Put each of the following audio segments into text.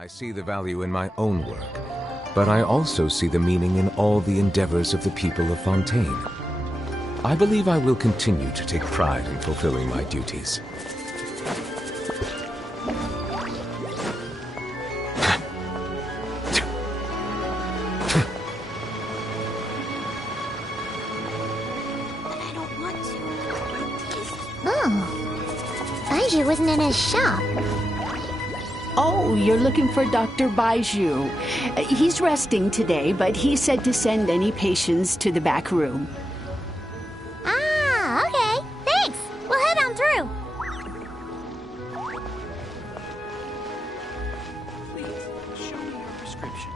I see the value in my own work, but I also see the meaning in all the endeavors of the people of Fontaine. I believe I will continue to take pride in fulfilling my duties. Baiju wasn't in his shop. Oh, you're looking for Dr. Baiju. He's resting today, but he said to send any patients to the back room. Ah, okay. Thanks. We'll head on through. Please, show me your prescription.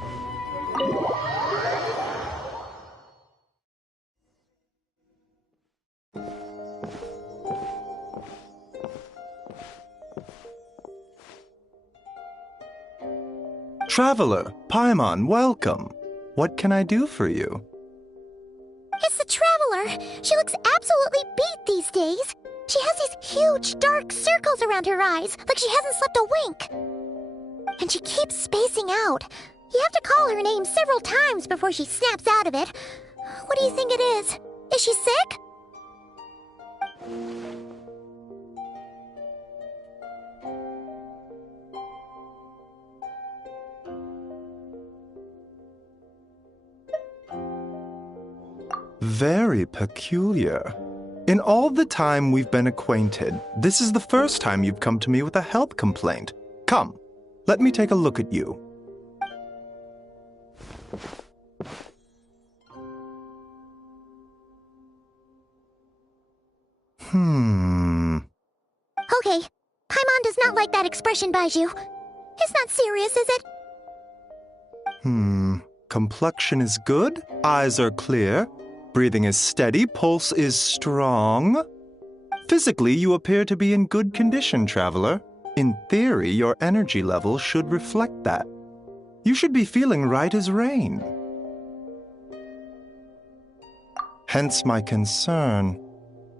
Traveler, Paimon, welcome. What can I do for you? It's the Traveler. She looks absolutely beat these days. She has these huge, dark circles around her eyes, like she hasn't slept a wink. And she keeps spacing out. You have to call her name several times before she snaps out of it. What do you think it is? Is she sick? Very peculiar. In all the time we've been acquainted, this is the first time you've come to me with a health complaint. Come, let me take a look at you. Okay. Paimon does not like that expression, Baiju. It's not serious, is it? Complexion is good, eyes are clear, breathing is steady, pulse is strong. Physically, you appear to be in good condition, Traveler. In theory, your energy level should reflect that. You should be feeling right as rain. Hence my concern.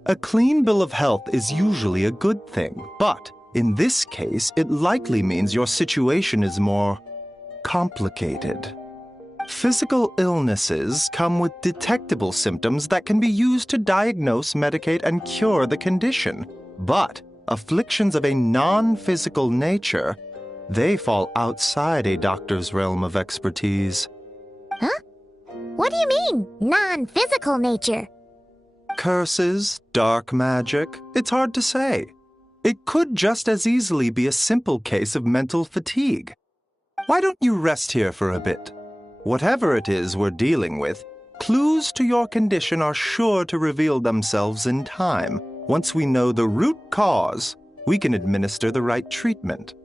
A clean bill of health is usually a good thing, but in this case, it likely means your situation is more complicated. Physical illnesses come with detectable symptoms that can be used to diagnose, medicate, and cure the condition. But afflictions of a non-physical nature, they fall outside a doctor's realm of expertise. Huh? What do you mean, non-physical nature? Curses, dark magic, it's hard to say. It could just as easily be a simple case of mental fatigue. Why don't you rest here for a bit? Whatever it is we're dealing with, clues to your condition are sure to reveal themselves in time. Once we know the root cause, we can administer the right treatment.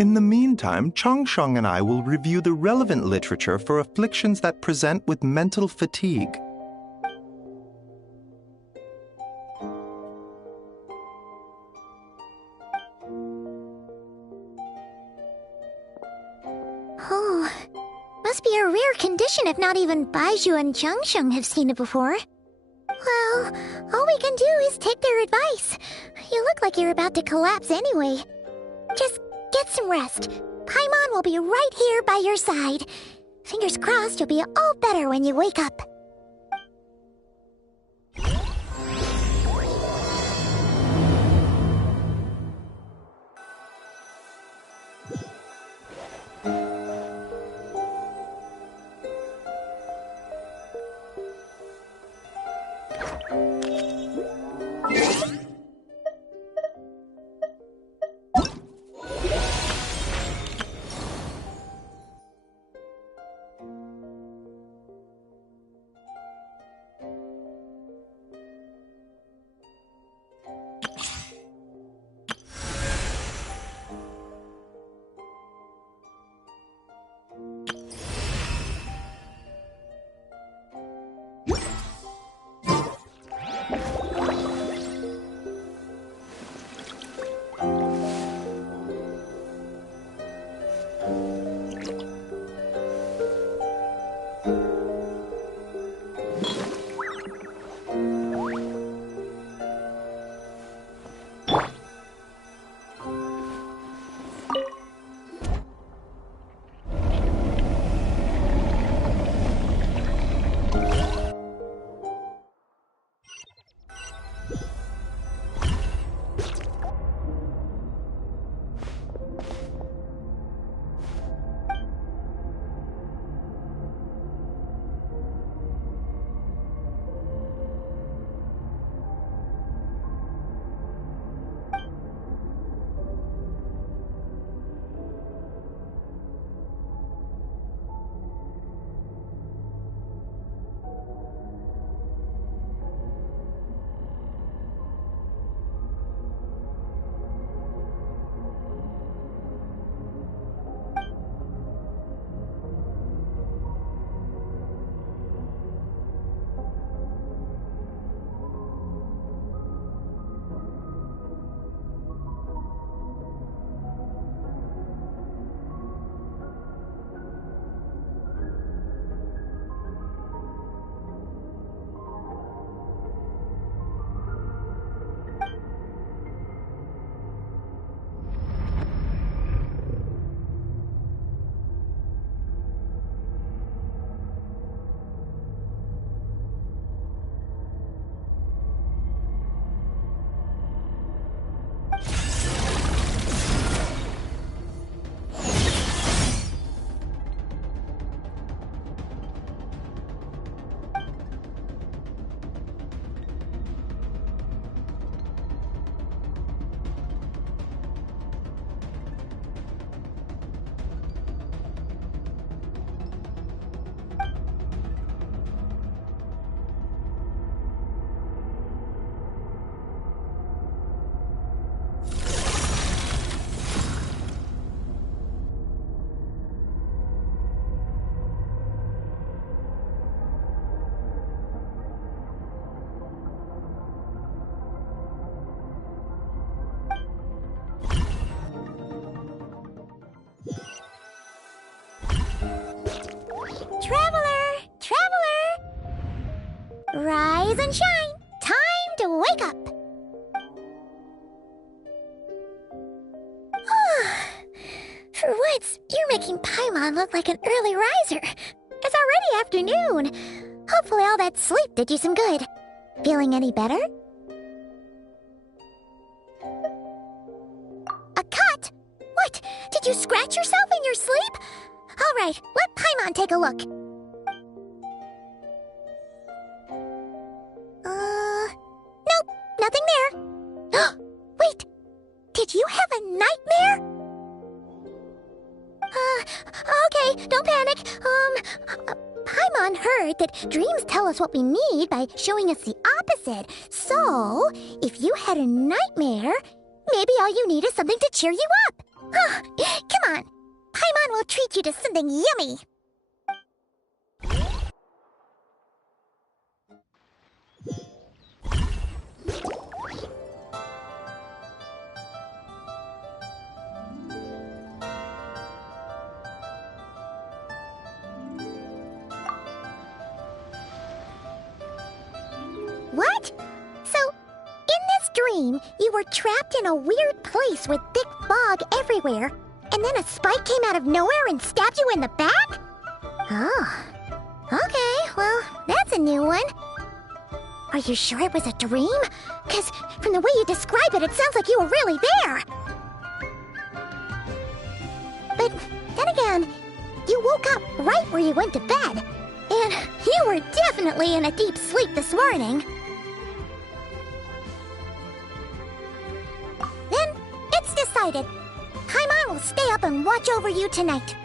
In the meantime, Changsheng and I will review the relevant literature for afflictions that present with mental fatigue. Oh, must be a rare condition if not even Baiju and Changsheng have seen it before. Well, all we can do is take their advice. You look like you're about to collapse anyway. Just get some rest. Paimon will be right here by your side. Fingers crossed you'll be all better when you wake up. Rise and shine! Time to wake up! For once, you're making Paimon look like an early riser. It's already afternoon. Hopefully all that sleep did you some good. Feeling any better? A cut? What? Did you scratch yourself in your sleep? All right, let Paimon take a look. Nope, nothing there. Wait, did you have a nightmare? Okay, don't panic. Paimon heard that dreams tell us what we need by showing us the opposite. So, if you had a nightmare, maybe all you need is something to cheer you up. Come on, Paimon will treat you to something yummy. What? So, in this dream, you were trapped in a weird place with thick fog everywhere, and then a spike came out of nowhere and stabbed you in the back? Oh. Okay, well, that's a new one. Are you sure it was a dream? Because from the way you describe it, it sounds like you were really there. But then again, you woke up right where you went to bed. And you were definitely in a deep sleep this morning. Then, it's decided. Paimon will stay up and watch over you tonight.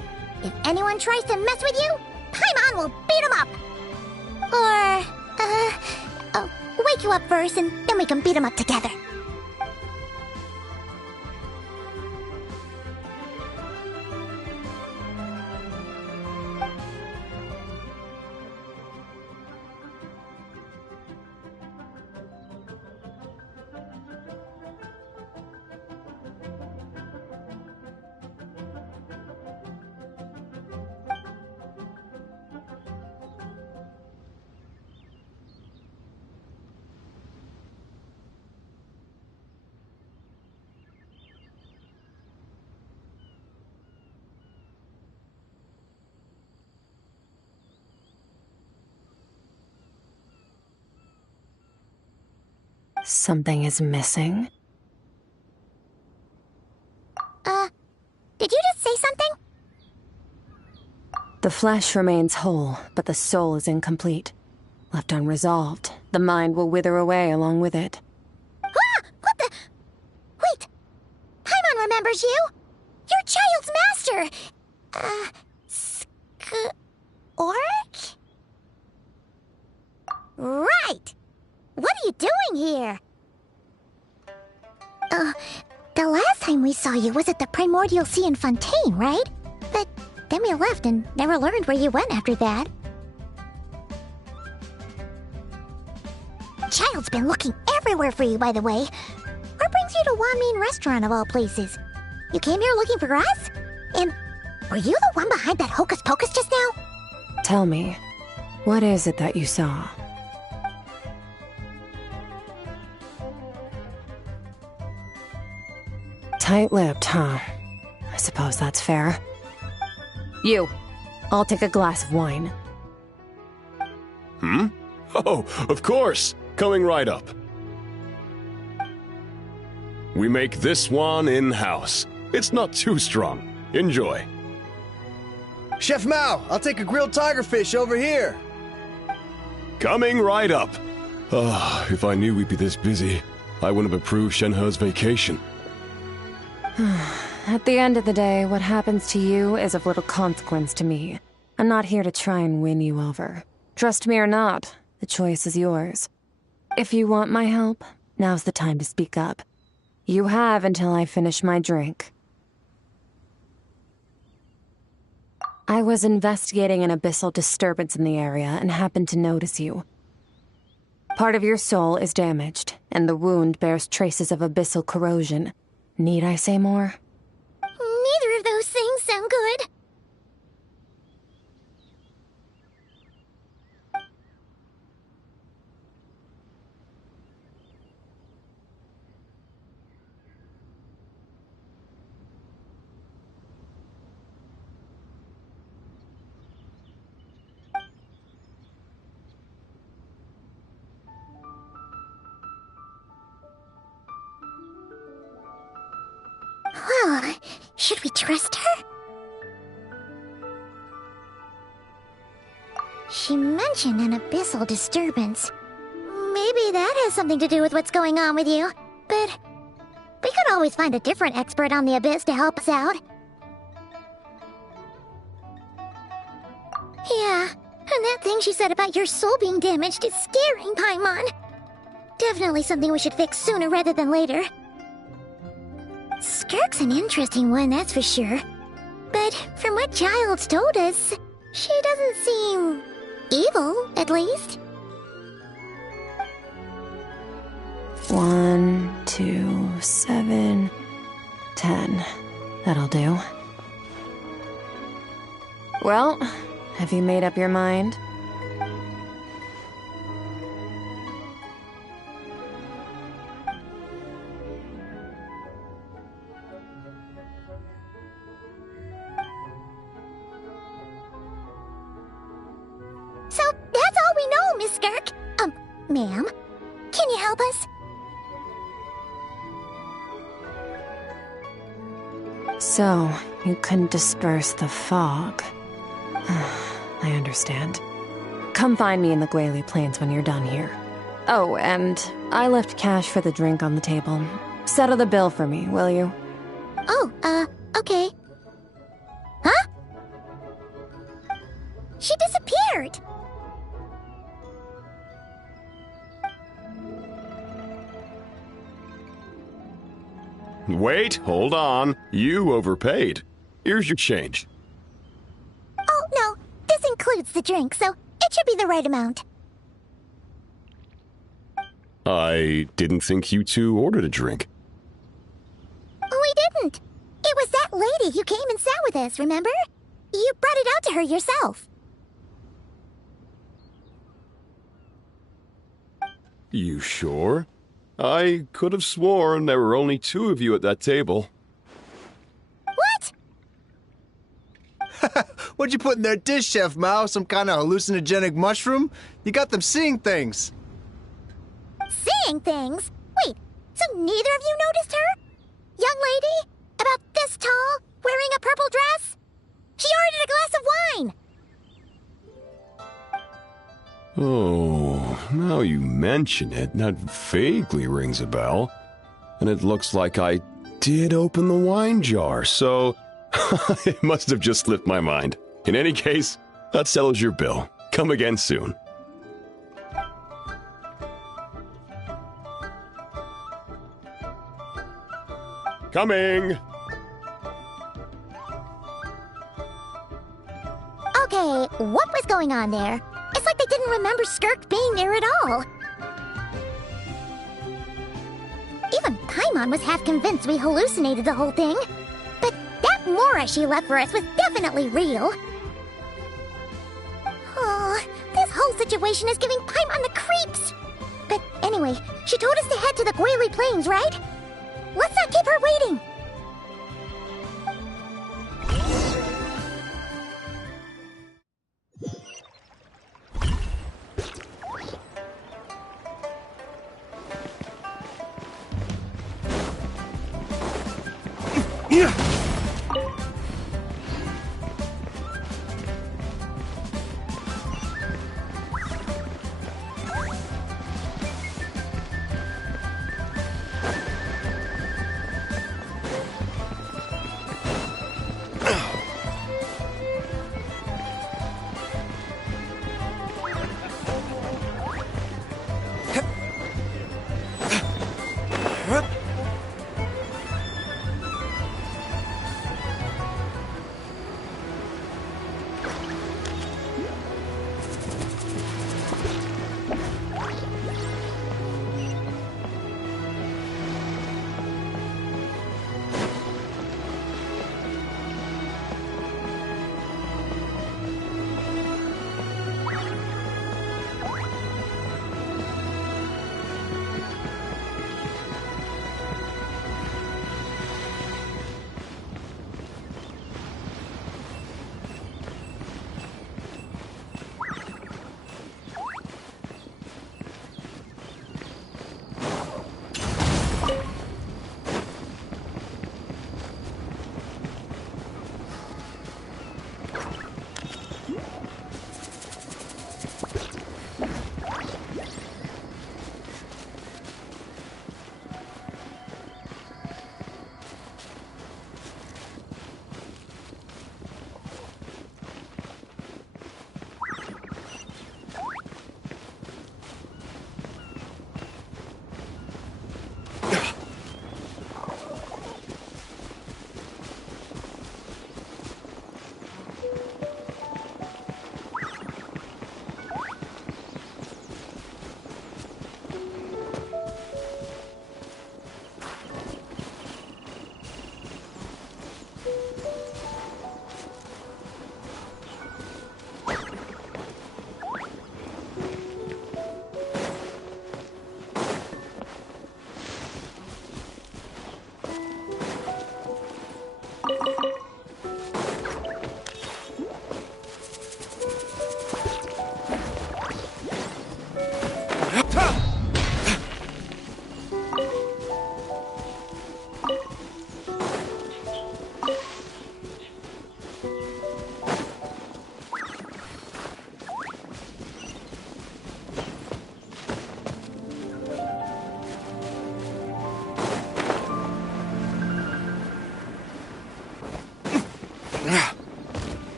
If anyone tries to mess with you, Paimon will beat him up. Or, I'll wake you up first and then we can beat him up together. Something is missing? Did you just say something? The flesh remains whole, but the soul is incomplete. Left unresolved, the mind will wither away along with it. Ah! What the? Wait! Paimon remembers you! Your child's master! Orc? Right! What are you doing here? The last time we saw you was at the Primordial Sea in Fontaine, right? But then we left and never learned where you went after that. Child's been looking everywhere for you, by the way. What brings you to Wanmin Restaurant of all places? You came here looking for us? And were you the one behind that hocus pocus just now? Tell me, what is it that you saw? Tight-lipped, huh? I suppose that's fair. You, I'll take a glass of wine. Hmm? Oh, of course! Coming right up. We make this one in-house. It's not too strong. Enjoy. Chef Mao, I'll take a grilled tigerfish over here. Coming right up. Ah, if I knew we'd be this busy, I wouldn't have approved Shenhe's vacation. At the end of the day, what happens to you is of little consequence to me. I'm not here to try and win you over. Trust me or not, the choice is yours. If you want my help, now's the time to speak up. You have until I finish my drink. I was investigating an abyssal disturbance in the area and happened to notice you. Part of your soul is damaged, and the wound bears traces of abyssal corrosion. Need I say more? Neither of those things sound good. Should we trust her? She mentioned an abyssal disturbance. Maybe that has something to do with what's going on with you. But we could always find a different expert on the abyss to help us out. Yeah, and that thing she said about your soul being damaged is scaring, Paimon. Definitely something we should fix sooner rather than later. Skirk's an interesting one, that's for sure. But from what Childs told us, she doesn't seem evil, at least. 1, 2, 7, 10. That'll do. Well, have you made up your mind? So that's all we know, Miss Skirk. Ma'am, can you help us? So, you couldn't disperse the fog. I understand. Come find me in the Guili Plains when you're done here. Oh, and I left cash for the drink on the table. Settle the bill for me, will you? Oh, okay. Huh? She disappeared! Wait, hold on. You overpaid. Here's your change. Oh, no. This includes the drink, so it should be the right amount. I didn't think you two ordered a drink. We didn't. It was that lady who came and sat with us, remember? You brought it out to her yourself. You sure? I could have sworn there were only 2 of you at that table. What? What'd you put in their dish, Chef Mao? Some kind of hallucinogenic mushroom? You got them seeing things. Seeing things? Wait, so neither of you noticed her? Young lady? About this tall, wearing a purple dress? She ordered a glass of wine! Oh, now you mention it, that vaguely rings a bell. And it looks like I did open the wine jar, so it must have just slipped my mind. In any case, that settles your bill. Come again soon. Coming! Okay, what was going on there? It's like they didn't remember Skirk being there at all. Even Paimon was half convinced we hallucinated the whole thing. But that Mora she left for us was definitely real. Oh, this whole situation is giving Paimon the creeps. But anyway, she told us to head to the Guili Plains, right? Let's not keep her waiting.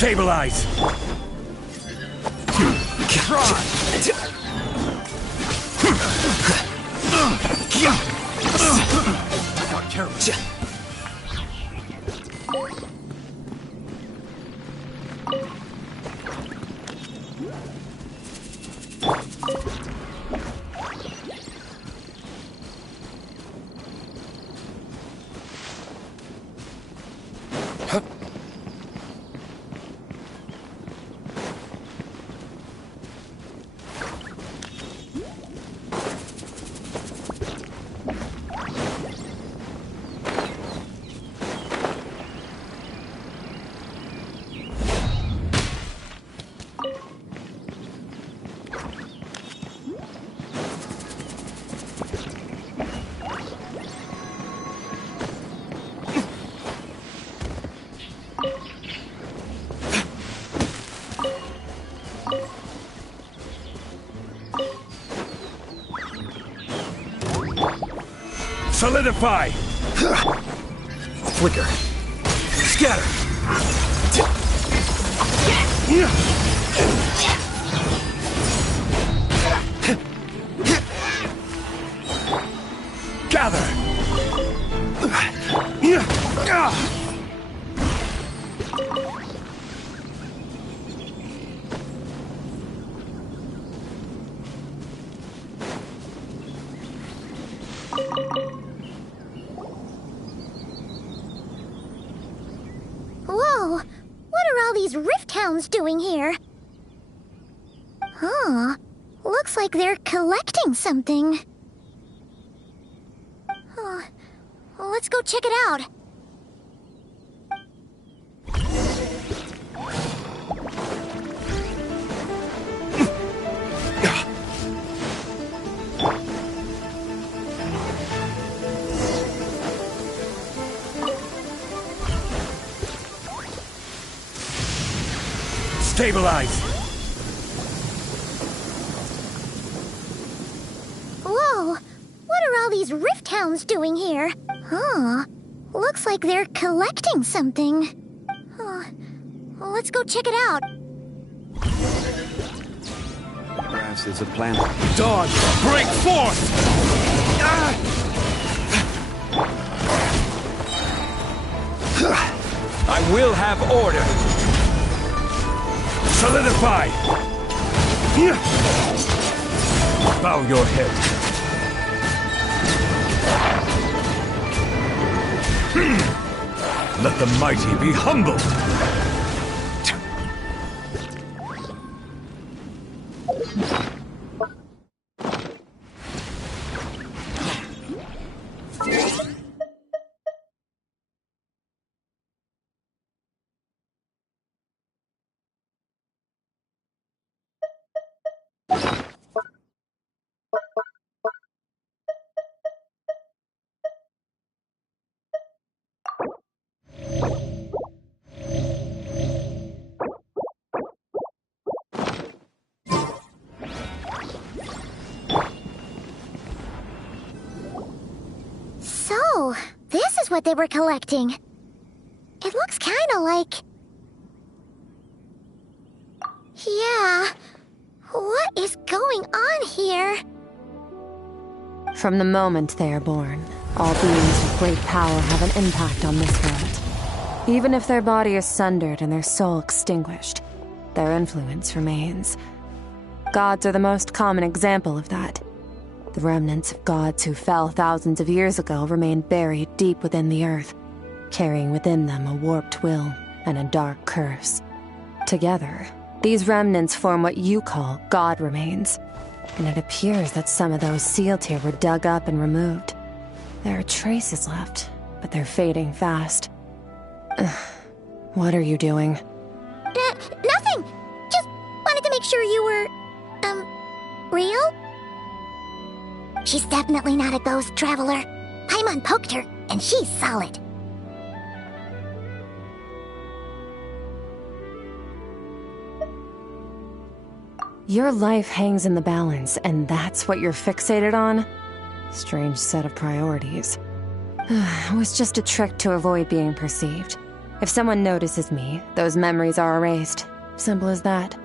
Stabilize! Solidify! Flicker. Scatter! Gather! Whoa! What are all these rift hounds doing here? Huh. Looks like they're collecting something. Huh. Well, let's go check it out. Stabilize! Whoa! What are all these rift hounds doing here? Huh. Looks like they're collecting something. Huh. Well, let's go check it out. Perhaps it's a plan. Dawn, break forth! I will have order! Solidify! Bow your head. Let the mighty be humbled! So, this is what they were collecting. It looks kinda like... Yeah. What is going on here? From the moment they are born, all beings with great power have an impact on this world. Even if their body is sundered and their soul extinguished, their influence remains. Gods are the most common example of that. The remnants of gods who fell thousands of years ago remain buried deep within the earth, carrying within them a warped will and a dark curse. Together, these remnants form what you call god remains, and it appears that some of those sealed here were dug up and removed. There are traces left, but they're fading fast. What are you doing? Nothing! Just wanted to make sure you were, real? She's definitely not a ghost traveler. Paimon poked her, and she's solid. Your life hangs in the balance, and that's what you're fixated on? Strange set of priorities. It was just a trick to avoid being perceived. If someone notices me, those memories are erased. Simple as that.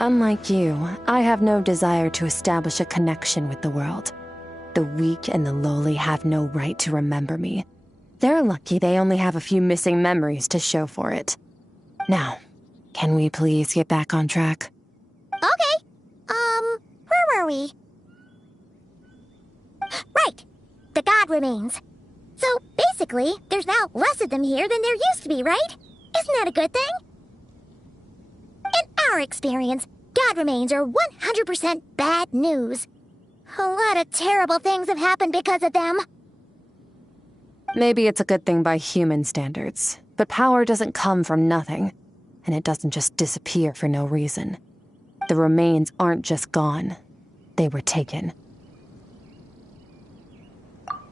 Unlike you, I have no desire to establish a connection with the world. The weak and the lowly have no right to remember me. They're lucky they only have a few missing memories to show for it. Now, can we please get back on track? Okay. Where were we? Right. The god remains. So, basically, there's now less of them here than there used to be, right? Isn't that a good thing? In our experience, god remains are 100% bad news. A lot of terrible things have happened because of them. Maybe it's a good thing by human standards, but power doesn't come from nothing, and it doesn't just disappear for no reason. The remains aren't just gone. They were taken.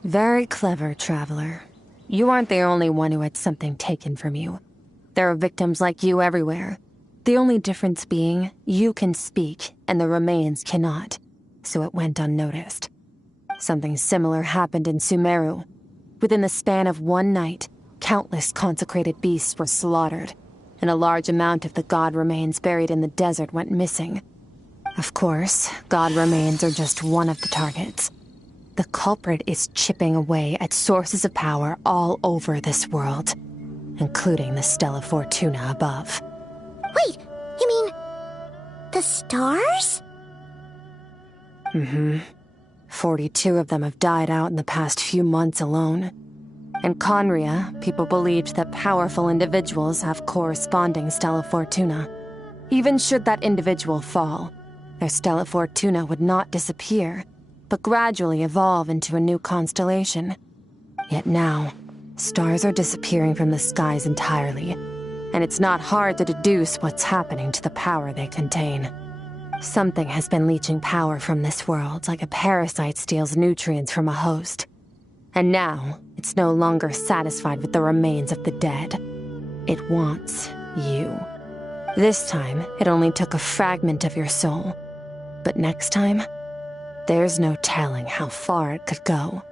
Very clever, Traveler. You aren't the only one who had something taken from you. There are victims like you everywhere. The only difference being, you can speak, and the remains cannot, so it went unnoticed. Something similar happened in Sumeru. Within the span of one night, countless consecrated beasts were slaughtered, and a large amount of the god remains buried in the desert went missing. Of course, god remains are just one of the targets. The culprit is chipping away at sources of power all over this world, including the Stella Fortuna above. Wait, you mean... the stars? Mm-hmm. 42 of them have died out in the past few months alone. In Conria, people believed that powerful individuals have corresponding Stella Fortuna. Even should that individual fall, their Stella Fortuna would not disappear, but gradually evolve into a new constellation. Yet now, stars are disappearing from the skies entirely, and it's not hard to deduce what's happening to the power they contain. Something has been leeching power from this world like a parasite steals nutrients from a host. And now, it's no longer satisfied with the remains of the dead. It wants you. This time, it only took a fragment of your soul. But next time, there's no telling how far it could go.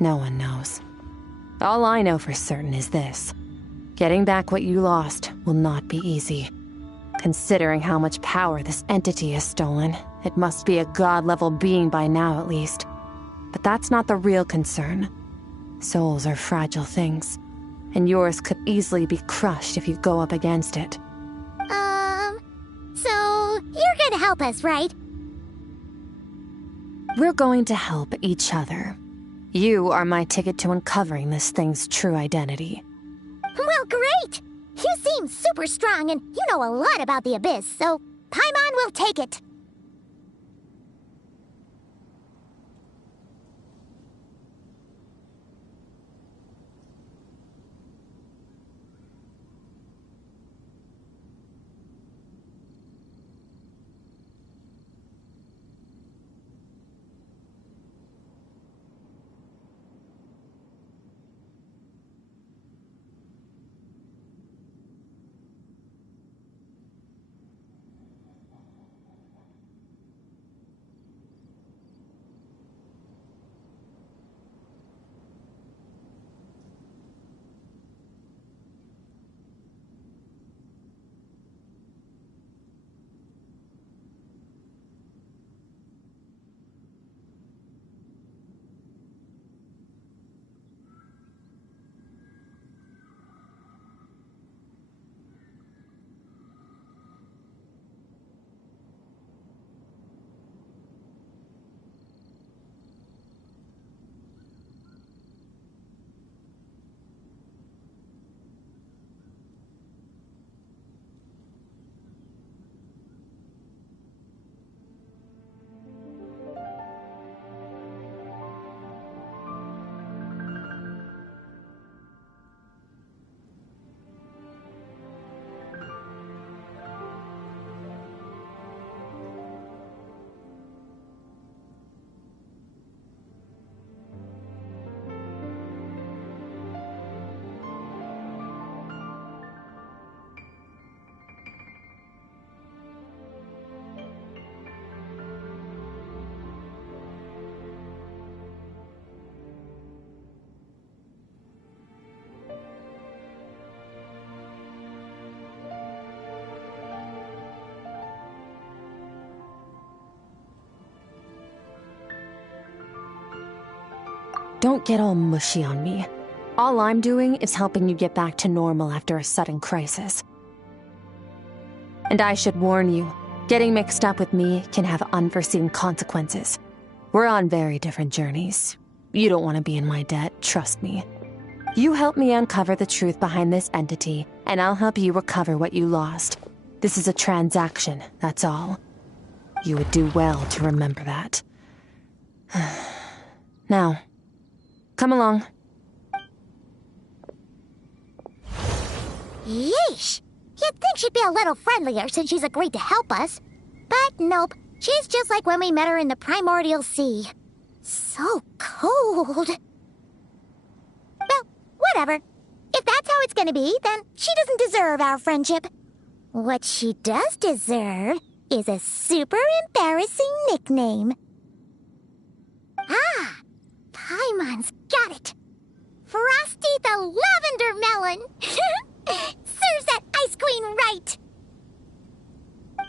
No one knows. All I know for certain is this. Getting back what you lost will not be easy. Considering how much power this entity has stolen, it must be a god-level being by now at least. But that's not the real concern. Souls are fragile things, and yours could easily be crushed if you go up against it. So you're gonna help us, right? We're going to help each other. You are my ticket to uncovering this thing's true identity. Well, great! You seem super strong and you know a lot about the Abyss, so Paimon will take it. don't get all mushy on me. All I'm doing is helping you get back to normal after a sudden crisis. And I should warn you, getting mixed up with me can have unforeseen consequences. We're on very different journeys. You don't want to be in my debt, trust me. You help me uncover the truth behind this entity, and I'll help you recover what you lost. This is a transaction, that's all. You would do well to remember that. Now, come along. Yeesh! You'd think she'd be a little friendlier since she's agreed to help us. But nope, she's just like when we met her in the primordial sea. So cold. Well, whatever. If that's how it's gonna be, then she doesn't deserve our friendship. What she does deserve is a super embarrassing nickname. Ah! Paimon's got it. Frosty the Lavender Melon! Serves that Ice Queen right!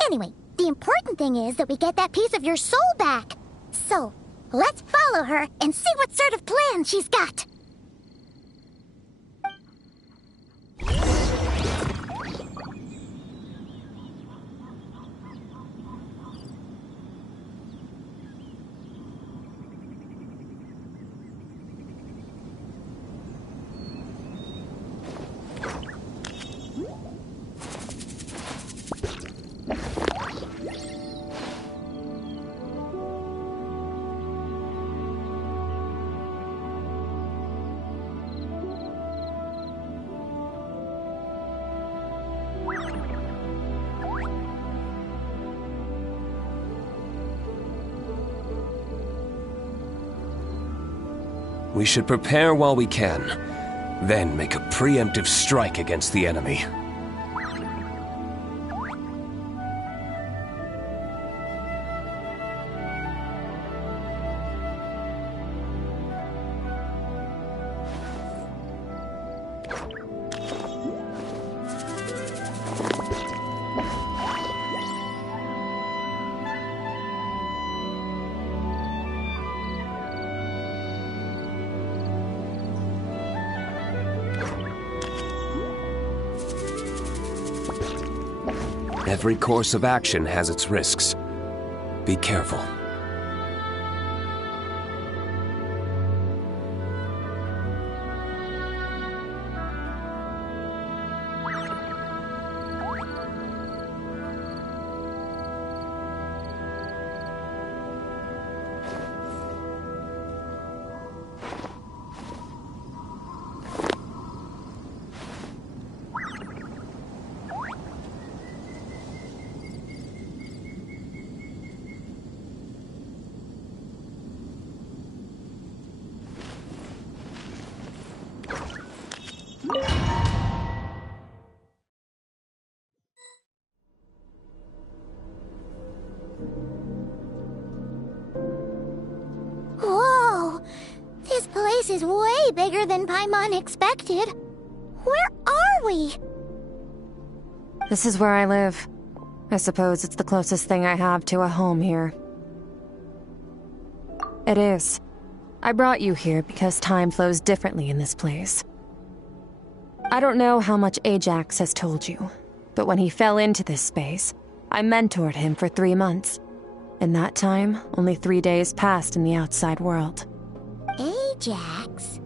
Anyway, the important thing is that we get that piece of your soul back. So, let's follow her and see what sort of plan she's got. We should prepare while we can, then make a preemptive strike against the enemy. Every course of action has its risks. Be careful. Whoa! This place is way bigger than Paimon expected. Where are we? This is where I live. I suppose it's the closest thing I have to a home here. It is. I brought you here because time flows differently in this place. I don't know how much Ajax has told you, but when he fell into this space, I mentored him for 3 months. In that time, only 3 days passed in the outside world. Ajax?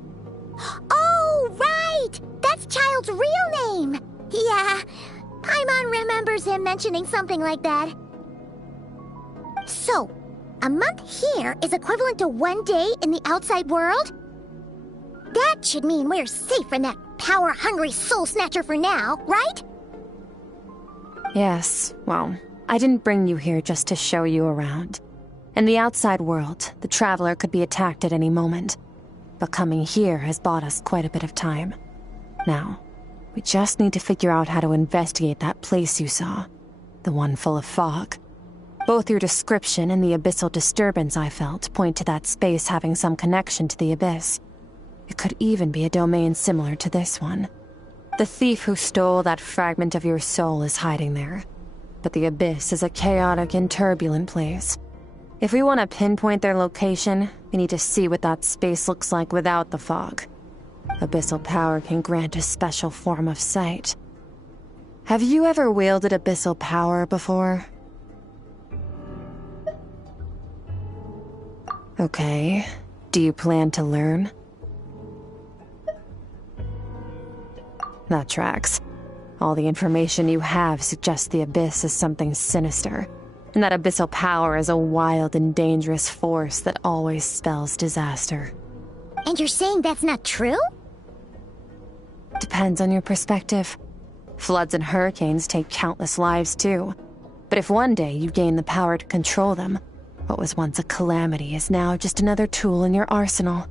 Oh, right! That's Child's real name! Yeah, Paimon remembers him mentioning something like that. So, a month here is equivalent to 1 day in the outside world? That should mean we're safe from that power-hungry soul snatcher for now, right? Yes, well, I didn't bring you here just to show you around. In the outside world, the Traveler could be attacked at any moment. But coming here has bought us quite a bit of time. Now, we just need to figure out how to investigate that place you saw. The one full of fog. Both your description and the abyssal disturbance I felt point to that space having some connection to the abyss. It could even be a domain similar to this one. The thief who stole that fragment of your soul is hiding there. But the abyss is a chaotic and turbulent place. If we want to pinpoint their location, we need to see what that space looks like without the fog. Abyssal power can grant a special form of sight. Have you ever wielded abyssal power before? Okay. Do you plan to learn? That tracks. All the information you have suggests the Abyss is something sinister, and that abyssal power is a wild and dangerous force that always spells disaster. And you're saying that's not true? Depends on your perspective. Floods and hurricanes take countless lives too. But if one day you gain the power to control them, what was once a calamity is now just another tool in your arsenal.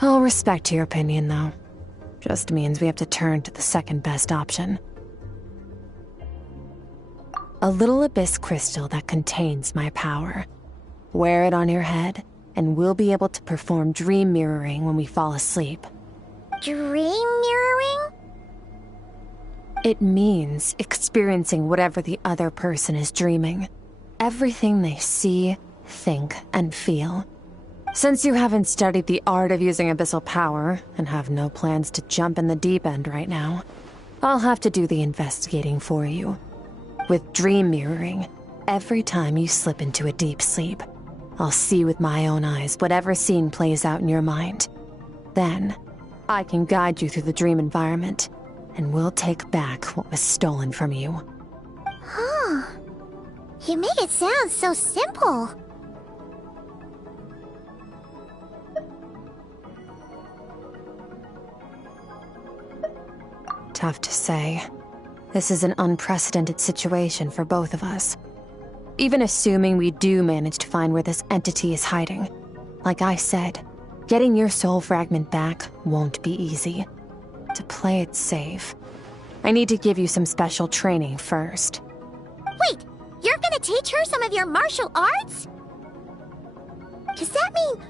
I'll respect your opinion, though. Just means we have to turn to the second best option. A little abyss crystal that contains my power. Wear it on your head, and we'll be able to perform dream mirroring when we fall asleep. Dream mirroring? It means experiencing whatever the other person is dreaming. Everything they see, think, and feel. Since you haven't studied the art of using abyssal power, and have no plans to jump in the deep end right now, I'll have to do the investigating for you. With dream mirroring, every time you slip into a deep sleep, I'll see with my own eyes whatever scene plays out in your mind. Then, I can guide you through the dream environment, and we'll take back what was stolen from you. Huh. You make it sound so simple. Tough to say. This is an unprecedented situation for both of us. Even assuming we do manage to find where this entity is hiding. Like I said, getting your soul fragment back won't be easy. To play it safe, I need to give you some special training first. Wait, you're gonna teach her some of your martial arts? Does that mean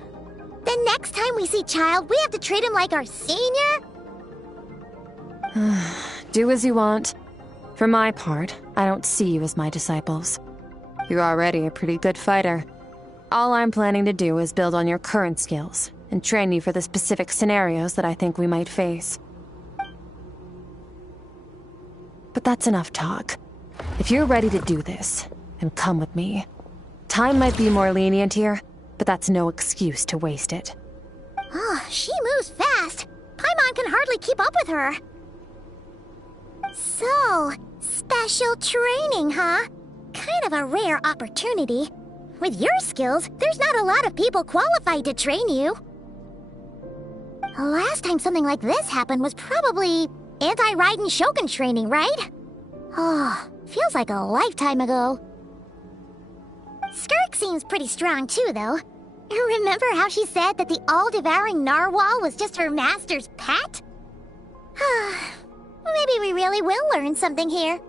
the next time we see Child, we have to treat him like our senior? Do as you want. For my part, I don't see you as my disciples. You're already a pretty good fighter. All I'm planning to do is build on your current skills and train you for the specific scenarios that I think we might face. But that's enough talk. If you're ready to do this, then come with me. Time might be more lenient here, but that's no excuse to waste it. Oh, she moves fast. Paimon can hardly keep up with her. So, special training, huh? Kind of a rare opportunity. With your skills, there's not a lot of people qualified to train you. The last time something like this happened was probably anti-Raiden Shogun training, right? Oh, feels like a lifetime ago. Skirk seems pretty strong too, though. Remember how she said that the all-devouring narwhal was just her master's pet? Maybe we really will learn something here.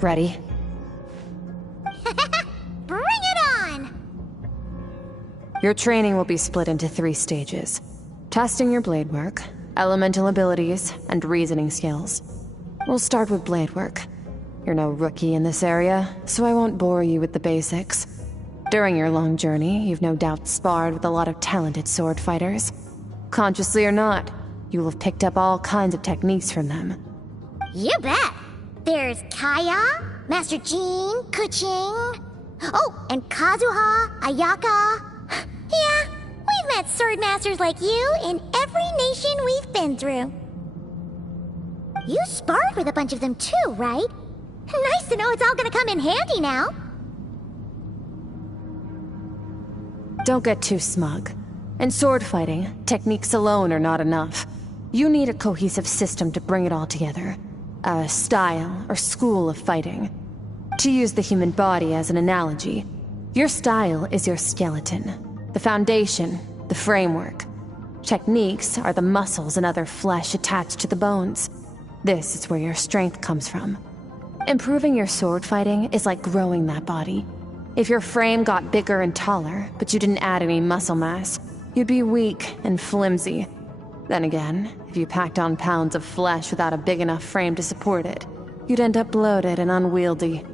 Ready? Bring it on! Your training will be split into 3 stages. Testing your blade work, elemental abilities, and reasoning skills. We'll start with blade work. You're no rookie in this area, so I won't bore you with the basics. During your long journey, you've no doubt sparred with a lot of talented sword fighters. Consciously or not, you will have picked up all kinds of techniques from them. You bet! There's Kaya, Master Jean, Kuching... Oh, and Kazuha, Ayaka... Yeah, we've met sword masters like you in every nation we've been through. You sparred with a bunch of them too, right? Nice to know it's all gonna come in handy now. Don't get too smug. In sword fighting, techniques alone are not enough. You need a cohesive system to bring it all together. A style or school of fighting. To use the human body as an analogy, your style is your skeleton, the foundation, the framework. Techniques are the muscles and other flesh attached to the bones. This is where your strength comes from. Improving your sword fighting is like growing that body. If your frame got bigger and taller, but you didn't add any muscle mass, you'd be weak and flimsy. Then again, if you packed on pounds of flesh without a big enough frame to support it, you'd end up bloated and unwieldy.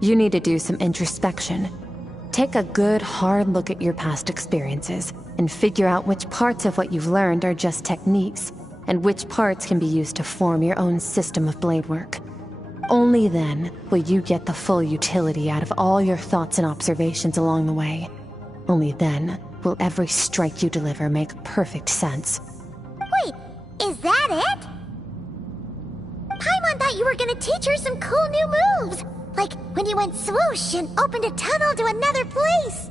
You need to do some introspection. Take a good, hard look at your past experiences and figure out which parts of what you've learned are just techniques, and which parts can be used to form your own system of blade work. Only then will you get the full utility out of all your thoughts and observations along the way. Only then will every strike you deliver make perfect sense. Wait, is that it? Paimon thought you were gonna teach her some cool new moves! Like when you went swoosh and opened a tunnel to another place!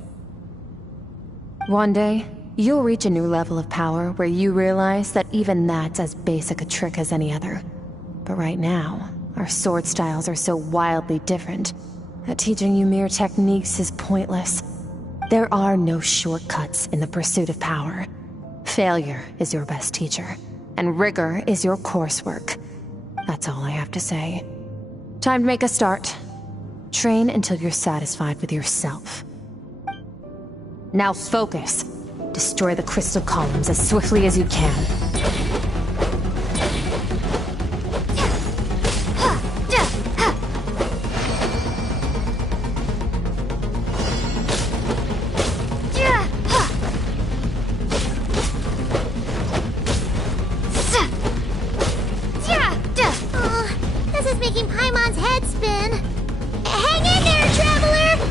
One day, you'll reach a new level of power where you realize that even that's as basic a trick as any other. But right now, our sword styles are so wildly different that teaching you mere techniques is pointless. There are no shortcuts in the pursuit of power. Failure is your best teacher, and rigor is your coursework. That's all I have to say. Time to make a start. Train until you're satisfied with yourself. Now focus. Destroy the crystal columns as swiftly as you can. This is making Paimon's head spin. Hang in there, traveler!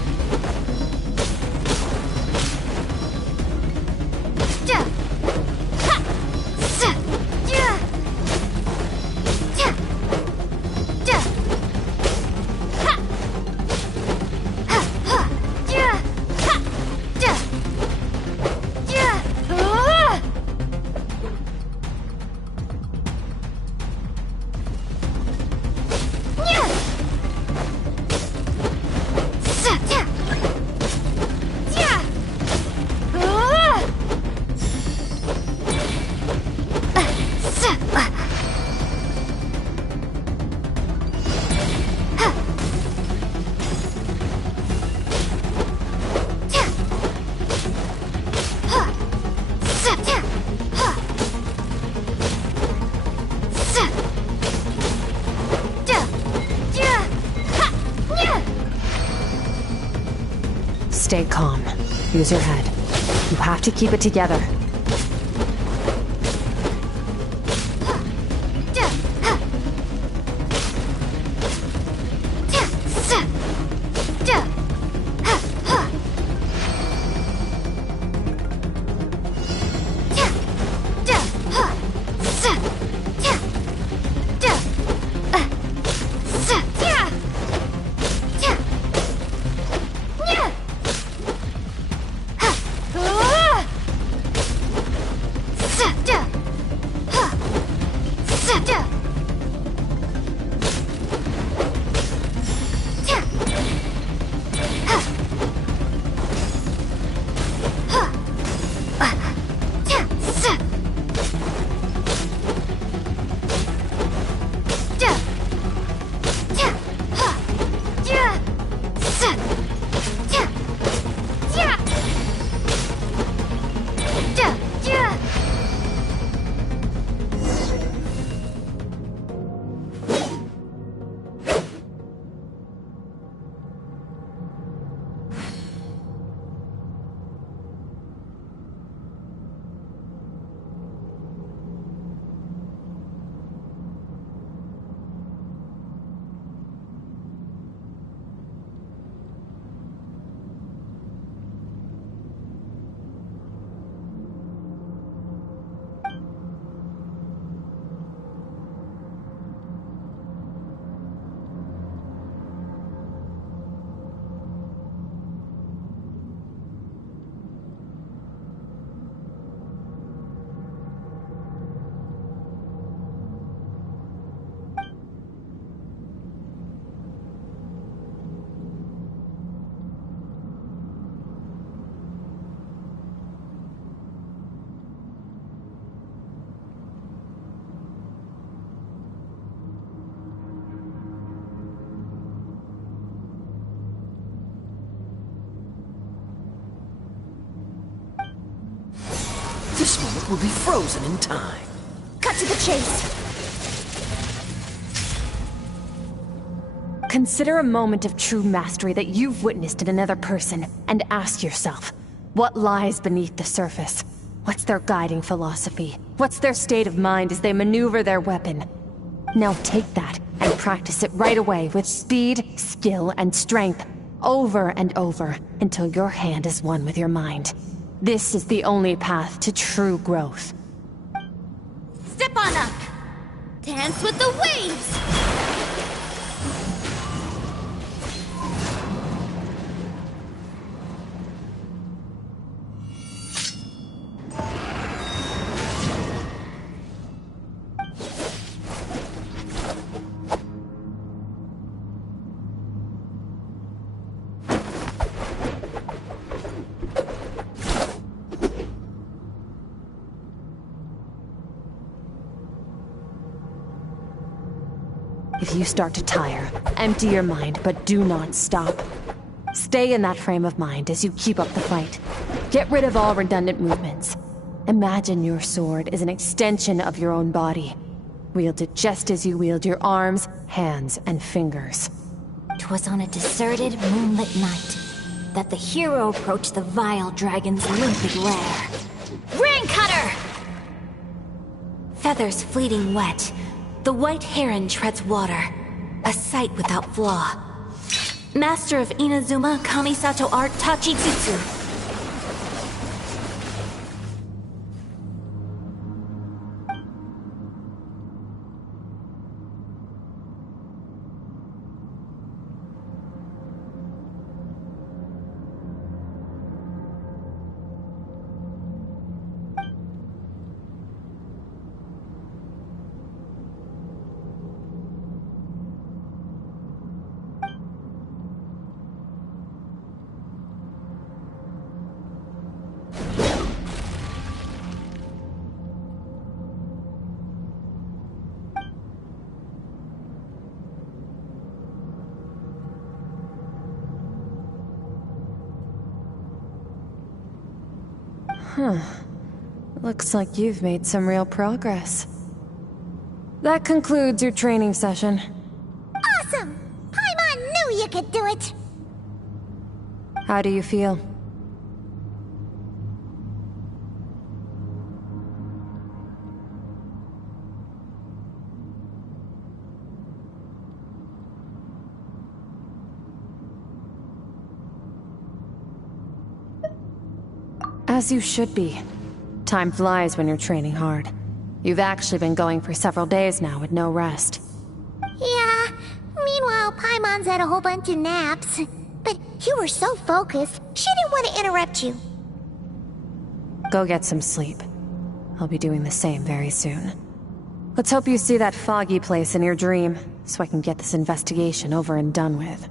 Stay calm. Use your head. You have to keep it together. This moment will be frozen in time. Cut to the chase. consider a moment of true mastery that you've witnessed in another person, and ask yourself, what lies beneath the surface? What's their guiding philosophy? What's their state of mind as they maneuver their weapon? Now take that and practice it right away with speed, skill, and strength, over and over, until your hand is one with your mind. This is the only path to true growth. Step on up! Dance with the waves! If you start to tire, empty your mind, but do not stop. Stay in that frame of mind as you keep up the fight. Get rid of all redundant movements. Imagine your sword is an extension of your own body. Wield it just as you wield your arms, hands, and fingers. 'Twas on a deserted, moonlit night that the hero approached the vile dragon's limpid lair. Ring cutter! Feathers fleeting wet, the white heron treads water, a sight without flaw. Master of Inazuma Kamisato art Tachijutsu. Huh. Looks like you've made some real progress. That concludes your training session. Awesome! Paimon knew you could do it! How do you feel? As you should be. Time flies when you're training hard. You've actually been going for several days now with no rest. Yeah, meanwhile Paimon's had a whole bunch of naps. But you were so focused, she didn't want to interrupt you. Go get some sleep. I'll be doing the same very soon. Let's hope you see that foggy place in your dream, so I can get this investigation over and done with.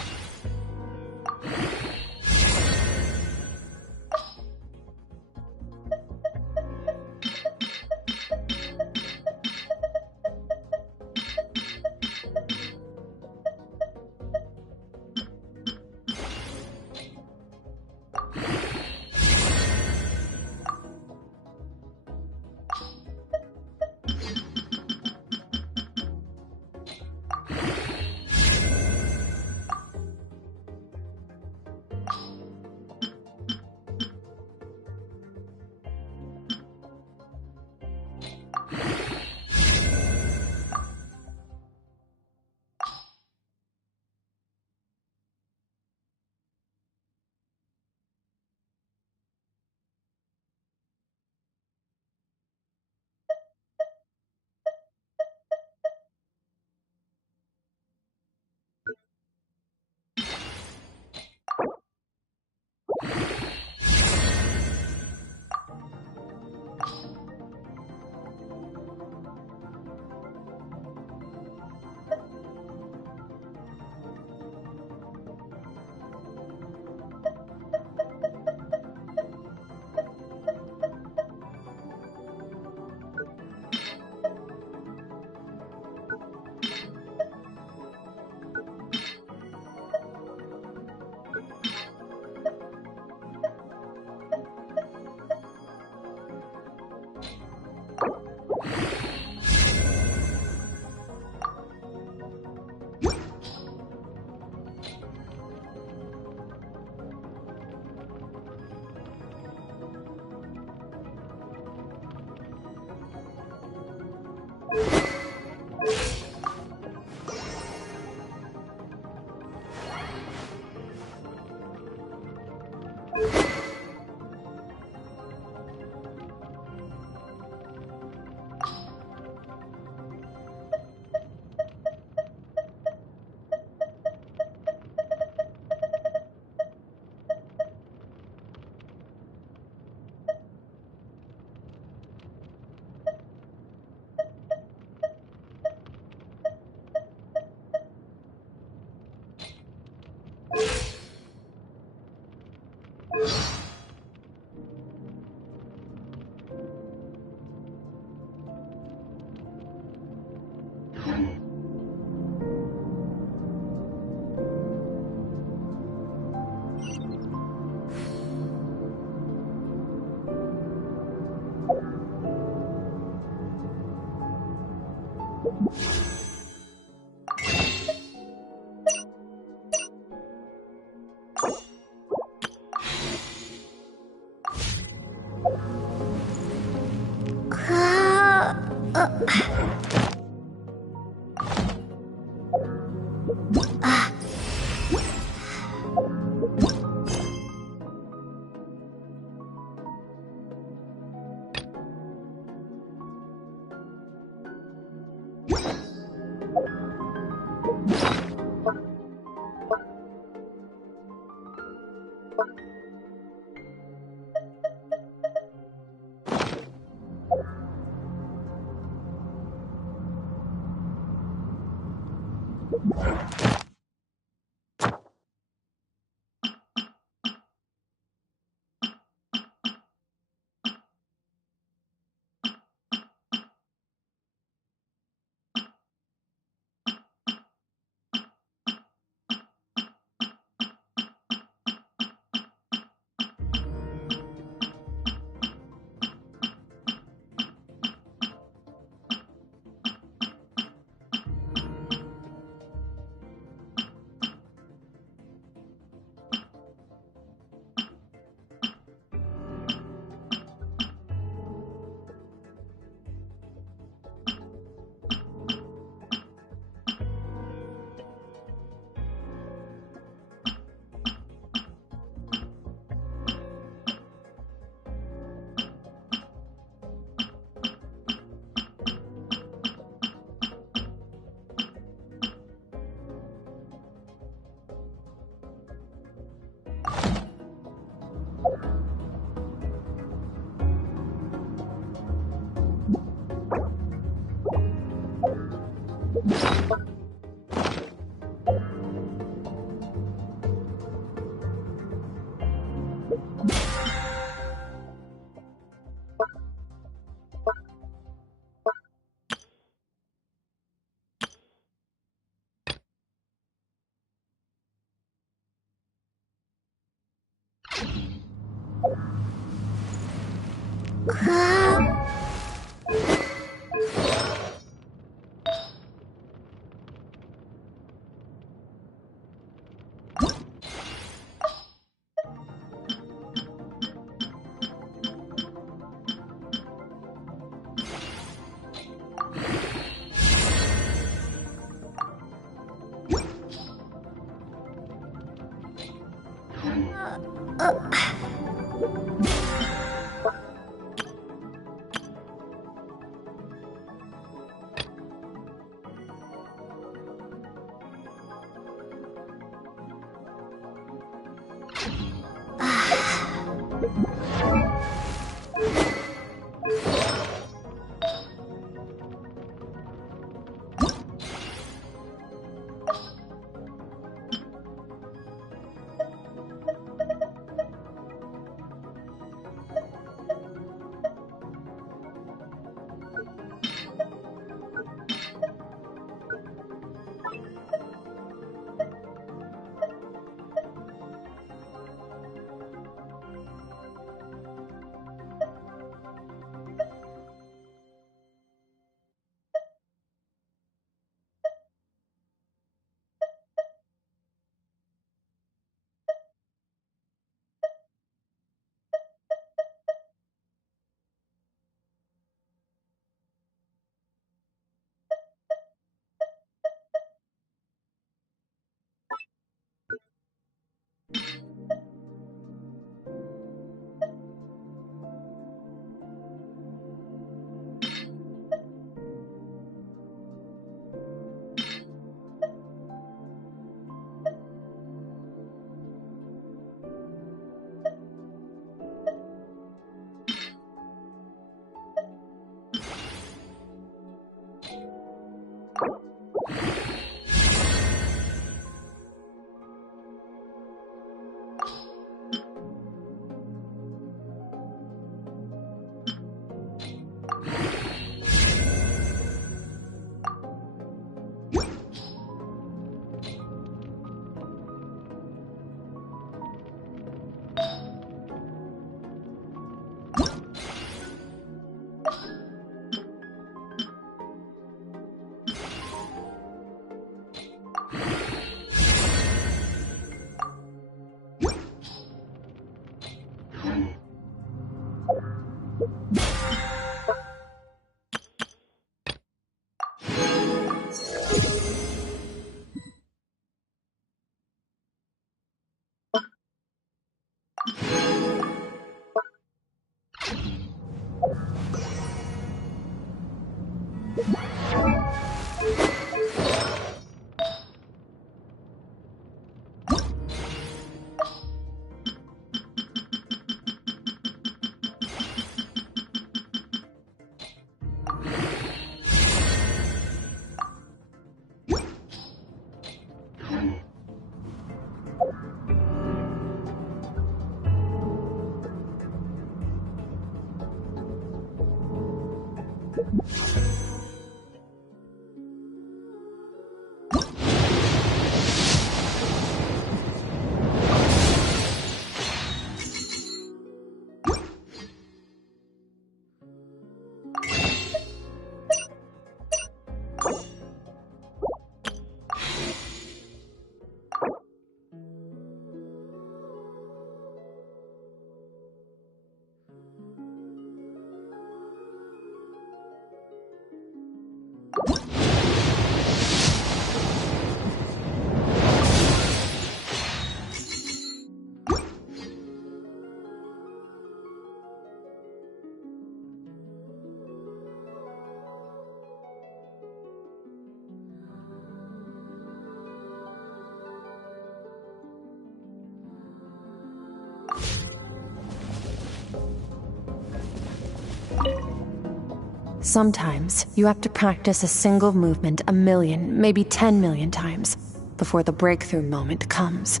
Sometimes, you have to practice a single movement 1,000,000, maybe 10,000,000 times before the breakthrough moment comes.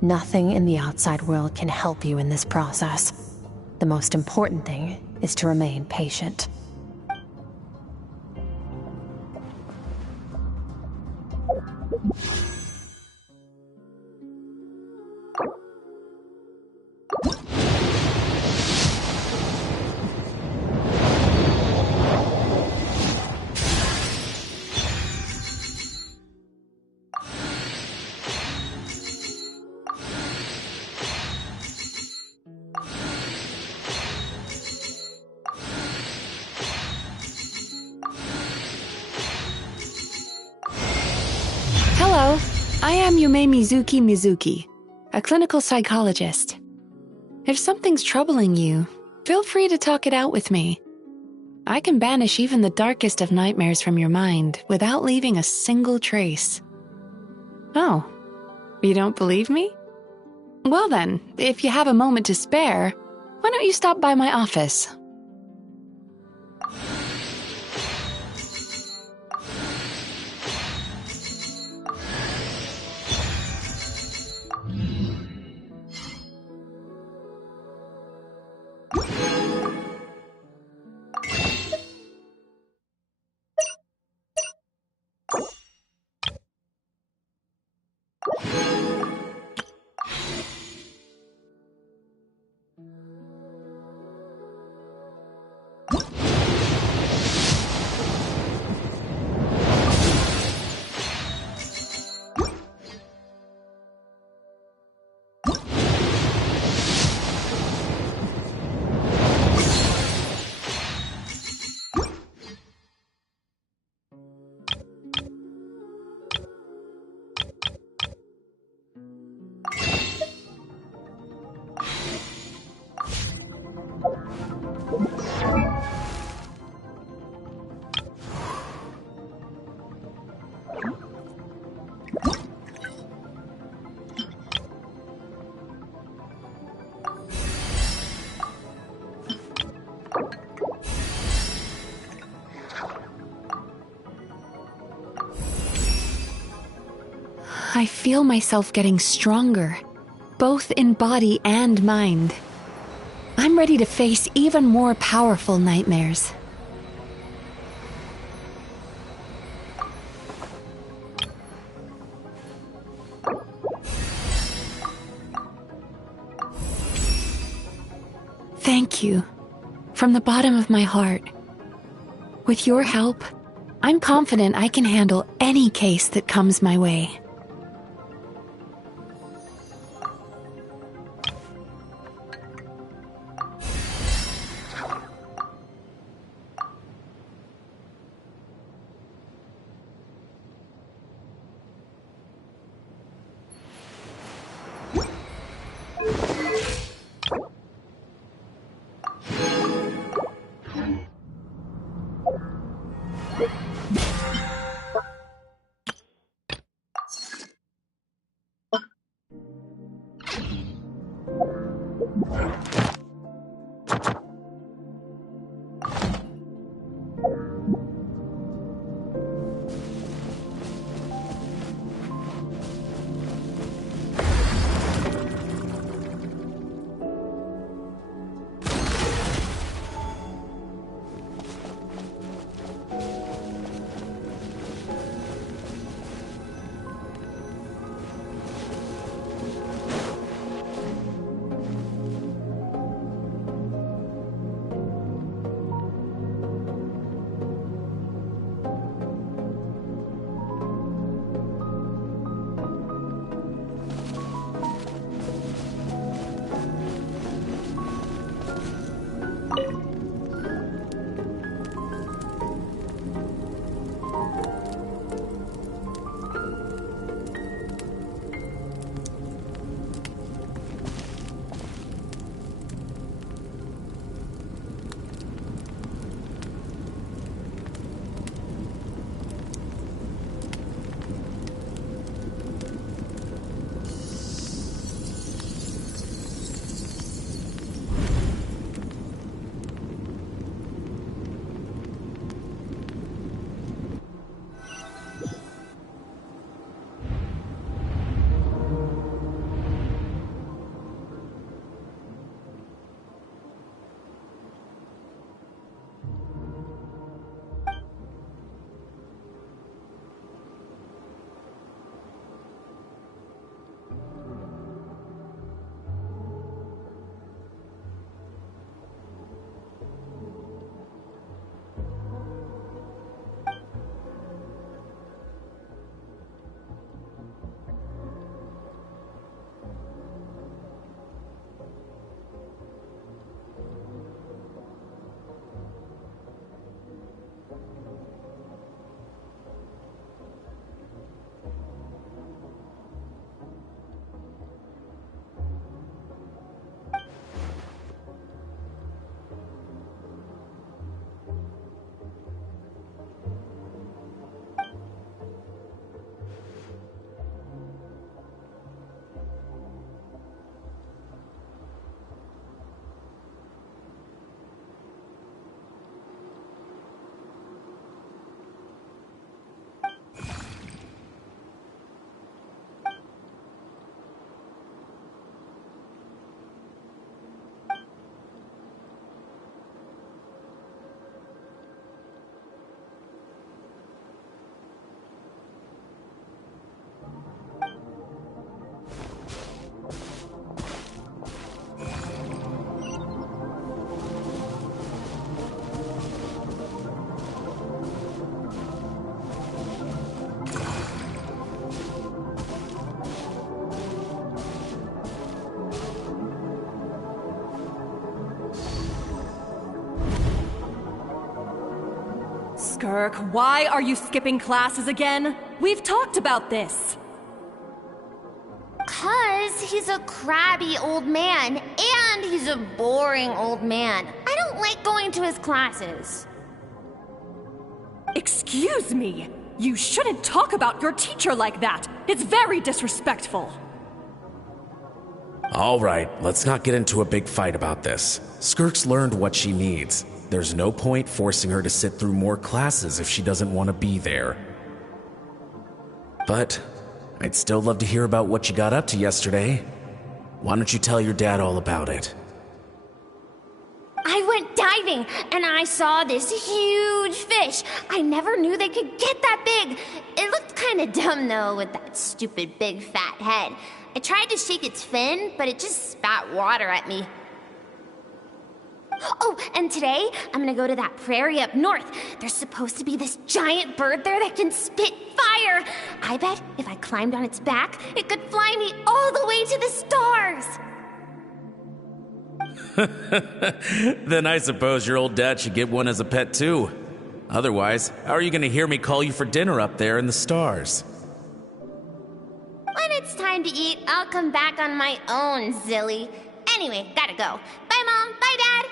Nothing in the outside world can help you in this process. The most important thing is to remain patient. Hello, I am Yume Mizuki, a clinical psychologist. If something's troubling you, feel free to talk it out with me. I can banish even the darkest of nightmares from your mind without leaving a single trace. Oh, you don't believe me? Well then, if you have a moment to spare, why don't you stop by my office? I feel myself getting stronger, both in body and mind. I'm ready to face even more powerful nightmares. Thank you, from the bottom of my heart. With your help, I'm confident I can handle any case that comes my way. Skirk, why are you skipping classes again? We've talked about this. 'Cause he's a crabby old man, and he's a boring old man. I don't like going to his classes. Excuse me! You shouldn't talk about your teacher like that! It's very disrespectful! Alright, let's not get into a big fight about this. Skirk's learned what she needs. There's no point forcing her to sit through more classes if she doesn't want to be there. But I'd still love to hear about what you got up to yesterday. Why don't you tell your dad all about it? I went diving, and I saw this huge fish. I never knew they could get that big. It looked kind of dumb, though, with that stupid big fat head. I tried to shake its fin, but it just spat water at me. Oh, and today, I'm gonna go to that prairie up north. There's supposed to be this giant bird there that can spit fire. I bet if I climbed on its back, it could fly me all the way to the stars. Then I suppose your old dad should get one as a pet too. Otherwise, how are you gonna hear me call you for dinner up there in the stars? When it's time to eat, I'll come back on my own, Zilly. Anyway, gotta go. Bye, Mom. Bye, Dad.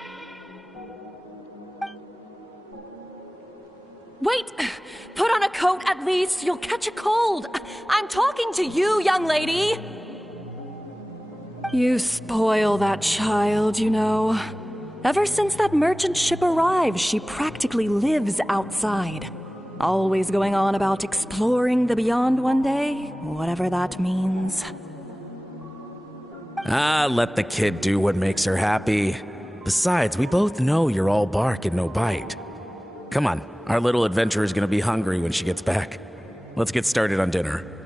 Wait! Put on a coat at least. You'll catch a cold. I'm talking to you, young lady. You spoil that child, you know. Ever since that merchant ship arrived, she practically lives outside. Always going on about exploring the beyond one day, whatever that means. Let the kid do what makes her happy. Besides, we both know you're all bark and no bite. Come on, our little adventurer is gonna be hungry when she gets back. Let's get started on dinner.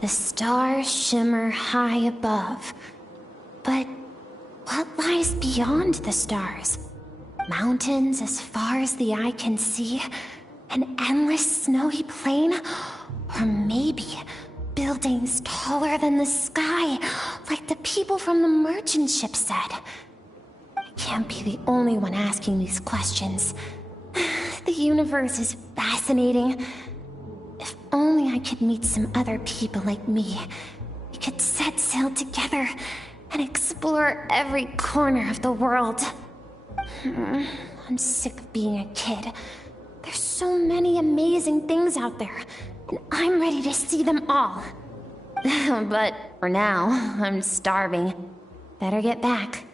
The stars shimmer high above. But what lies beyond the stars? Mountains as far as the eye can see? An endless snowy plain? Or maybe buildings taller than the sky, like the people from the merchant ship said? I can't be the only one asking these questions. The universe is fascinating. If only I could meet some other people like me. We could set sail together and explore every corner of the world. I'm sick of being a kid. There's so many amazing things out there, and I'm ready to see them all. But for now, I'm starving. Better get back.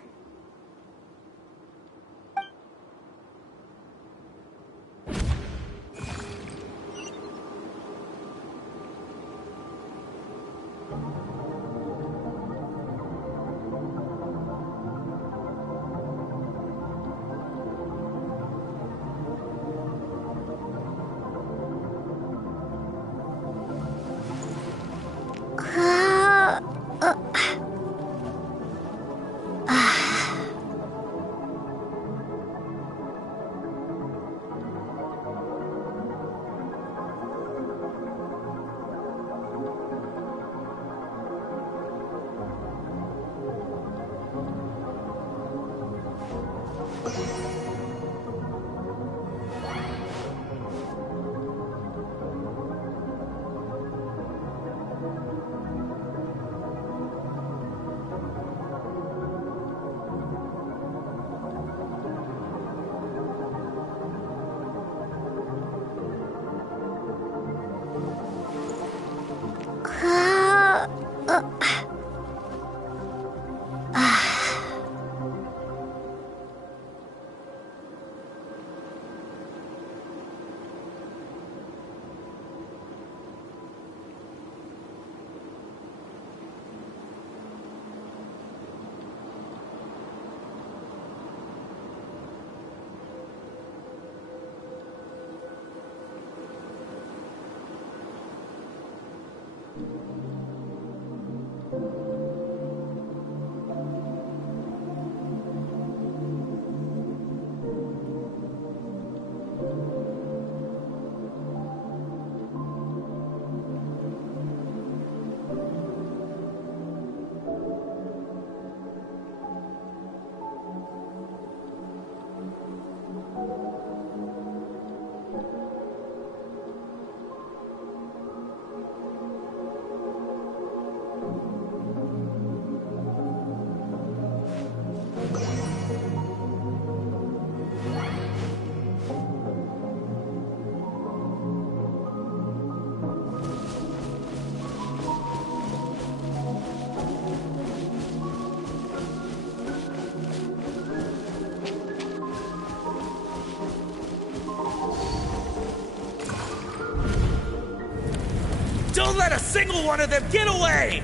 single one of them! Get away!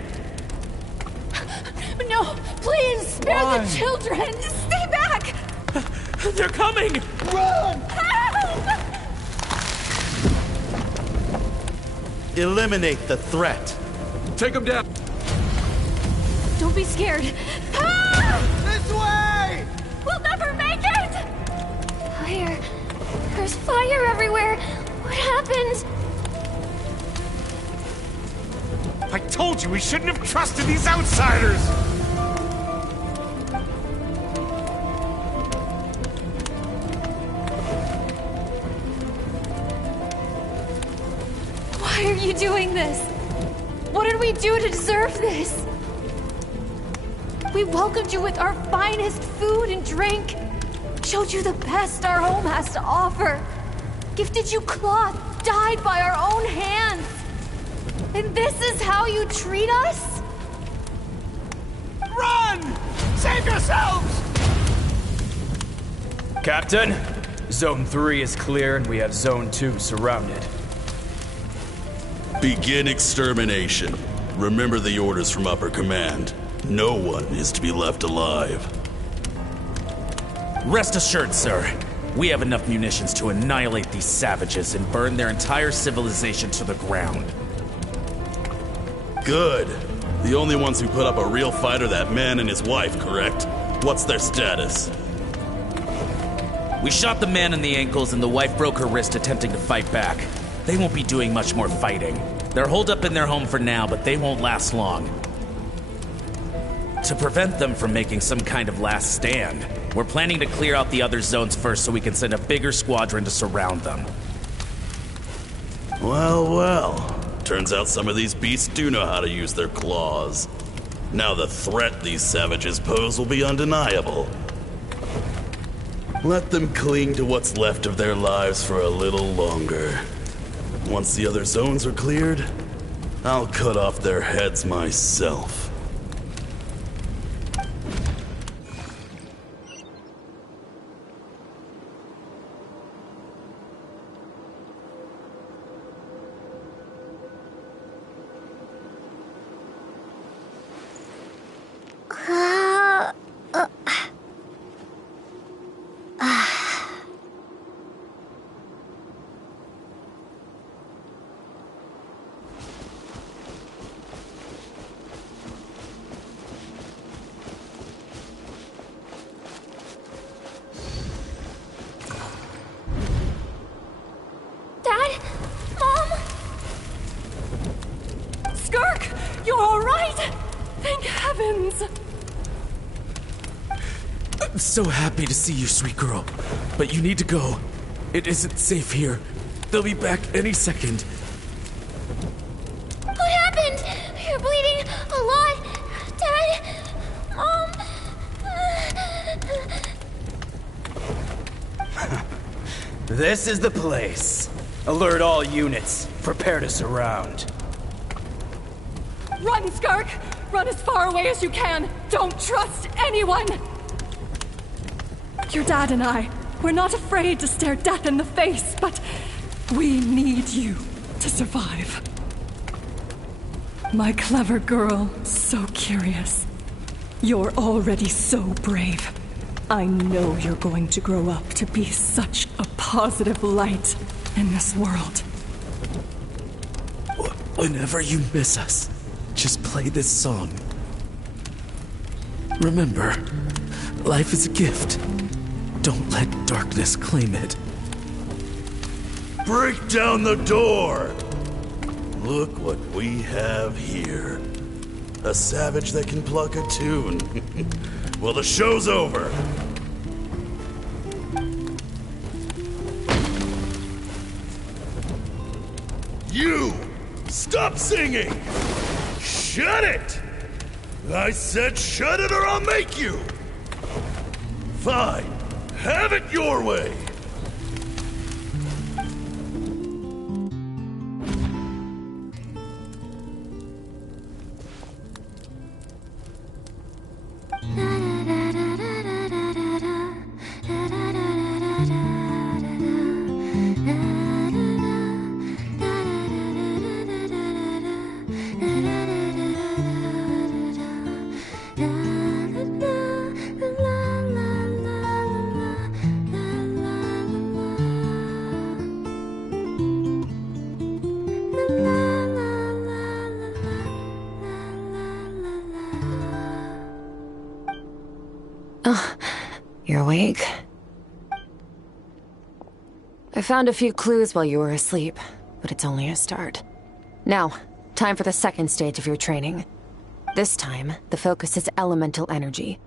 No, please, spare Why? the children! Stay back! They're coming! Run! Help! Eliminate the threat. Take them down. Don't be scared. Help! This way! We'll never make it! Fire. There's fire everywhere. What happened? I told you we shouldn't have trusted these outsiders! Why are you doing this? What did we do to deserve this? We welcomed you with our finest food and drink, showed you the best our home has to offer, gifted you cloth dyed by our own hands. And this is how you treat us? Run! Save yourselves! Captain, Zone 3 is clear and we have Zone 2 surrounded. Begin extermination. Remember the orders from upper command. No one is to be left alive. Rest assured, sir. We have enough munitions to annihilate these savages and burn their entire civilization to the ground. Good. The only ones who put up a real fight are that man and his wife, correct? What's their status? We shot the man in the ankles and the wife broke her wrist attempting to fight back. They won't be doing much more fighting. They're holed up in their home for now, but they won't last long. To prevent them from making some kind of last stand, we're planning to clear out the other zones first so we can send a bigger squadron to surround them. Well, well. Turns out some of these beasts do know how to use their claws. Now the threat these savages pose will be undeniable. Let them cling to what's left of their lives for a little longer. Once the other zones are cleared, I'll cut off their heads myself. Dad? Mom? Skirk, you're all right? Thank heavens. I'm so happy to see you, sweet girl. But you need to go. It isn't safe here. They'll be back any second. What happened? You're bleeding a lot. Dad? Mom? This is the place. Alert all units. Prepare to surround. Run, Skirk! Run as far away as you can! Don't trust anyone! Your dad and I, we're not afraid to stare death in the face, but we need you to survive. My clever girl, so curious. You're already so brave. I know you're going to grow up to be such a positive light in this world. Whenever you miss us, just play this song. Remember, life is a gift. Don't let darkness claim it. Break down the door! Look what we have here. A savage that can pluck a tune. Well, the show's over. You! Stop singing! Shut it! I said shut it or I'll make you! Fine. Have it your way! You're awake? I found a few clues while you were asleep, but it's only a start. Now, time for the second stage of your training. This time, the focus is elemental energy.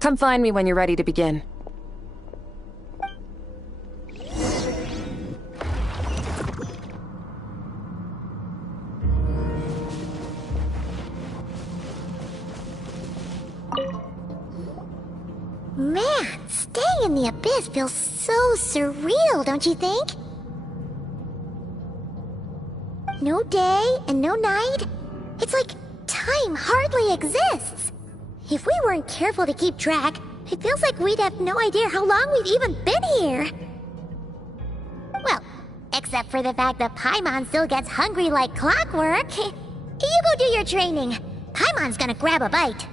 Come find me when you're ready to begin. Man, staying in the abyss feels so surreal, don't you think? No day and no night. It's like time hardly exists. If we weren't careful to keep track, it feels like we'd have no idea how long we've even been here. Well, except for the fact that Paimon still gets hungry like clockwork. You go do your training. Paimon's gonna grab a bite.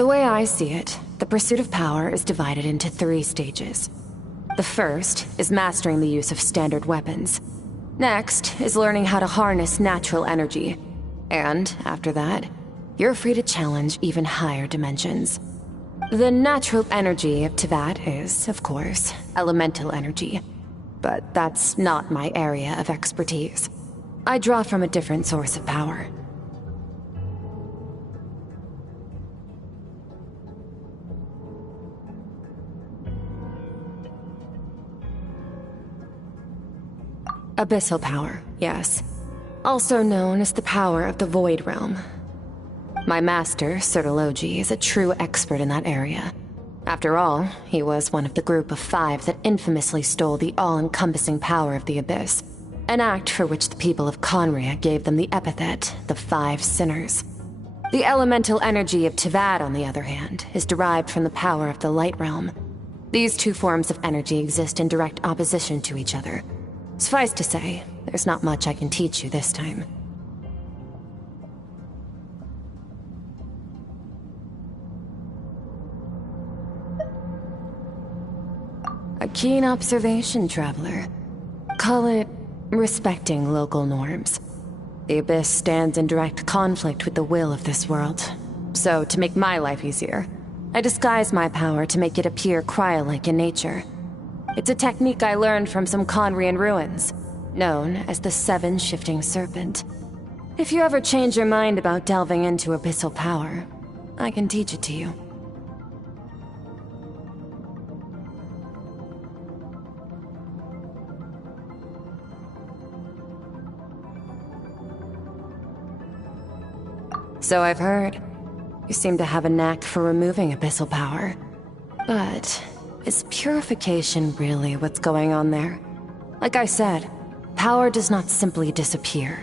The way I see it, the pursuit of power is divided into 3 stages. The first is mastering the use of standard weapons. Next is learning how to harness natural energy. And after that, you're free to challenge even higher dimensions. The natural energy of Teyvat is, of course, elemental energy. But that's not my area of expertise. I draw from a different source of power. Abyssal power, yes. Also known as the power of the Void Realm. My master, Sertologi, is a true expert in that area. After all, he was one of the group of 5 that infamously stole the all-encompassing power of the Abyss, an act for which the people of Conria gave them the epithet, the 5 Sinners. The elemental energy of Teyvat, on the other hand, is derived from the power of the Light Realm. These 2 forms of energy exist in direct opposition to each other. Suffice to say, there's not much I can teach you this time. A keen observation, traveler. Call it respecting local norms. The Abyss stands in direct conflict with the will of this world. So, to make my life easier, I disguise my power to make it appear cryo-like in nature. It's a technique I learned from some Conrian ruins, known as the 7 Shifting Serpent. If you ever change your mind about delving into abyssal power, I can teach it to you. So I've heard. You seem to have a knack for removing abyssal power. But is purification really what's going on there? Like I said, power does not simply disappear.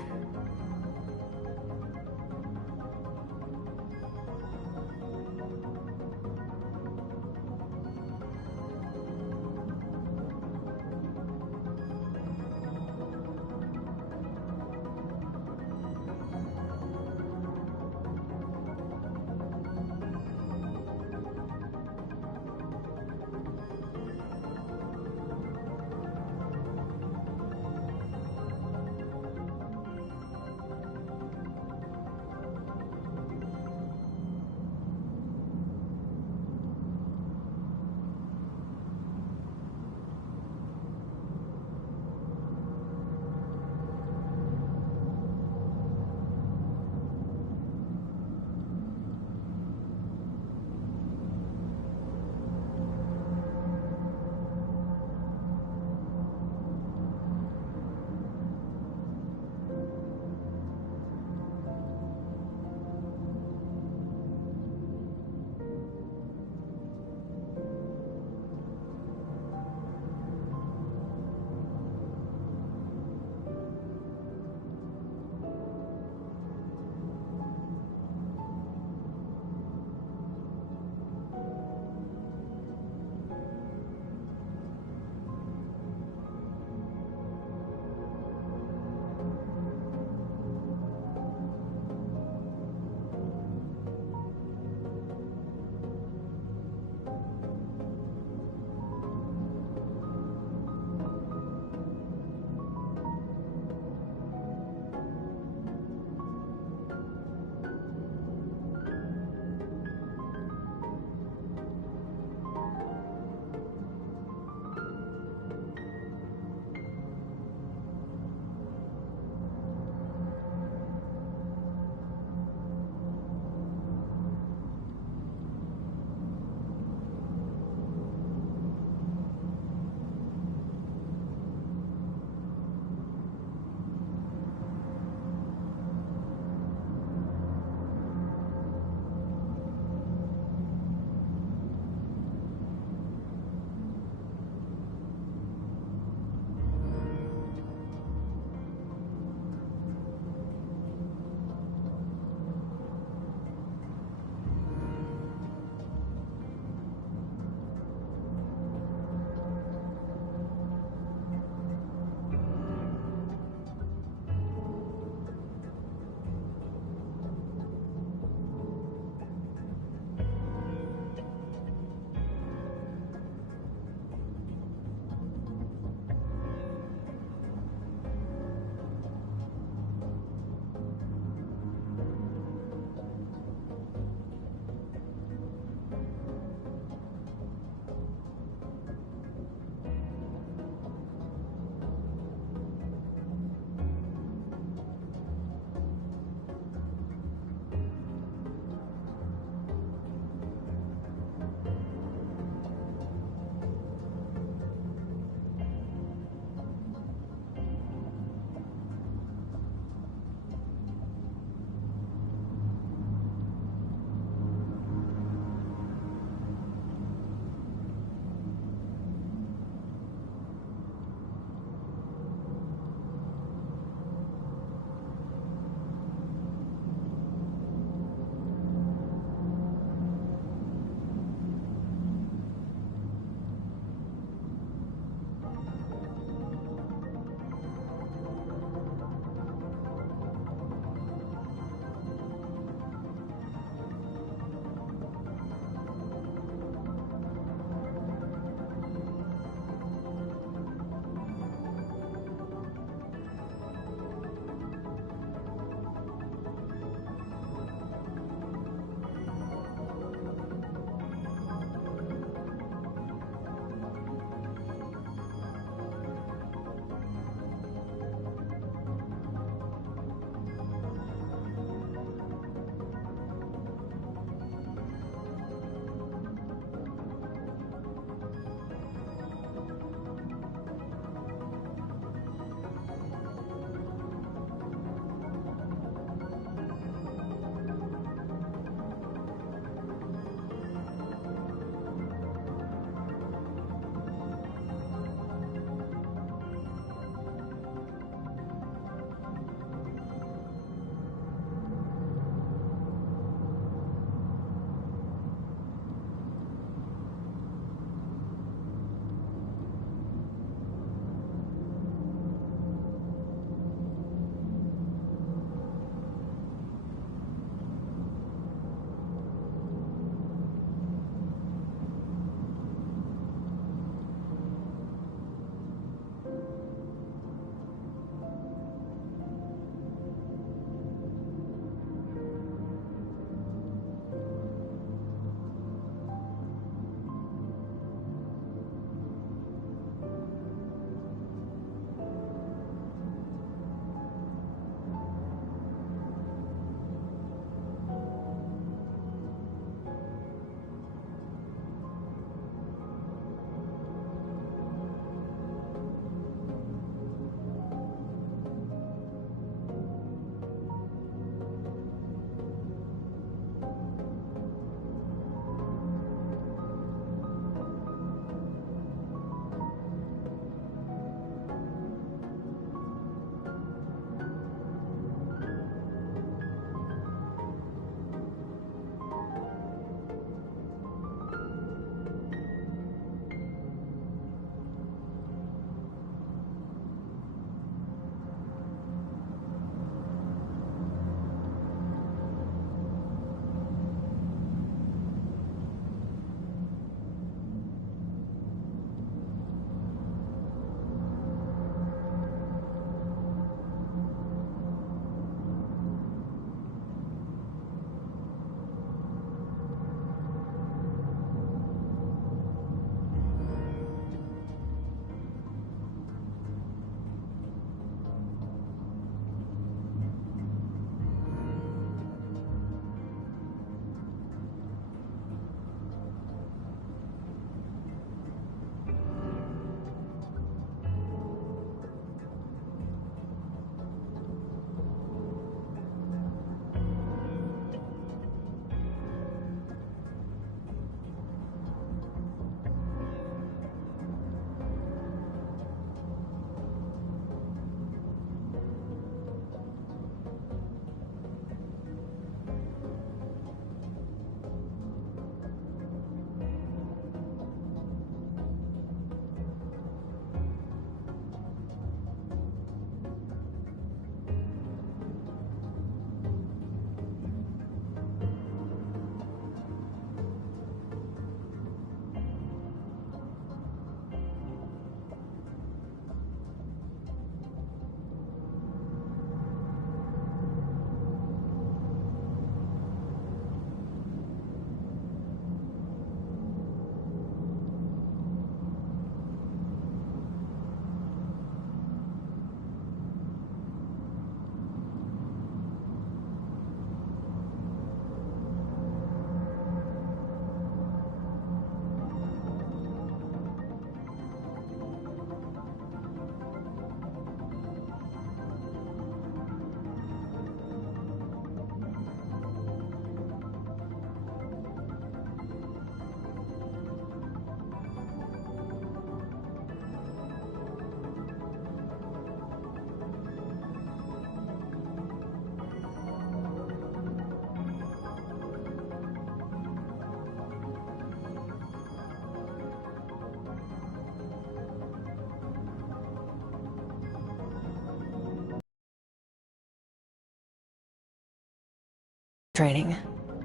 training.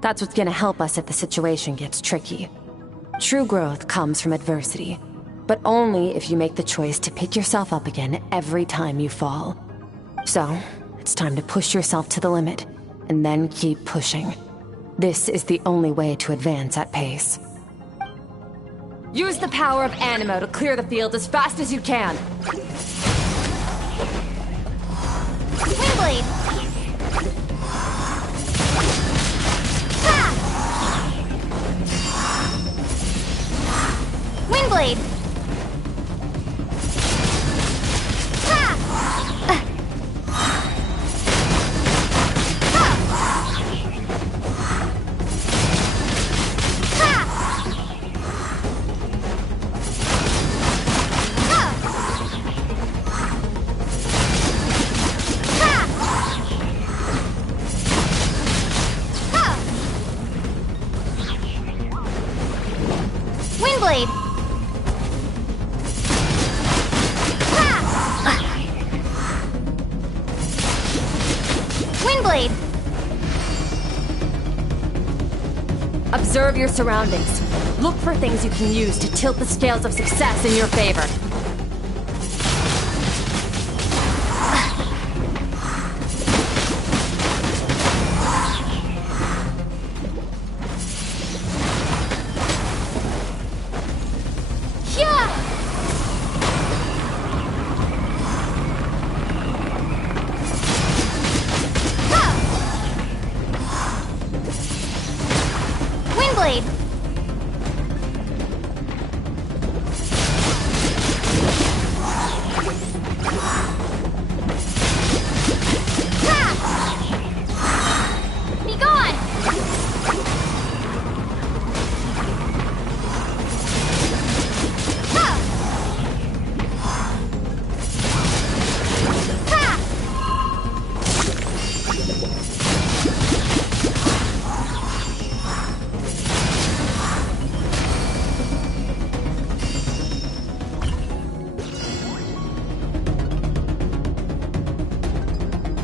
That's what's gonna help us if the situation gets tricky. True growth comes from adversity, but only if you make the choice to pick yourself up again every time you fall. So, it's time to push yourself to the limit, and then keep pushing. This is the only way to advance at pace. Use the power of Animo to clear the field as fast as you can. Windblade! Windblade! Windblade! Windblade! Observe your surroundings. Look for things you can use to tilt the scales of success in your favor. Windblade! Be gone!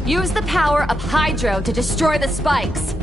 Use the power of Hydro to destroy the spikes.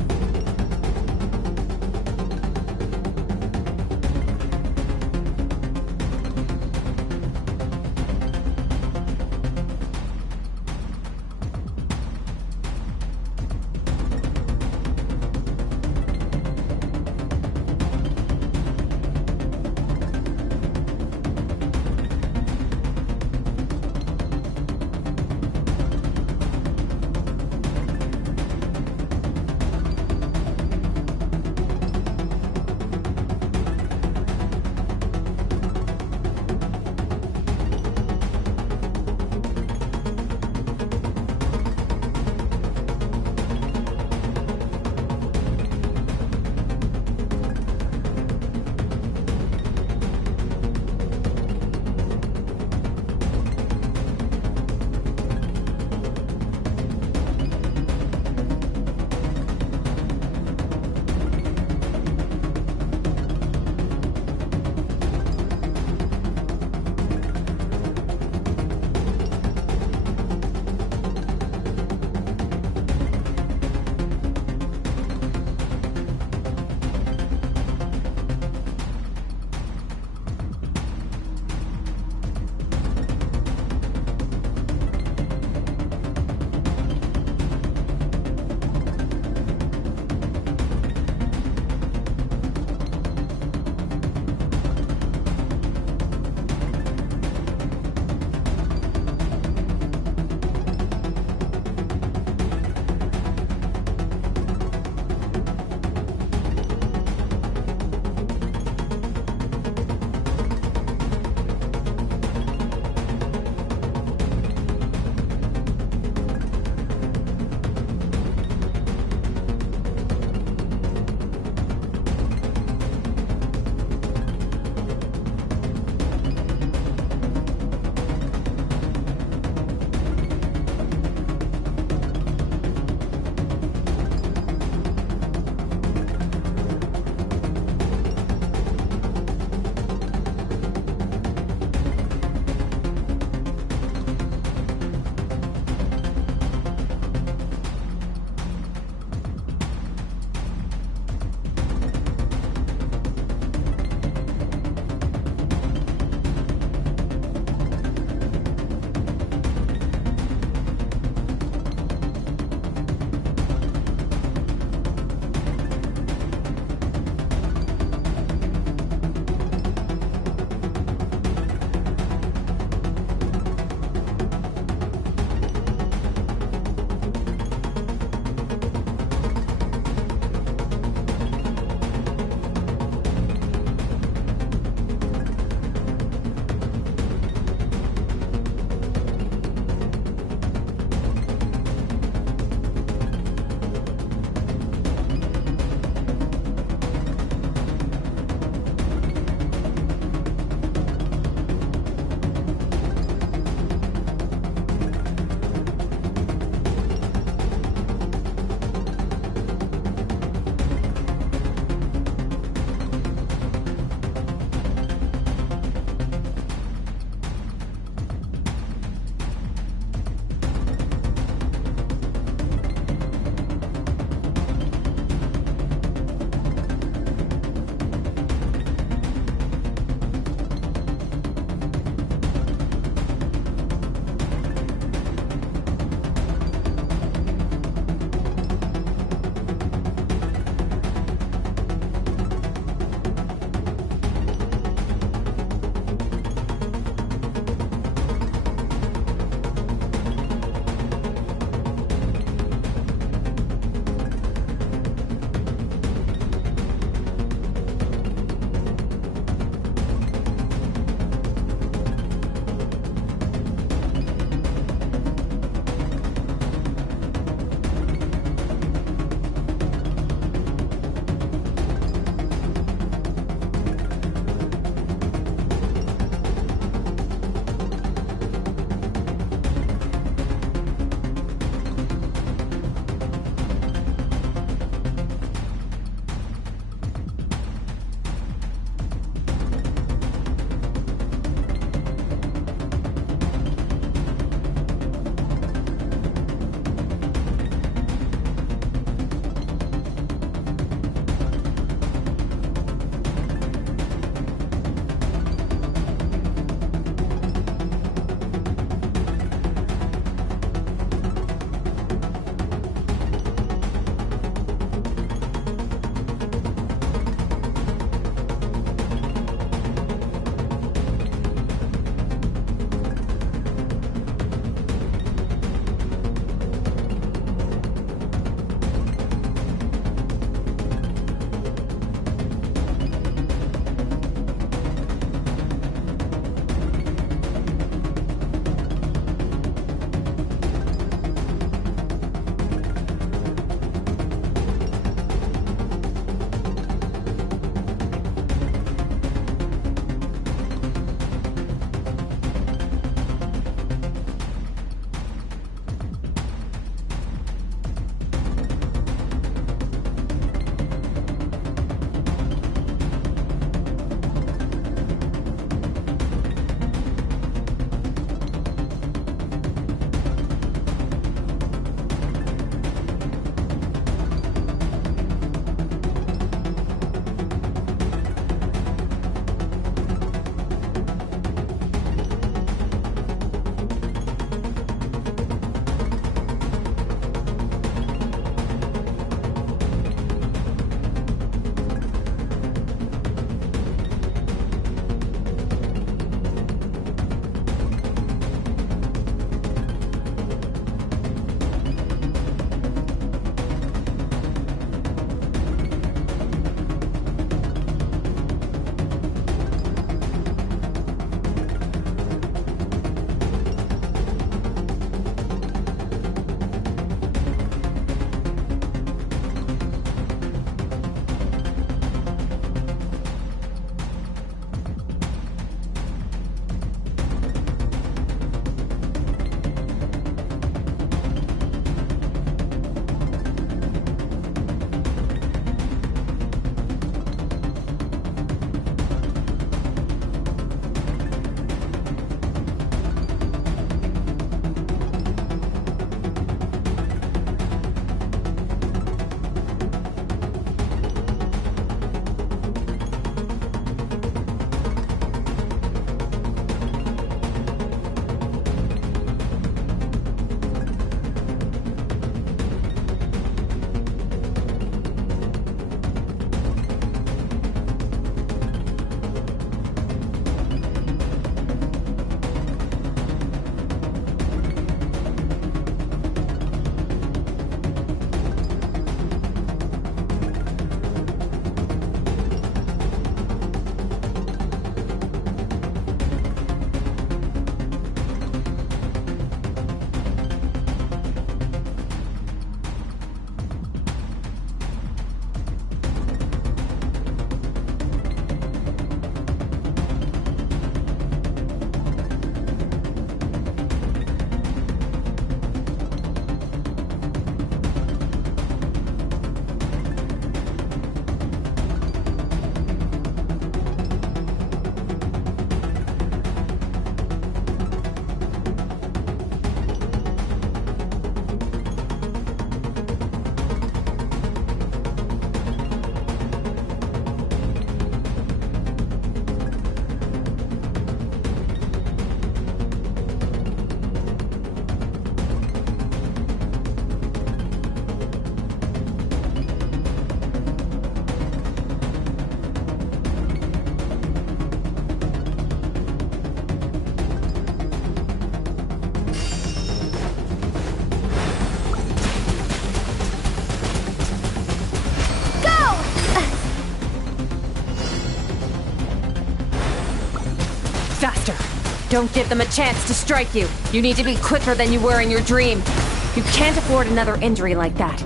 Don't give them a chance to strike you. You need to be quicker than you were in your dream. You can't afford another injury like that.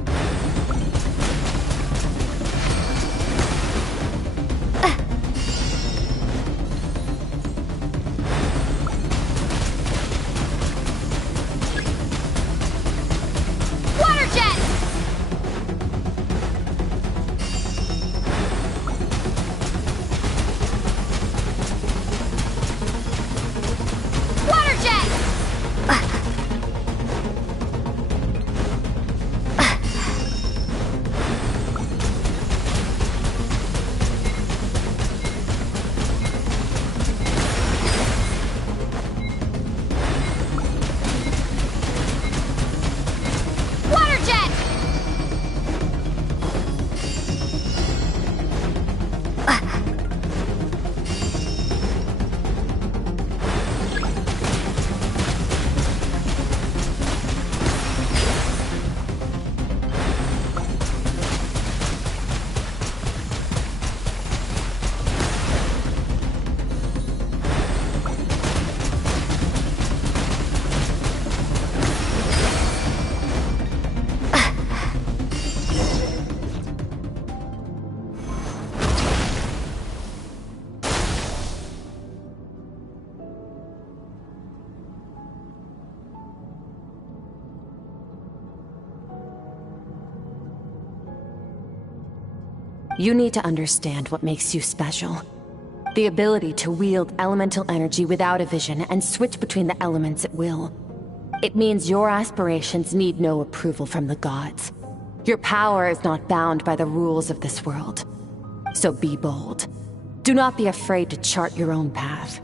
You need to understand what makes you special. The ability to wield elemental energy without a vision and switch between the elements at will. It means your aspirations need no approval from the gods. Your power is not bound by the rules of this world. So be bold. Do not be afraid to chart your own path.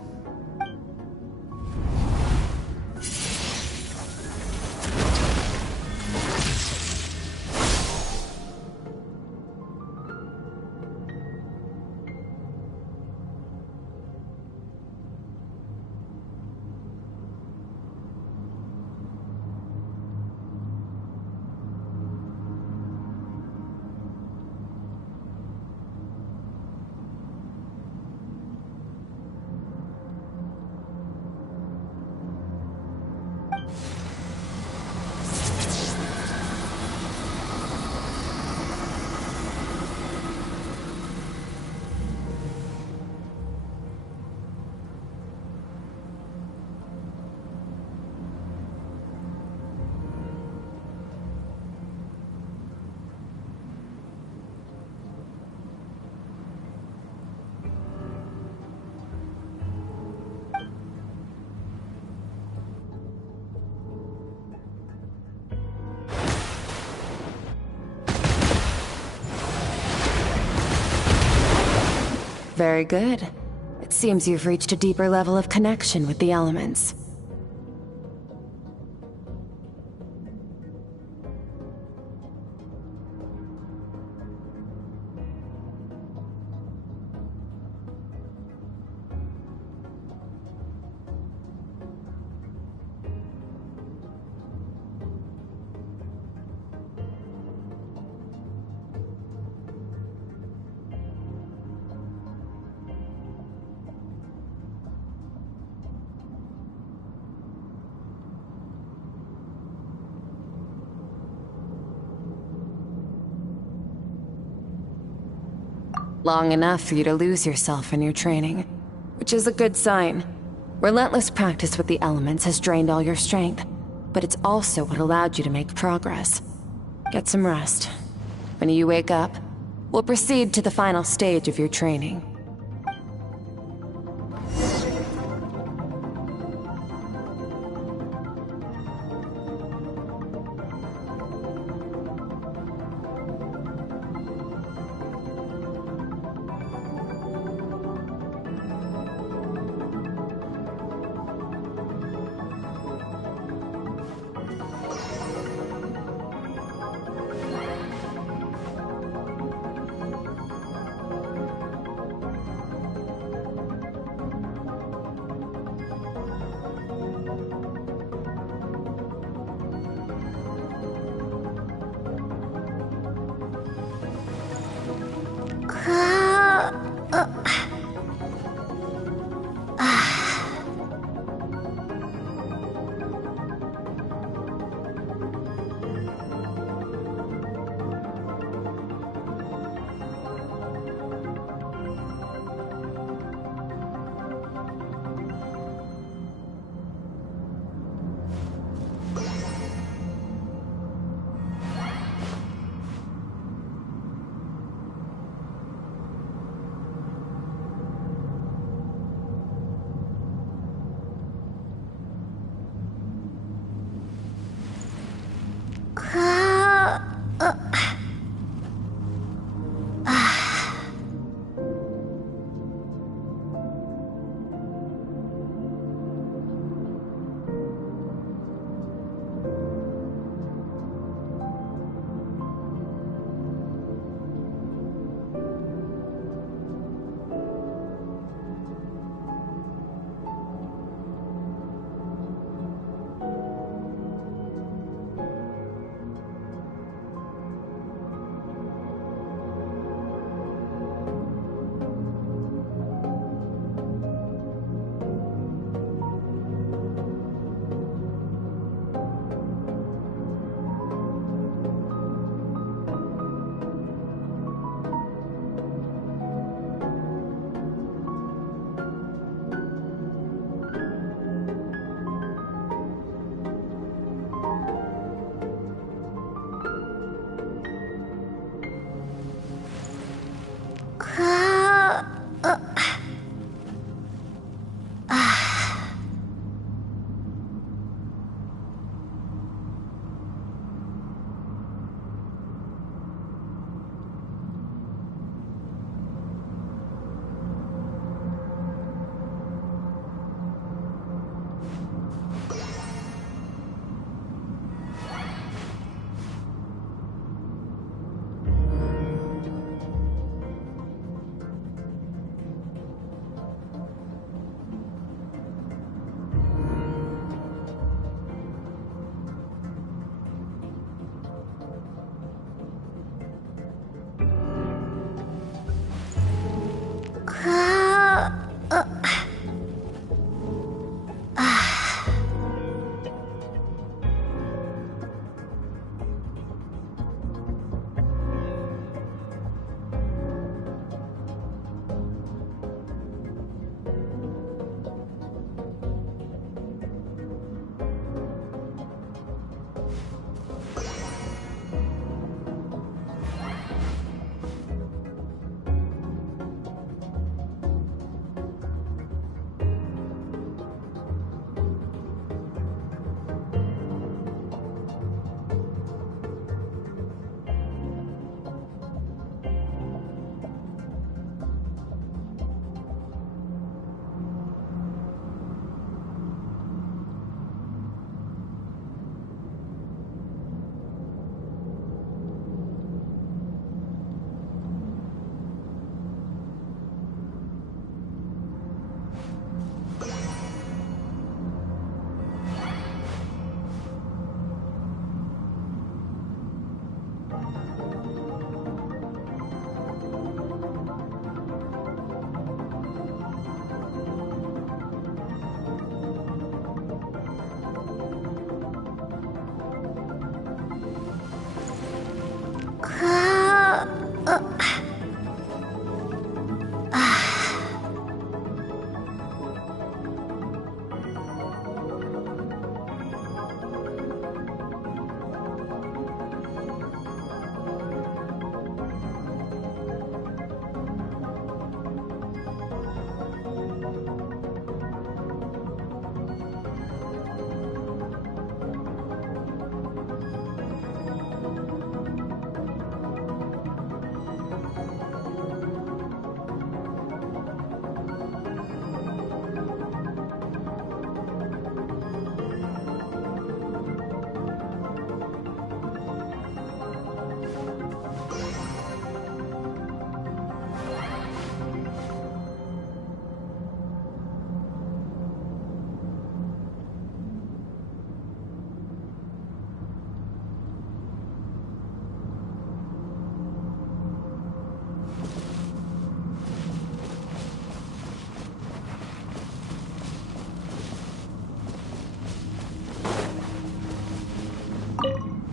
Very good. It seems you've reached a deeper level of connection with the elements. Long enough for you to lose yourself in your training, which is a good sign. Relentless practice with the elements has drained all your strength, but it's also what allowed you to make progress. Get some rest. When you wake up, we'll proceed to the final stage of your training.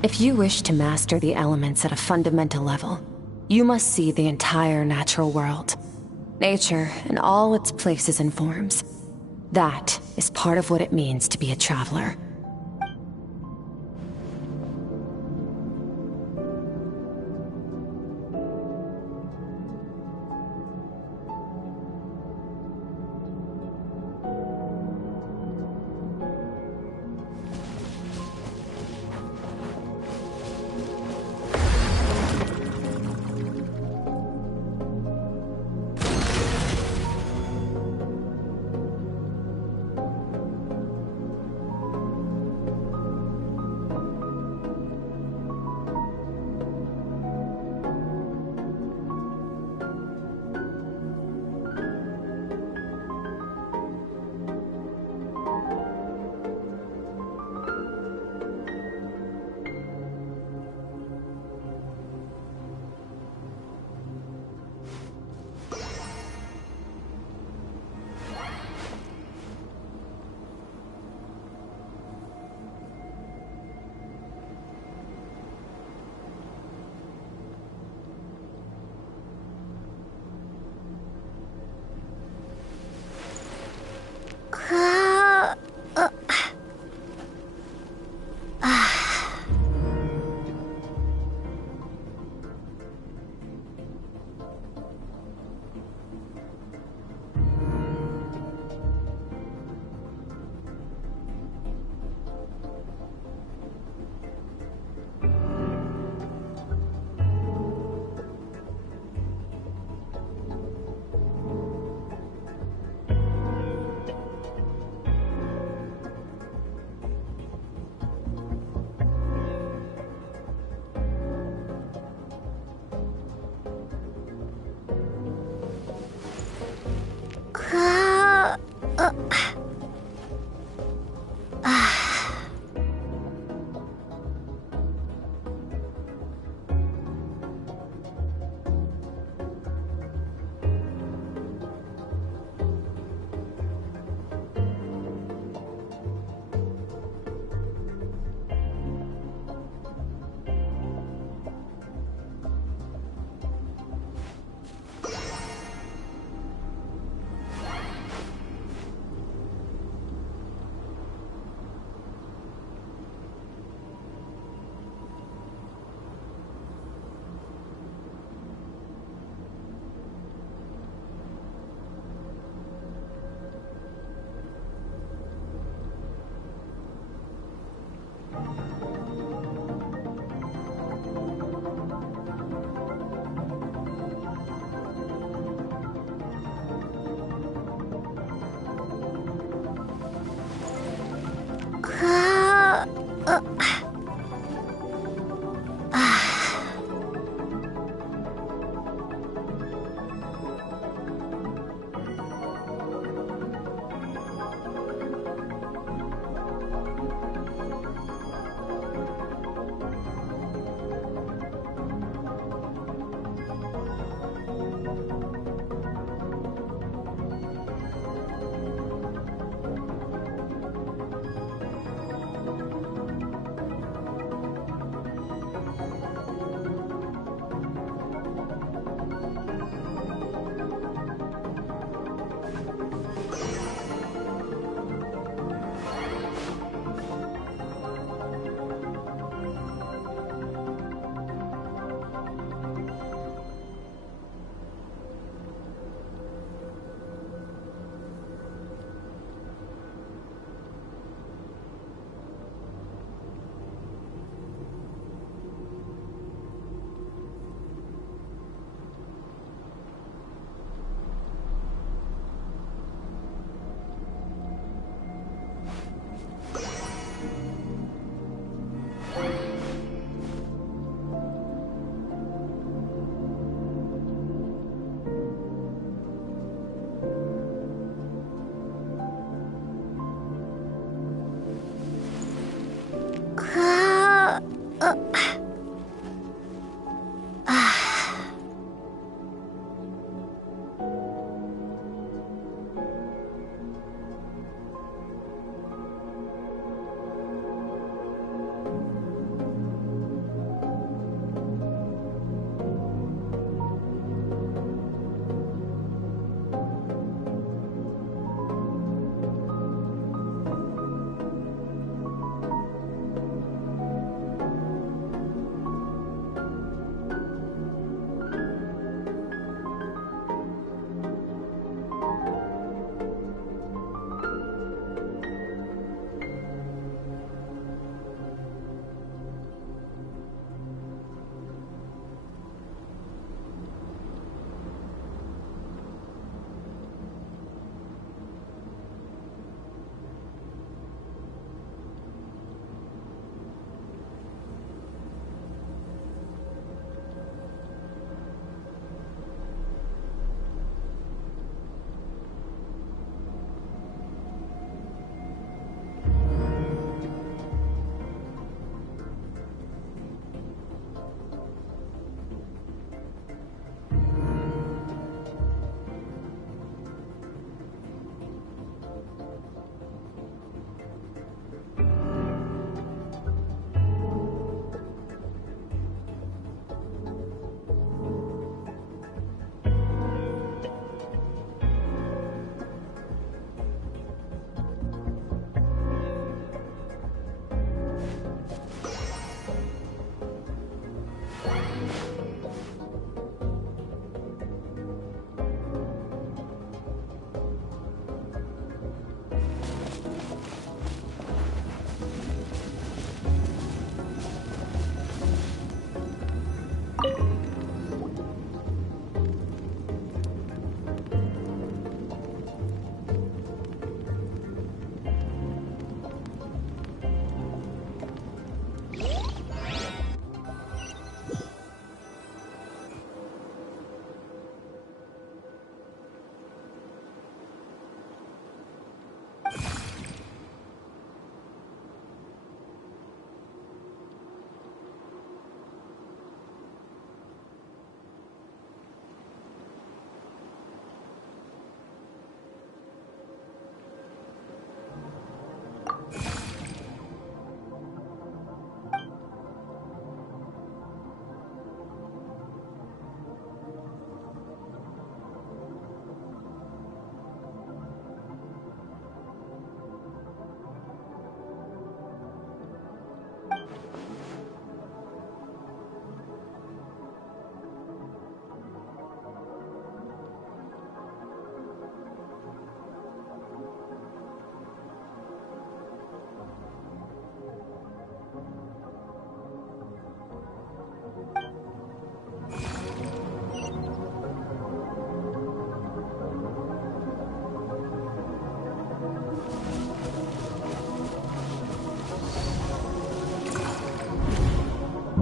If you wish to master the elements at a fundamental level, you must see the entire natural world. Nature in all its places and forms. That is part of what it means to be a traveler.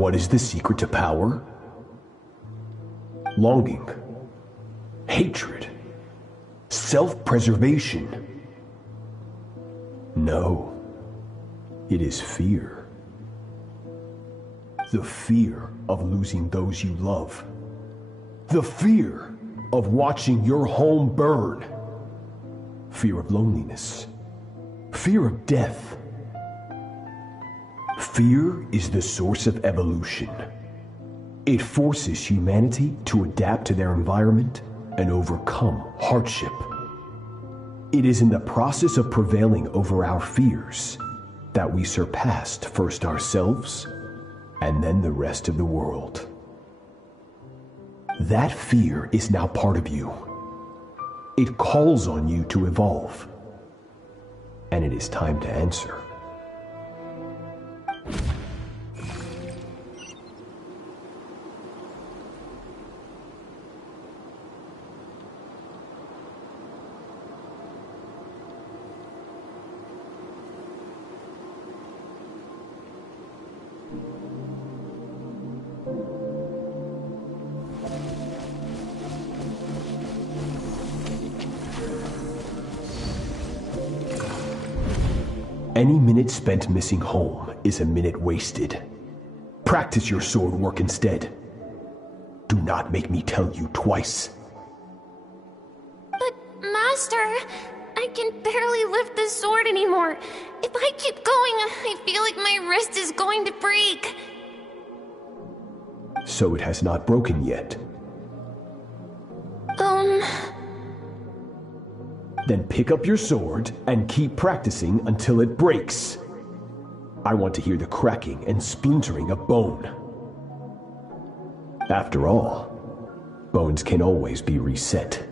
What is the secret to power? Longing, hatred, self-preservation. No, it is fear. The fear of losing those you love. The fear of watching your home burn. Fear of loneliness. Fear of death. Fear is the source of evolution. It forces humanity to adapt to their environment and overcome hardship. It is in the process of prevailing over our fears that we surpassed first ourselves and then the rest of the world. That fear is now part of you. It calls on you to evolve. And it is time to answer. Any minute spent missing home is a minute wasted. Practice your sword work instead. Do not make me tell you twice. But, Master, I can barely lift the sword anymore. If I keep going, I feel like my wrist is going to break. So it has not broken yet. Then pick up your sword and keep practicing until it breaks. I want to hear the cracking and splintering of bone. After all, bones can always be reset.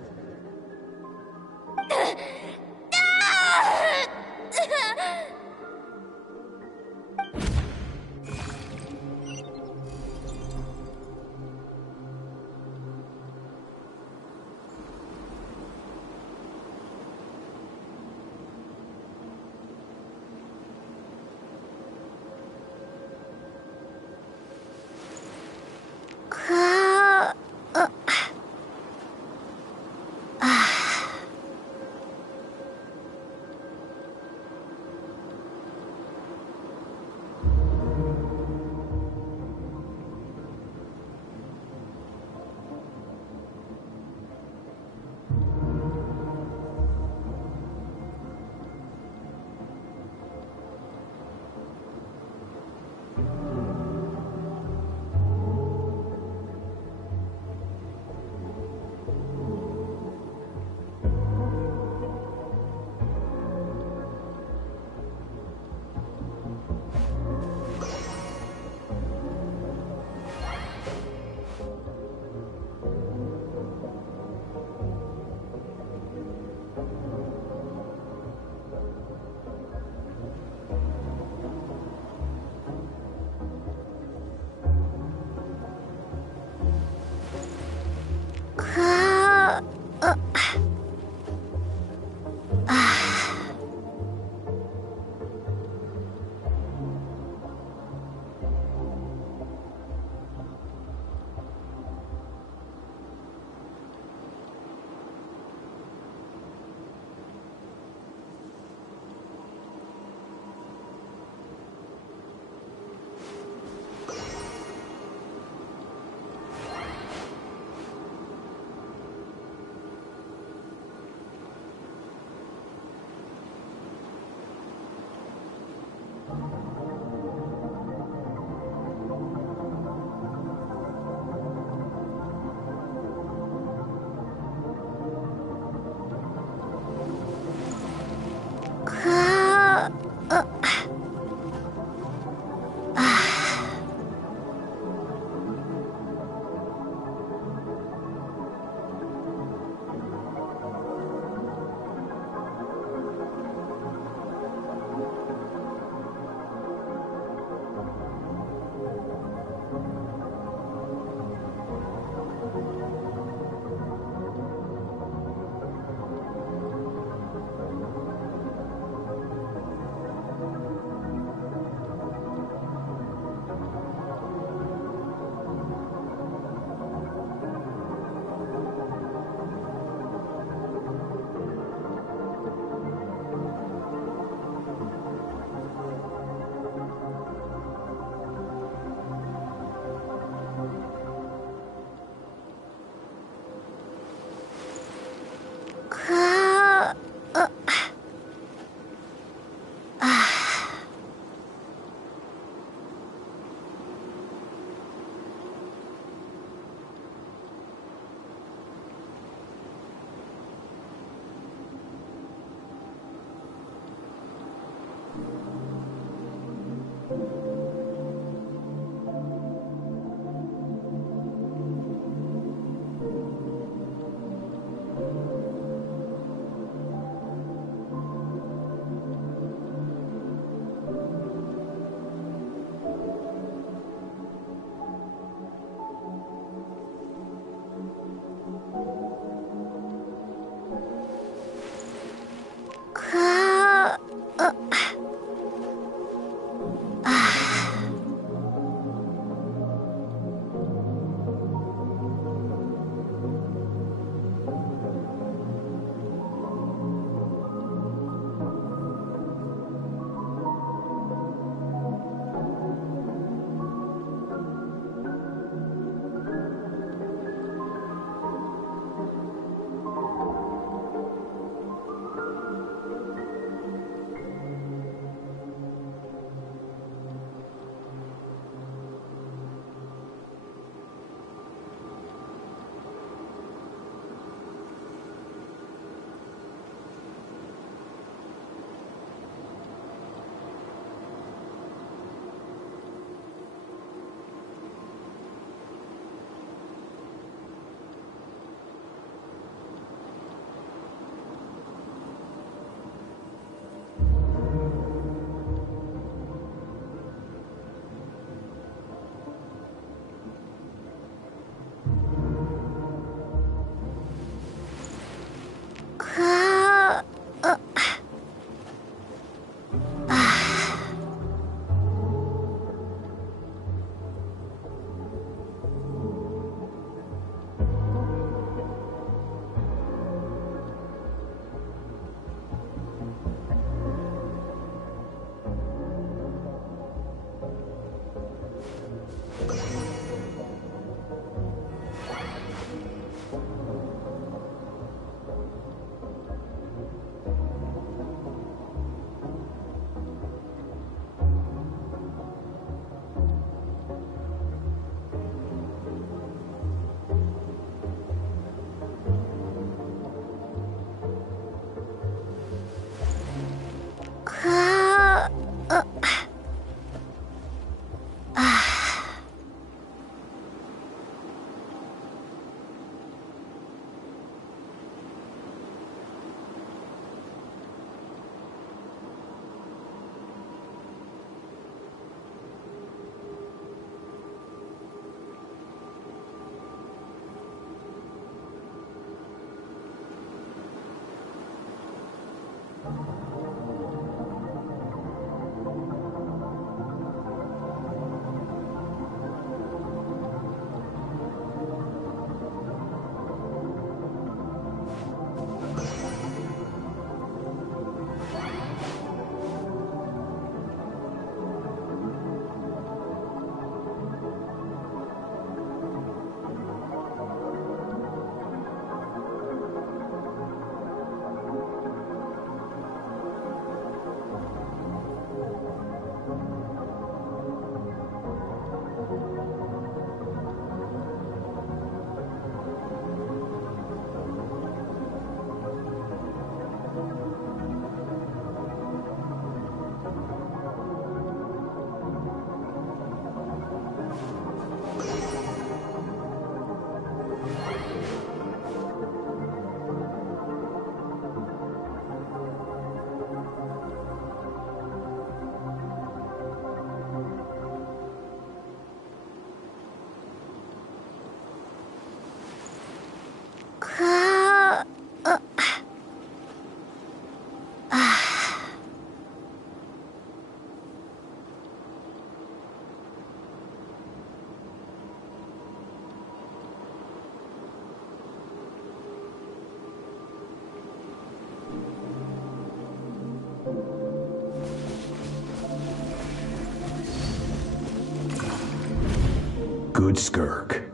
Good, Skirk.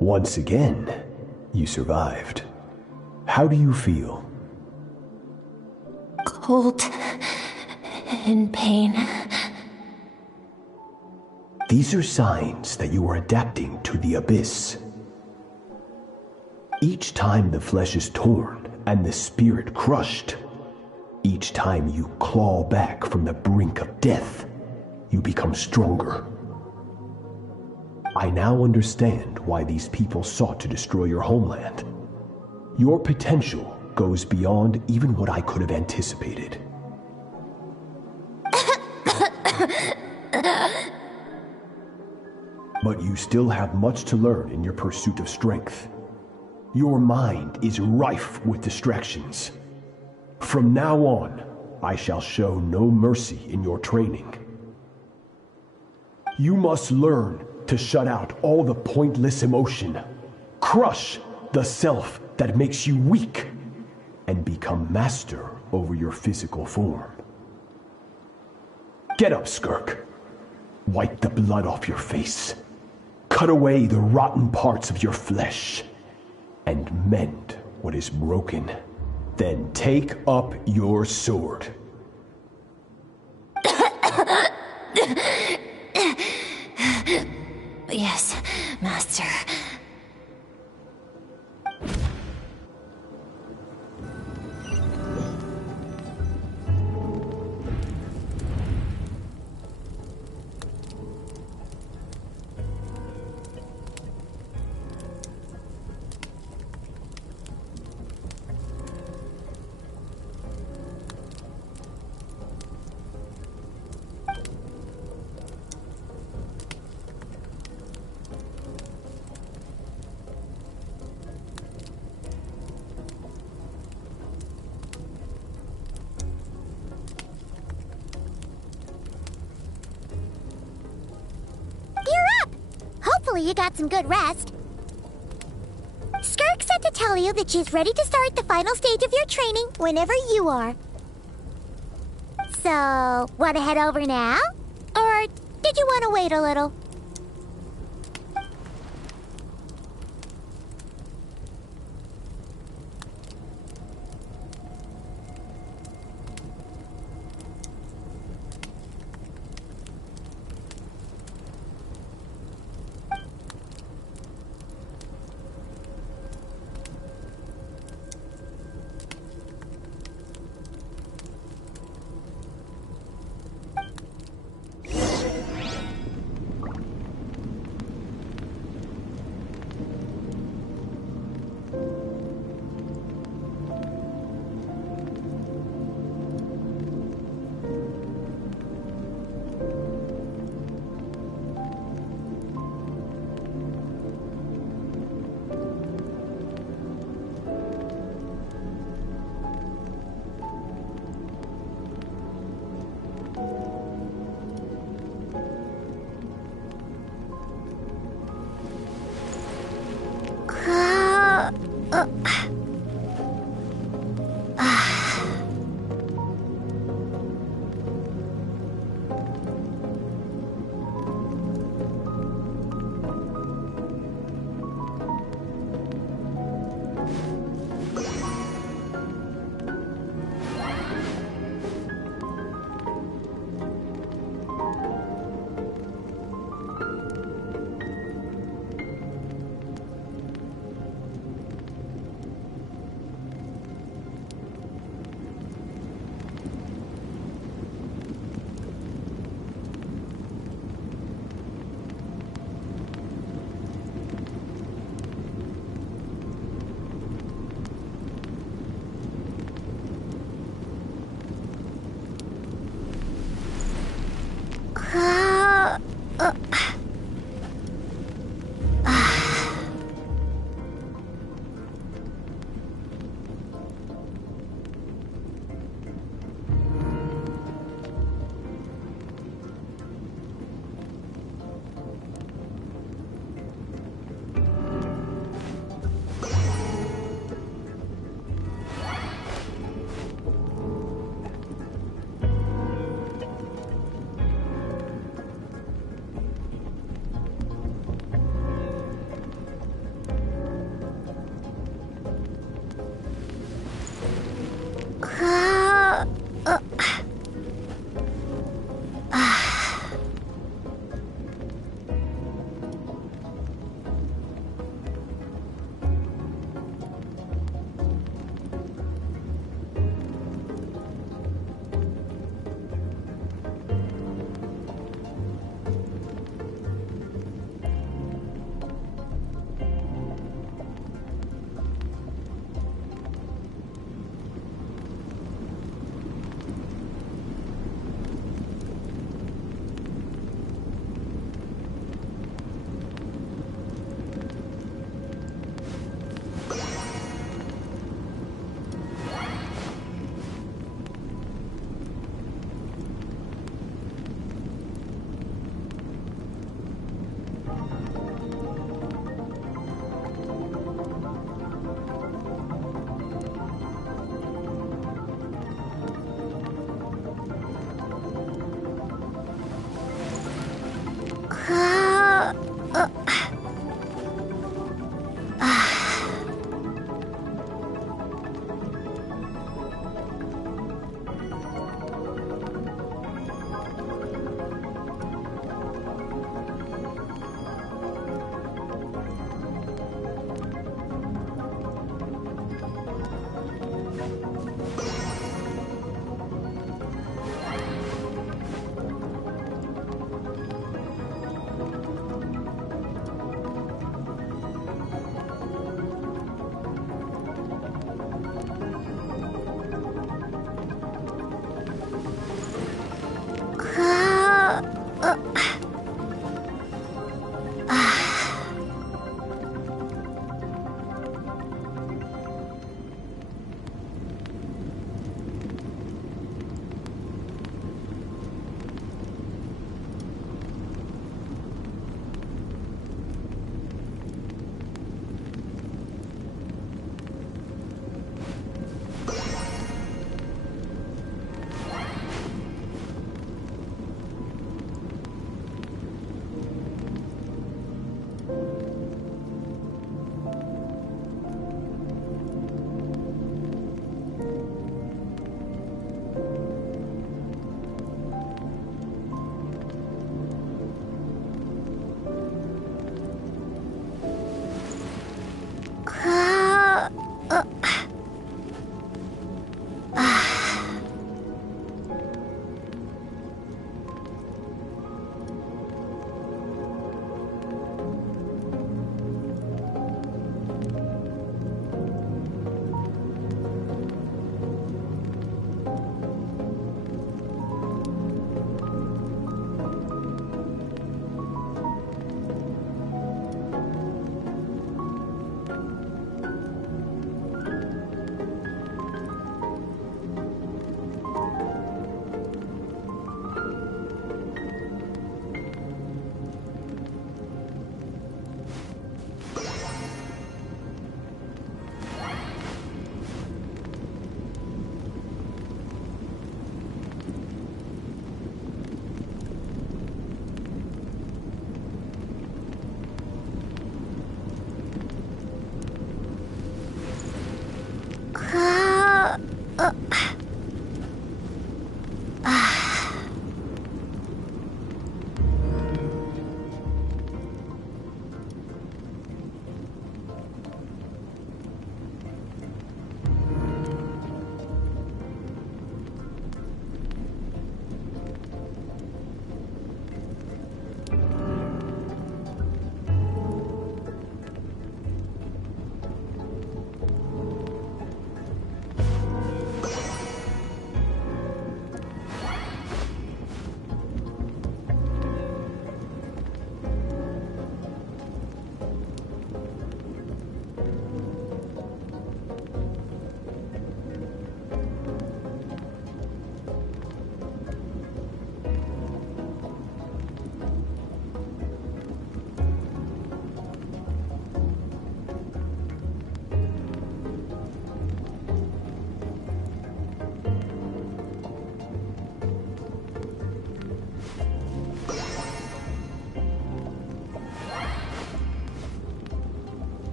Once again, you survived. How do you feel? Cold. In pain. These are signs that you are adapting to the abyss. Each time the flesh is torn and the spirit crushed, each time you claw back from the brink of death, you become stronger. I now understand why these people sought to destroy your homeland. Your potential goes beyond even what I could have anticipated. But you still have much to learn in your pursuit of strength. Your mind is rife with distractions. From now on, I shall show no mercy in your training. You must learn to shut out all the pointless emotion, crush the self that makes you weak, and become master over your physical form. Get up, Skirk. Wipe the blood off your face. Cut away the rotten parts of your flesh, and mend what is broken. Then take up your sword. Yes, Master. Hopefully you got some good rest. Skirk said to tell you that she's ready to start the final stage of your training whenever you are. So, want to head over now? Or did you want to wait a little?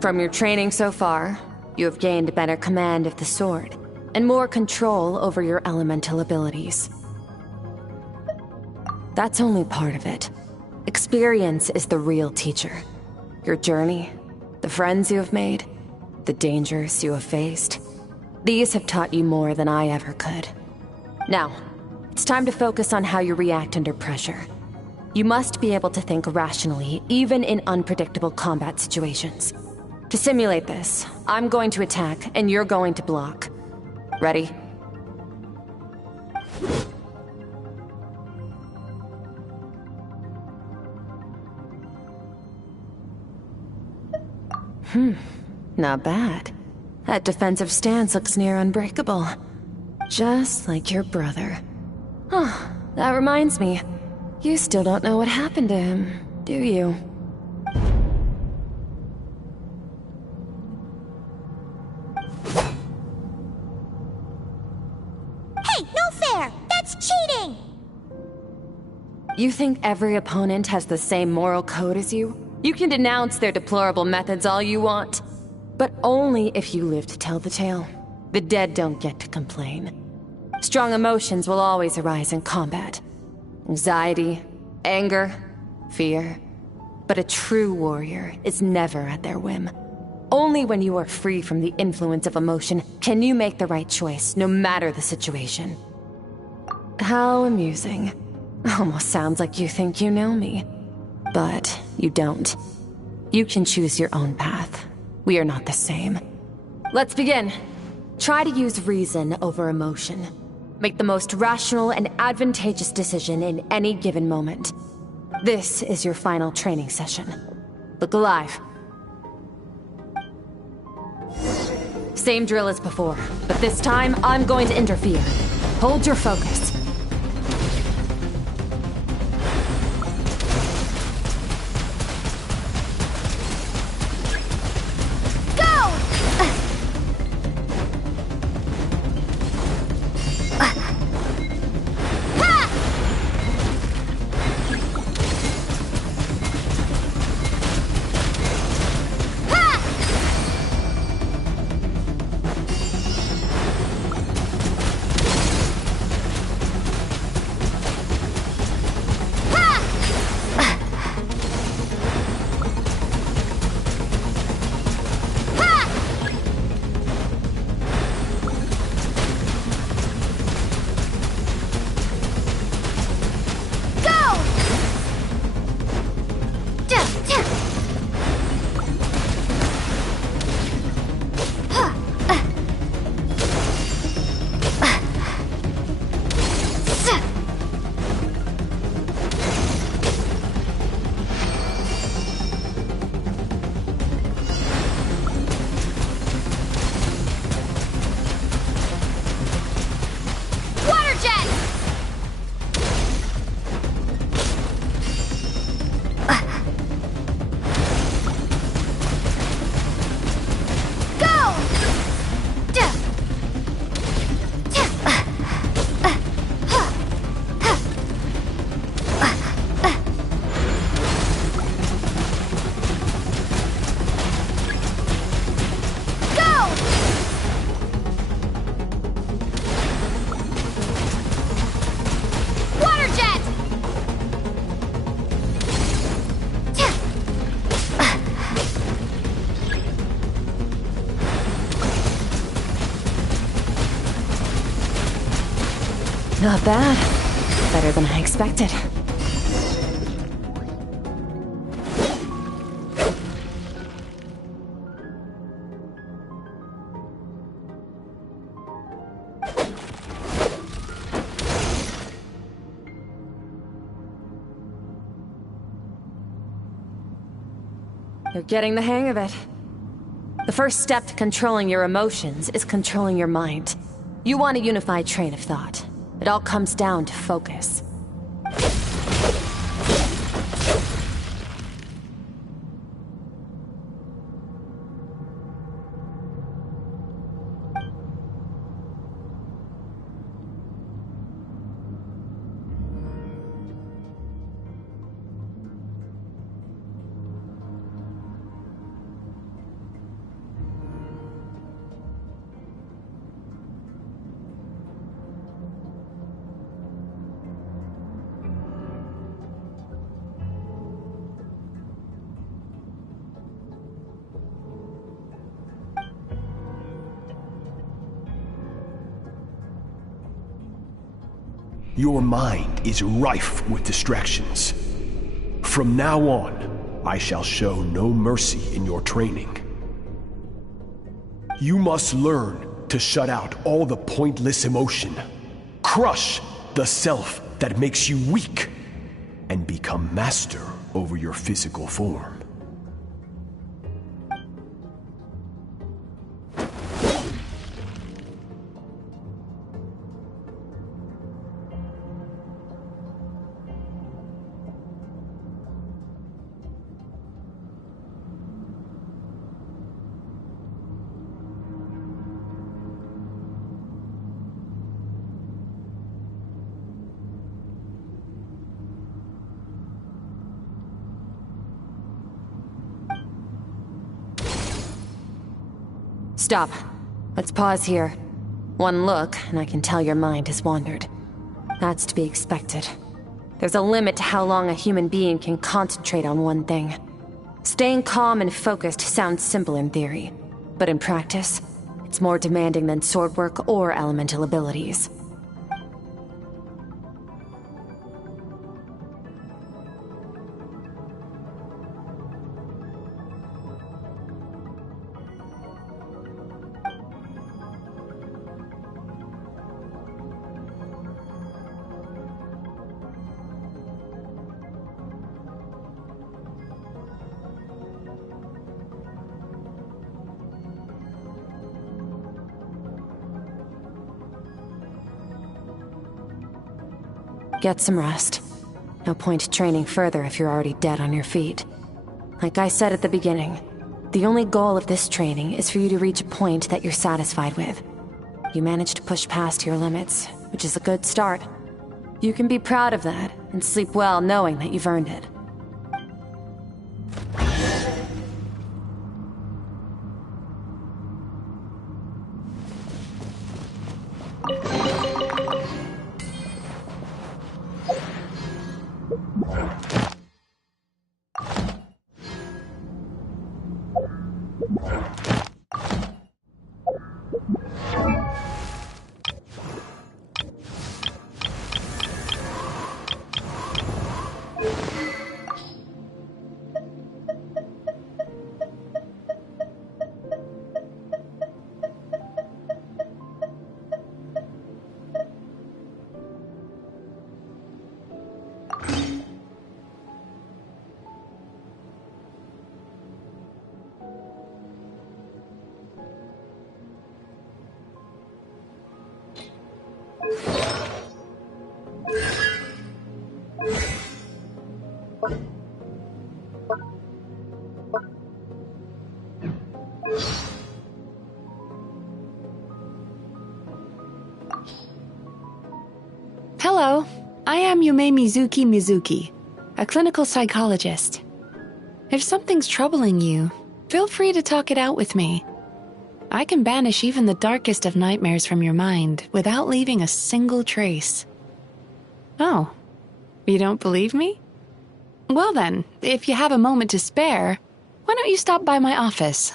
From your training so far, you have gained better command of the sword, and more control over your elemental abilities. That's only part of it. Experience is the real teacher. Your journey, the friends you have made, the dangers you have faced. These have taught you more than I ever could. Now, it's time to focus on how you react under pressure. You must be able to think rationally, even in unpredictable combat situations. To simulate this, I'm going to attack, and you're going to block. Ready? Not bad. That defensive stance looks near unbreakable. Just like your brother. Huh, that reminds me. You still don't know what happened to him, do you? Hey, no fair! That's cheating! You think every opponent has the same moral code as you? You can denounce their deplorable methods all you want, but only if you live to tell the tale. The dead don't get to complain. Strong emotions will always arise in combat. Anxiety, anger, fear. But a true warrior is never at their whim. Only when you are free from the influence of emotion can you make the right choice, no matter the situation. How amusing. Almost sounds like you think you know me. But you don't. You can choose your own path. We are not the same. Let's begin. Try to use reason over emotion. Make the most rational and advantageous decision in any given moment. This is your final training session. Look alive. Same drill as before, but this time I'm going to interfere. Hold your focus. Not bad. Better than I expected. You're getting the hang of it. The first step to controlling your emotions is controlling your mind. You want a unified train of thought. It all comes down to focus. Your mind is rife with distractions. From now on, I shall show no mercy in your training. You must learn to shut out all the pointless emotion, crush the self that makes you weak, and become master over your physical form. Stop. Let's pause here. One look, and I can tell your mind has wandered. That's to be expected. There's a limit to how long a human being can concentrate on one thing. Staying calm and focused sounds simple in theory, but in practice, it's more demanding than sword work or elemental abilities. Get some rest. No point training further if you're already dead on your feet. Like I said at the beginning, the only goal of this training is for you to reach a point that you're satisfied with. You managed to push past your limits, which is a good start. You can be proud of that and sleep well knowing that you've earned it. Hello, I am Yume Mizuki, a clinical psychologist. If something's troubling you, feel free to talk it out with me. I can banish even the darkest of nightmares from your mind without leaving a single trace. Oh, you don't believe me? Well then, if you have a moment to spare, why don't you stop by my office?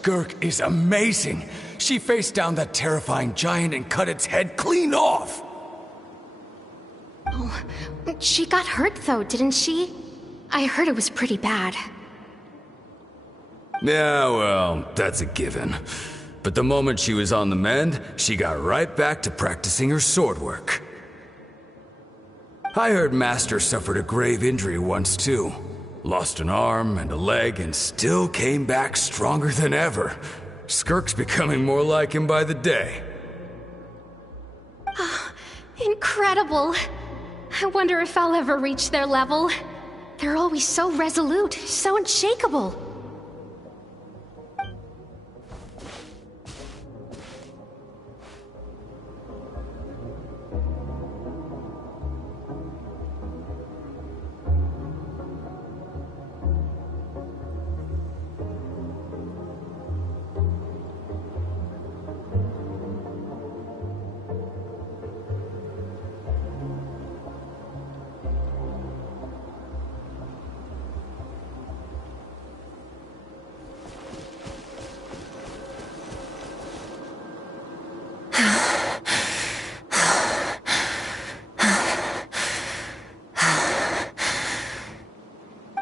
Skirk is amazing. She faced down that terrifying giant and cut its head clean off. Oh, she got hurt though, didn't she? I heard it was pretty bad. Yeah, well, that's a given. But the moment she was on the mend, she got right back to practicing her sword work. I heard Master suffered a grave injury once too. Lost an arm and a leg and still came back stronger than ever. Skirk's becoming more like him by the day. Oh, incredible. I wonder if I'll ever reach their level. They're always so resolute, so unshakable.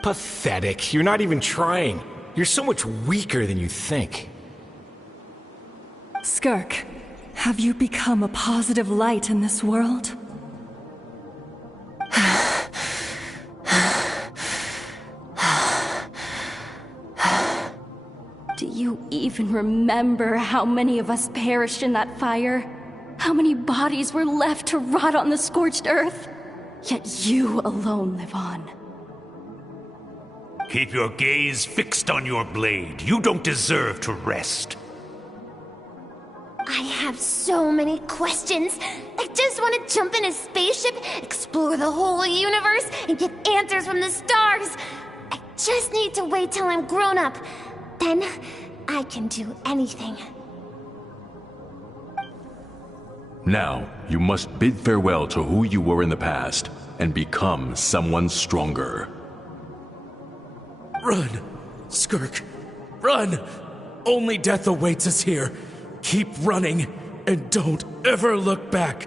Pathetic. You're not even trying. You're so much weaker than you think. Skirk, have you become a positive light in this world? Do you even remember how many of us perished in that fire? How many bodies were left to rot on the scorched earth? Yet you alone live on. Keep your gaze fixed on your blade. You don't deserve to rest. I have so many questions. I just want to jump in a spaceship, explore the whole universe, and get answers from the stars. I just need to wait till I'm grown up. Then, I can do anything. Now, you must bid farewell to who you were in the past, and become someone stronger. Run! Skirk! Run! Only death awaits us here. Keep running, and don't ever look back.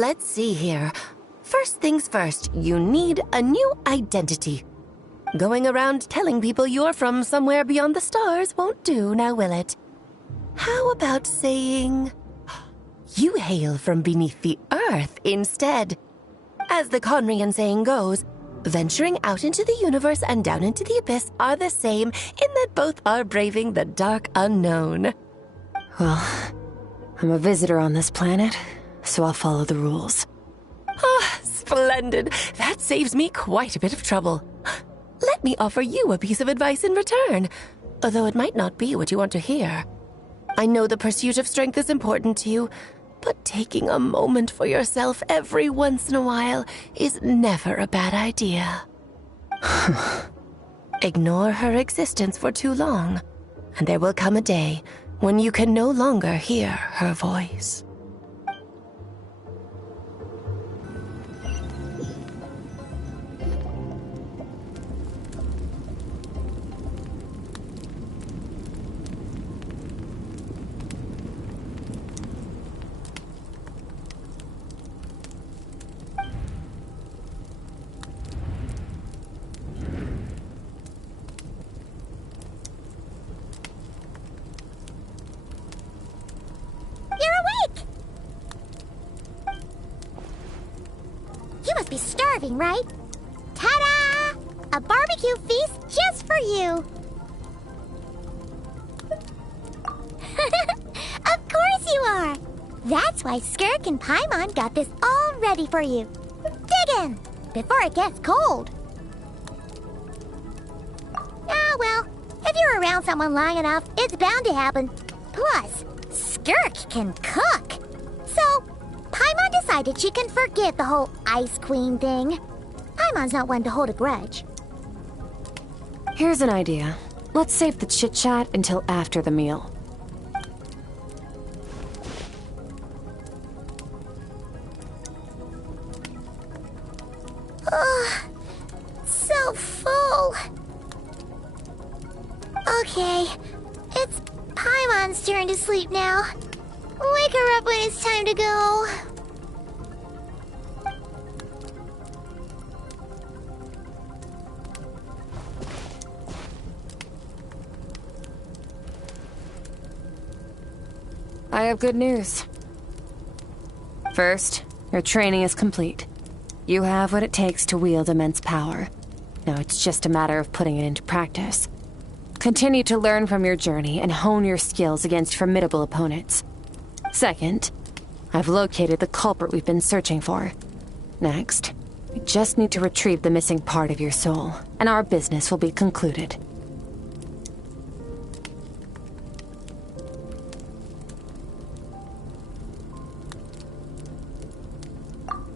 Let's see here. First things first, you need a new identity. Going around telling people you're from somewhere beyond the stars won't do, now will it? How about saying you hail from beneath the earth instead? As the Conrian saying goes, venturing out into the universe and down into the abyss are the same in that both are braving the dark unknown. Well, I'm a visitor on this planet, so I'll follow the rules. Ah, splendid. That saves me quite a bit of trouble. Let me offer you a piece of advice in return, although it might not be what you want to hear. I know the pursuit of strength is important to you, but taking a moment for yourself every once in a while is never a bad idea. Ignore her existence for too long, and there will come a day when you can no longer hear her voice. Be starving, right? Ta-da! A barbecue feast just for you! Of course you are! That's why Skirk and Paimon got this all ready for you. Dig in, before it gets cold. Ah, well, if you're around someone long enough, it's bound to happen. Plus, Skirk can cook. So, Paimon decided she can forget the whole Ice Queen thing. Paimon's not one to hold a grudge. Here's an idea. Let's save the chit-chat until after the meal. So full. Okay, it's Paimon's turn to sleep now. Wake her up when it's time to go. I have good news. First, your training is complete. You have what it takes to wield immense power. Now it's just a matter of putting it into practice. Continue to learn from your journey and hone your skills against formidable opponents. Second, I've located the culprit we've been searching for. Next, we just need to retrieve the missing part of your soul, and our business will be concluded.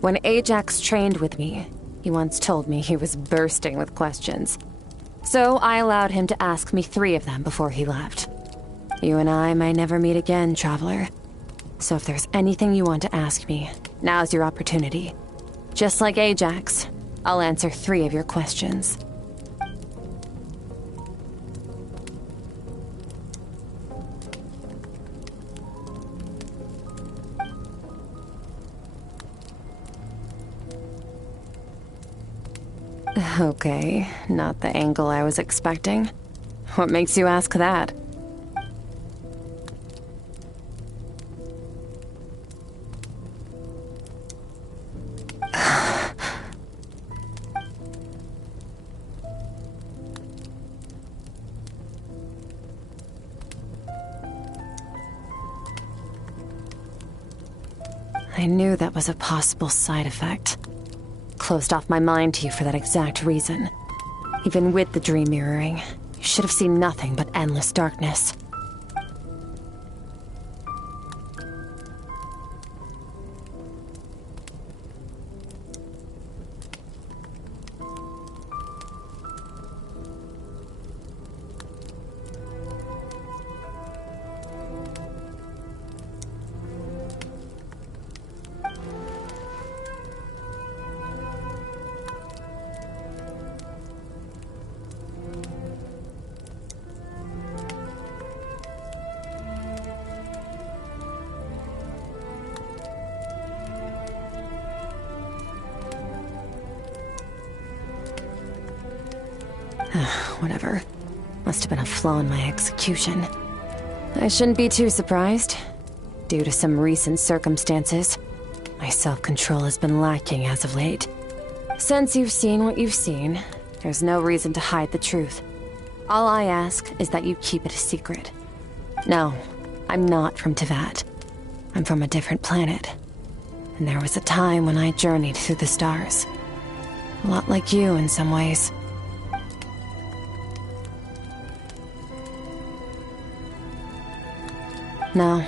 When Ajax trained with me, he once told me he was bursting with questions. So I allowed him to ask me 3 of them before he left. You and I may never meet again, Traveler. So if there's anything you want to ask me, now's your opportunity. Just like Ajax, I'll answer 3 of your questions. Okay, not the angle I was expecting. What makes you ask that? I knew that was a possible side effect. Closed off my mind to you for that exact reason. Even with the dream mirroring, you should have seen nothing but endless darkness. Whatever. Must have been a flaw in my execution. I shouldn't be too surprised. Due to some recent circumstances, my self-control has been lacking as of late. Since you've seen what you've seen, there's no reason to hide the truth. All I ask is that you keep it a secret. No, I'm not from Tevat. I'm from a different planet. And there was a time when I journeyed through the stars. A lot like you in some ways. No,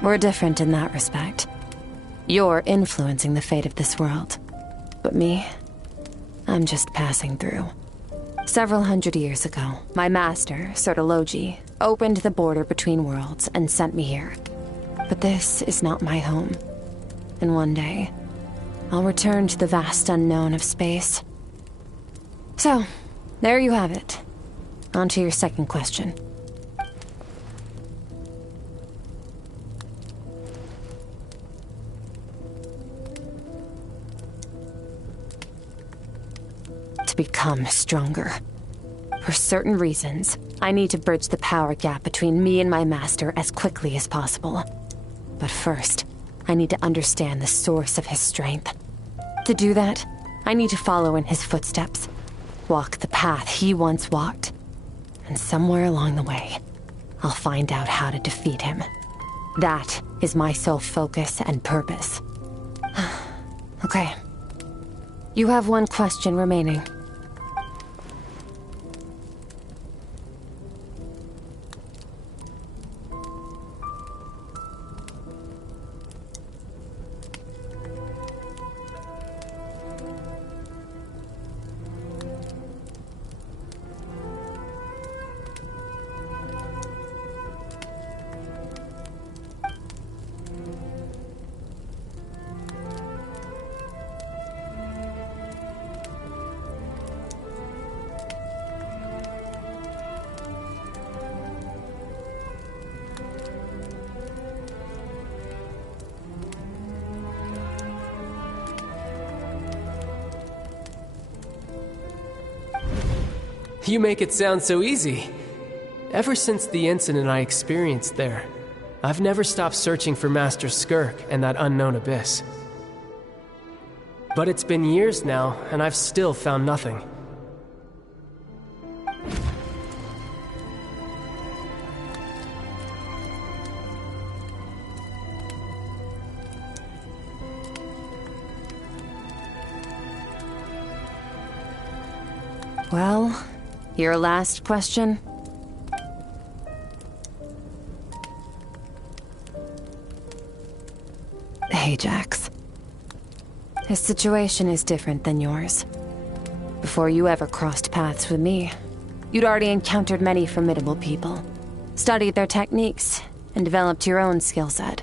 we're different in that respect. You're influencing the fate of this world. But me, I'm just passing through. Several hundred years ago, my master, Sertologi, opened the border between worlds and sent me here. But this is not my home. And one day, I'll return to the vast unknown of space. So, there you have it. On to your second question. To become stronger. For certain reasons, I need to bridge the power gap between me and my master as quickly as possible. But first, I need to understand the source of his strength. To do that, I need to follow in his footsteps, walk the path he once walked. And somewhere along the way, I'll find out how to defeat him. That is my sole focus and purpose. Okay. You have one question remaining. You make it sound so easy. Ever since the incident I experienced there, I've never stopped searching for Master Skirk and that unknown abyss. But it's been years now, and I've still found nothing. Well, your last question? Ajax. His situation is different than yours. Before you ever crossed paths with me, you'd already encountered many formidable people, studied their techniques, and developed your own skill set.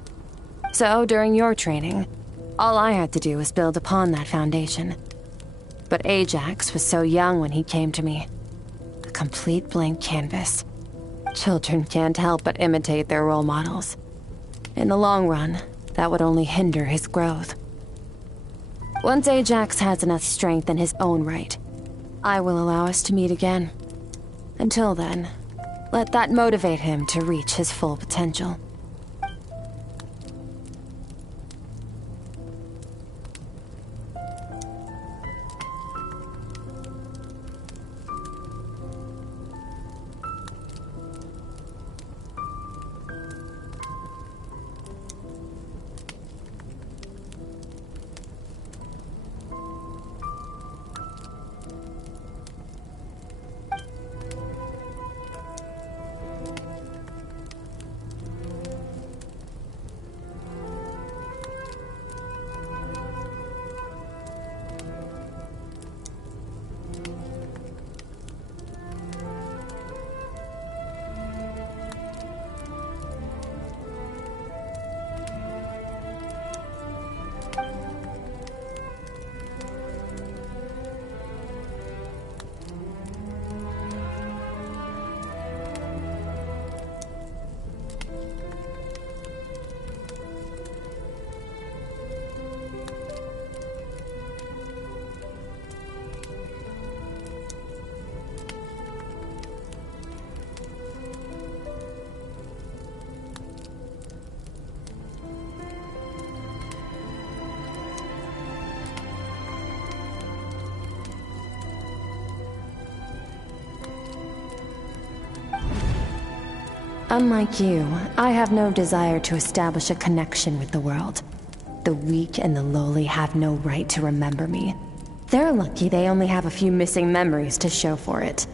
So, during your training, all I had to do was build upon that foundation. But Ajax was so young when he came to me. A complete blank canvas. Children can't help but imitate their role models. In the long run, that would only hinder his growth. Once Ajax has enough strength in his own right, I will allow us to meet again. Until then, let that motivate him to reach his full potential. Unlike you, I have no desire to establish a connection with the world. The weak and the lowly have no right to remember me. They're lucky they only have a few missing memories to show for it.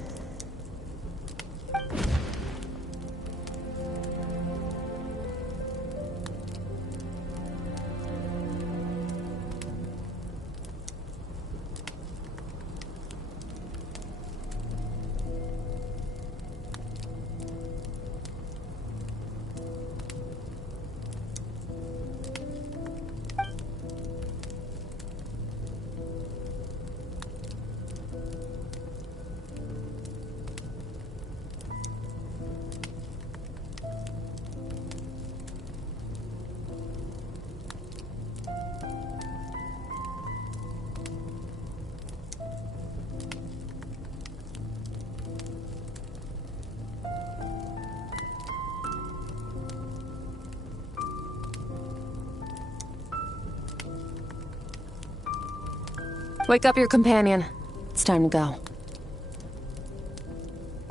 Wake up your companion. It's time to go.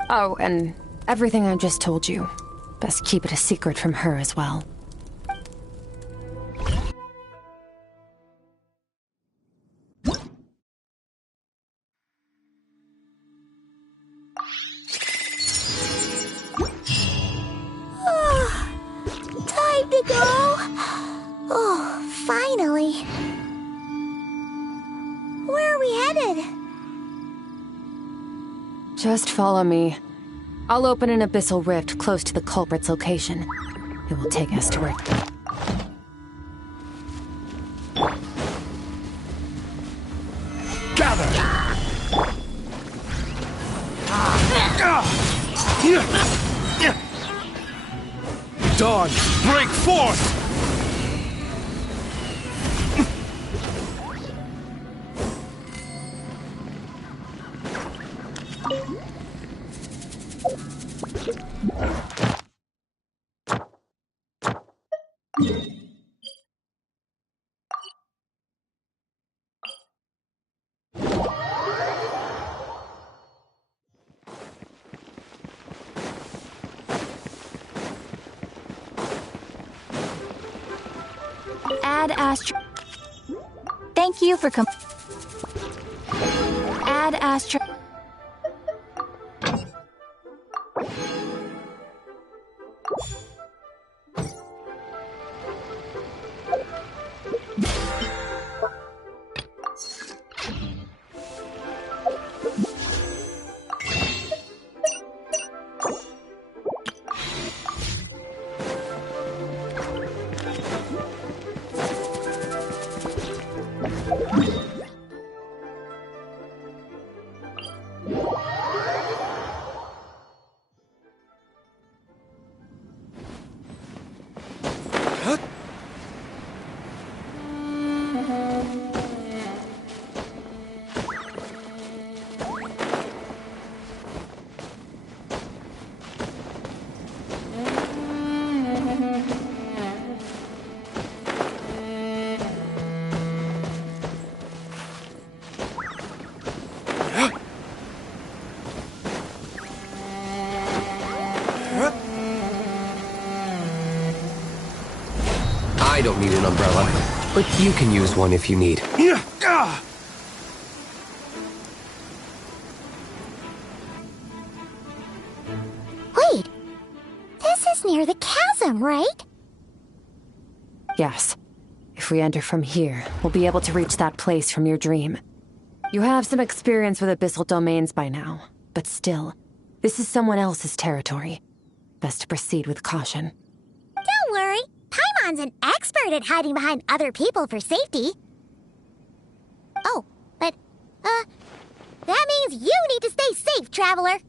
Oh, and everything I just told you. Best keep it a secret from her as well. Time to go! Oh, finally. Where are we headed? Just follow me. I'll open an abyssal rift close to the culprit's location. It will take us to where... Dawn, break forth! Add Astro... Thank you for Add Astro... I don't need an umbrella, but you can use one if you need. Wait! This is near the chasm, right? Yes. If we enter from here, we'll be able to reach that place from your dream. You have some experience with abyssal domains by now, but still, this is someone else's territory. Best to proceed with caution. Don't worry. Paimon's an expert at hiding behind other people for safety. Oh, but, that means you need to stay safe, traveler.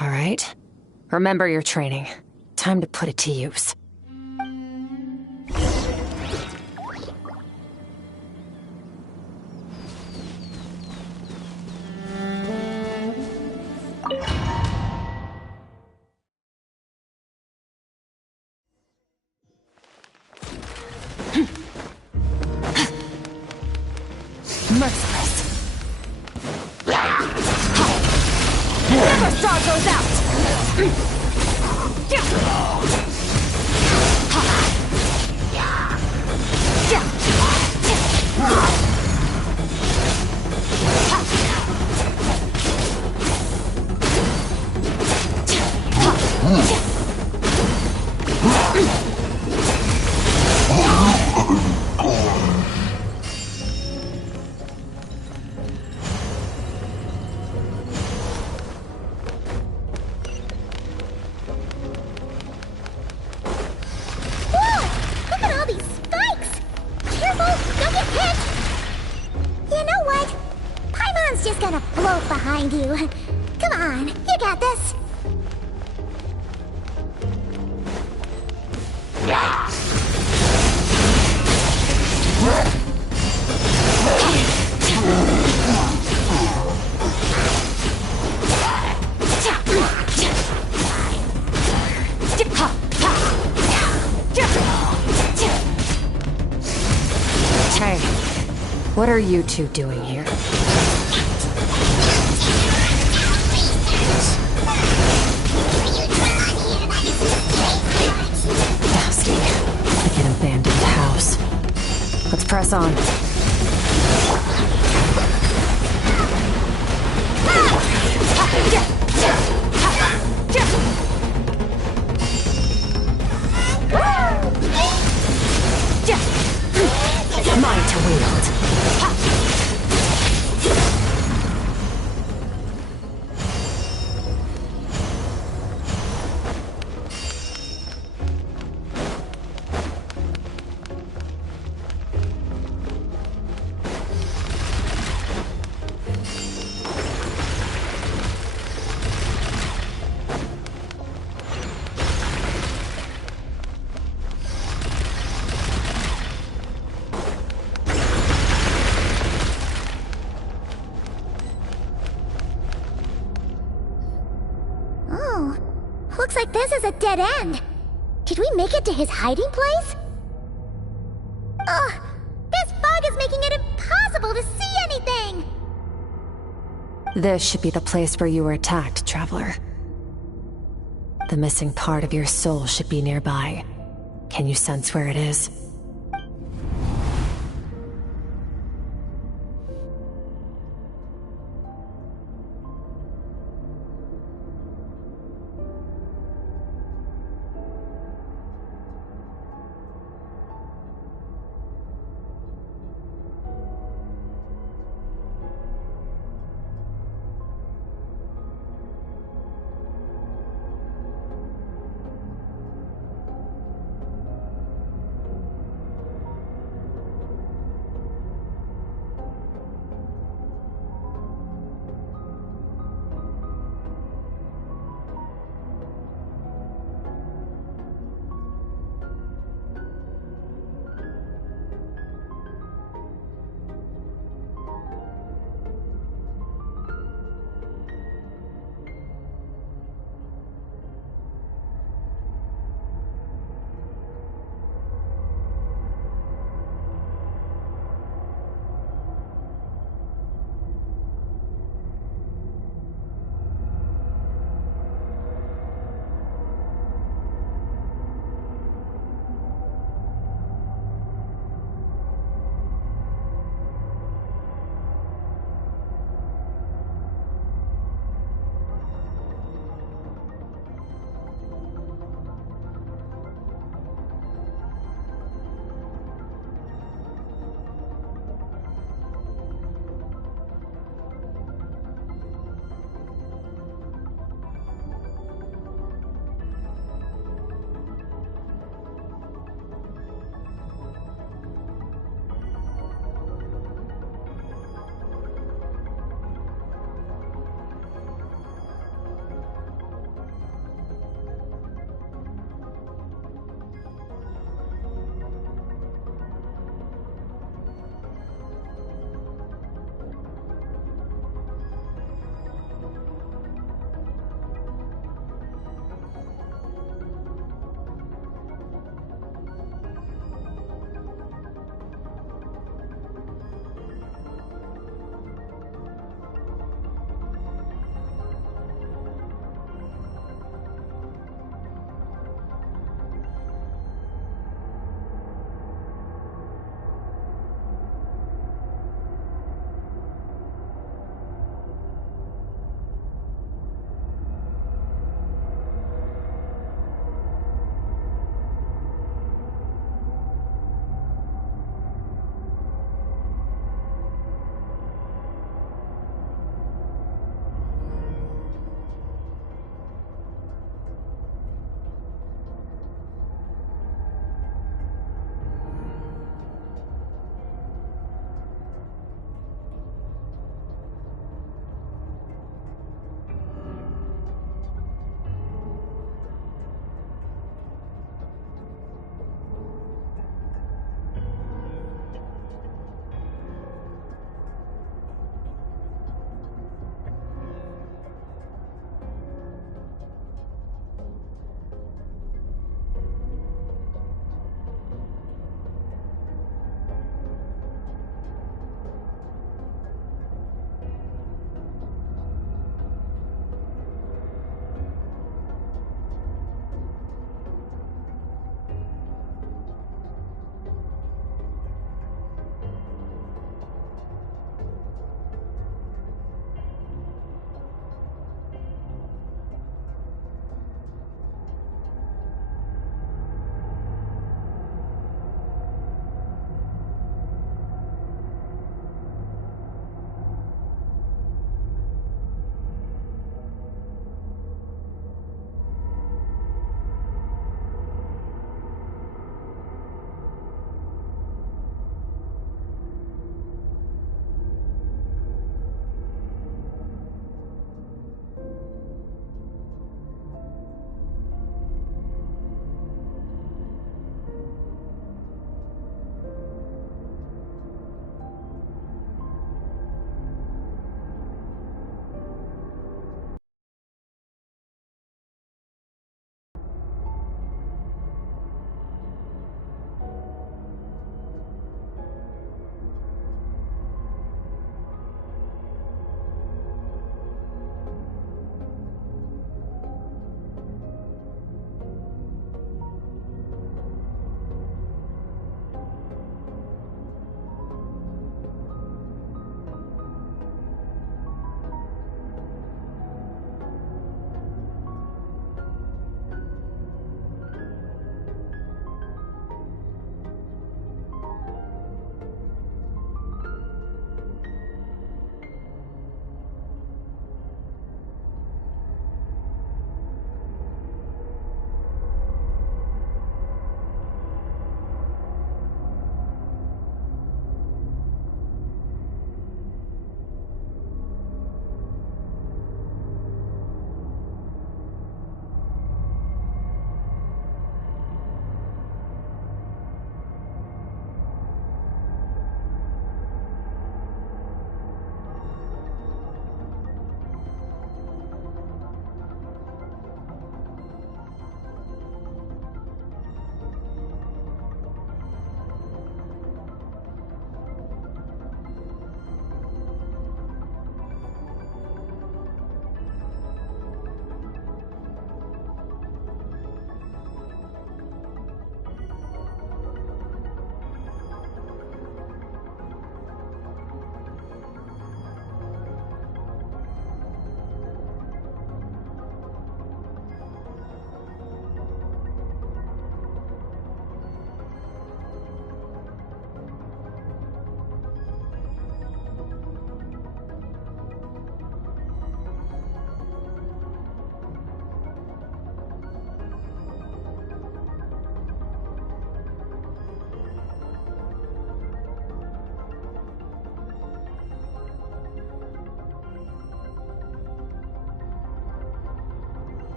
All right. Remember your training. Time to put it to use. Merciless. Never star goes out! behind you. Come on, you got this. Hey, what are you two doing here? Dusty, like an abandoned house. Let's press on. Mine to wield. Oh, looks like this is a dead end. Did we make it to his hiding place? Ugh, this fog is making it impossible to see anything! This should be the place where you were attacked, Traveler. The missing part of your soul should be nearby. Can you sense where it is?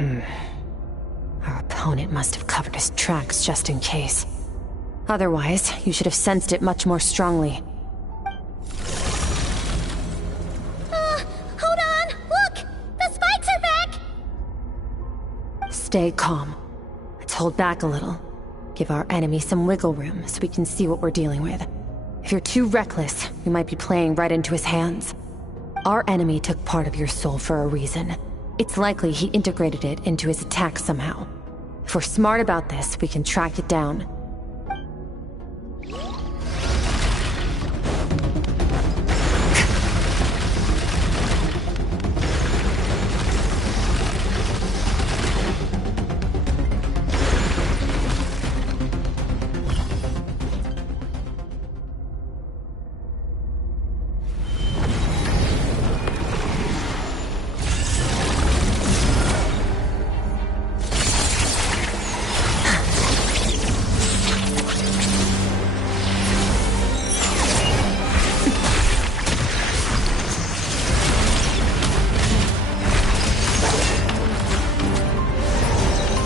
Our opponent must have covered his tracks just in case. Otherwise, you should have sensed it much more strongly. Hold on! Look! The spikes are back! Stay calm. Let's hold back a little. Give our enemy some wiggle room so we can see what we're dealing with. If you're too reckless, we might be playing right into his hands. Our enemy took part of your soul for a reason. It's likely he integrated it into his attack somehow. If we're smart about this, we can track it down.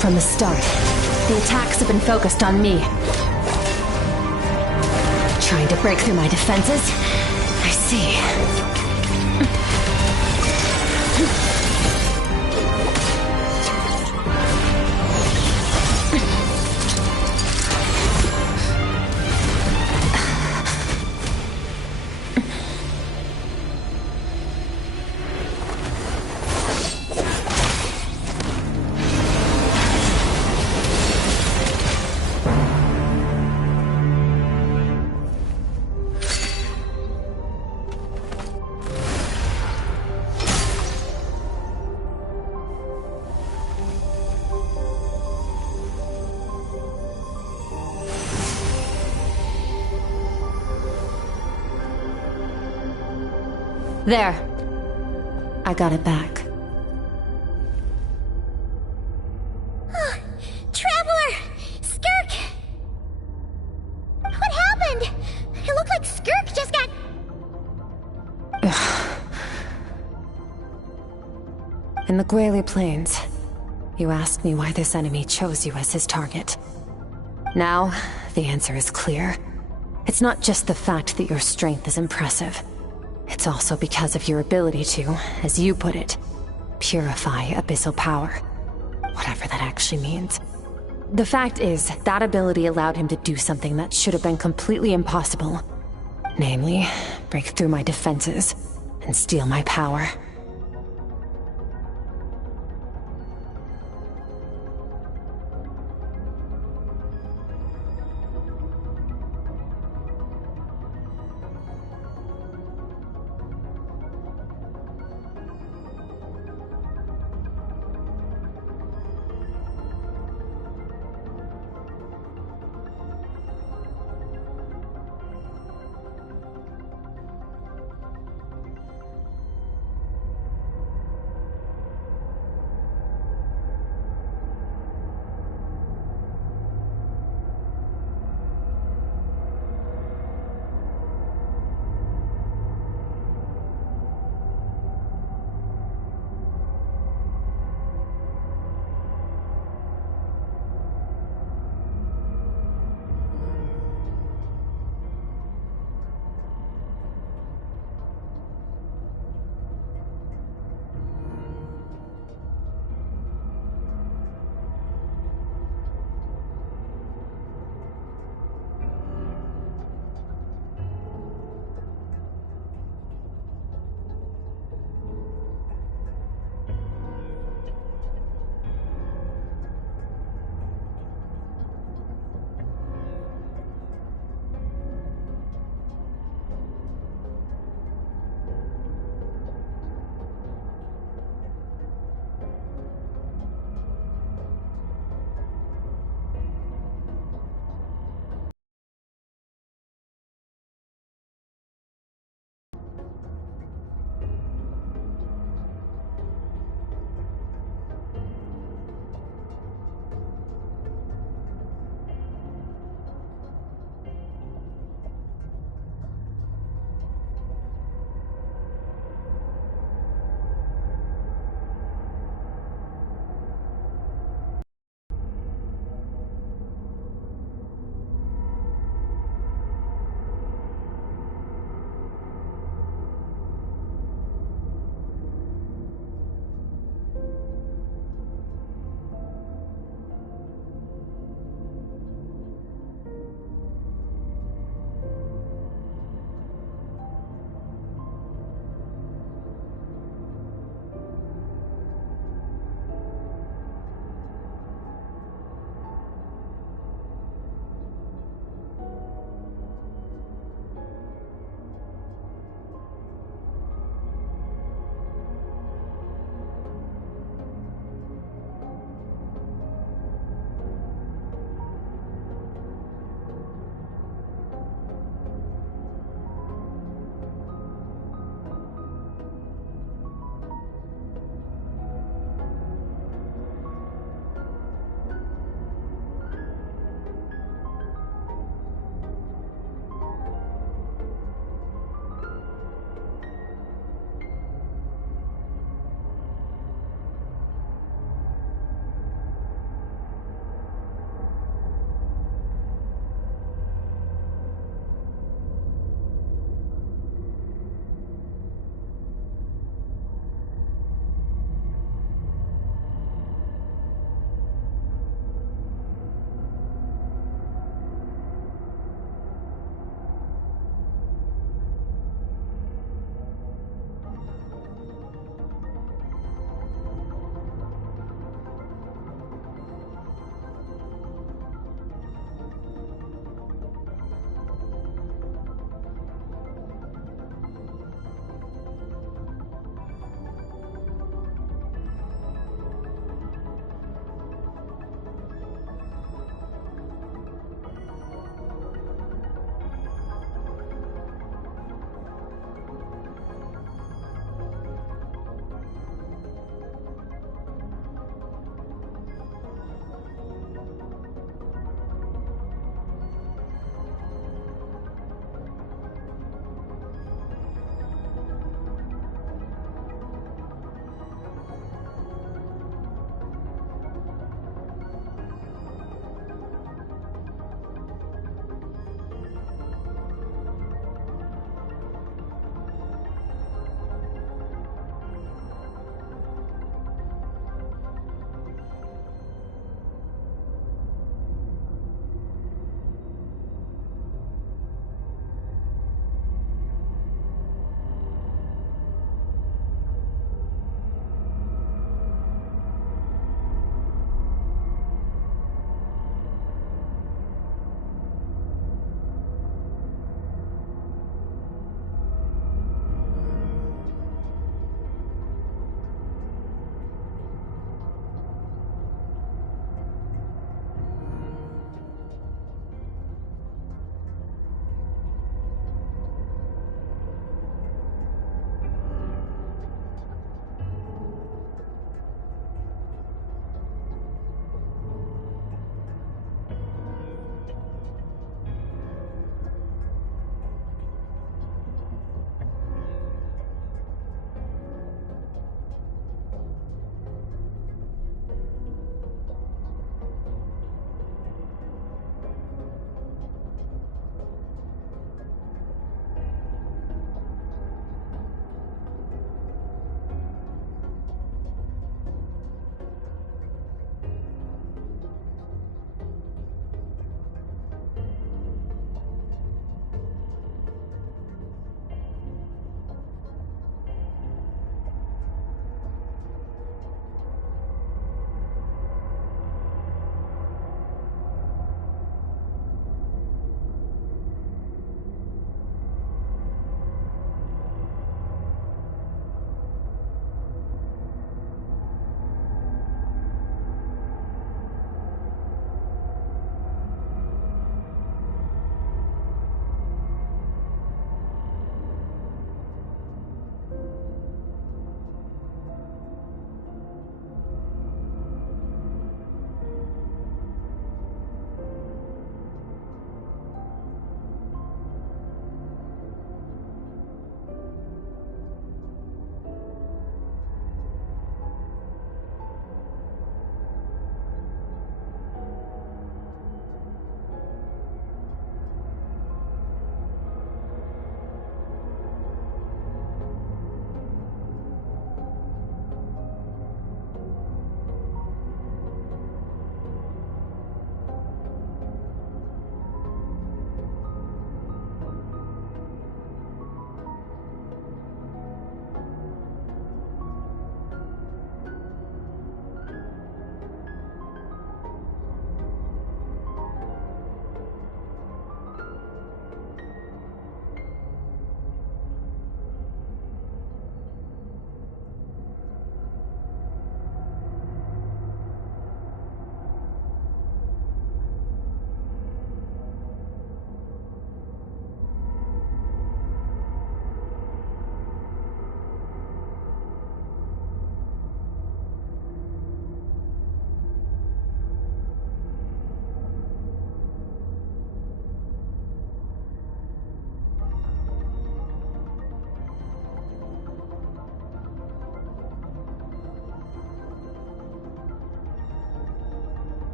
From the start, the attacks have been focused on me. Trying to break through my defenses? I see. There. I got it back. Traveler! Skirk! What happened? It looked like Skirk just got... In the Guili Plains, you asked me why this enemy chose you as his target. Now, the answer is clear. It's not just the fact that your strength is impressive. It's also because of your ability to, as you put it, purify abyssal power. Whatever that actually means. The fact is, that ability allowed him to do something that should have been completely impossible. Namely, break through my defenses and steal my power.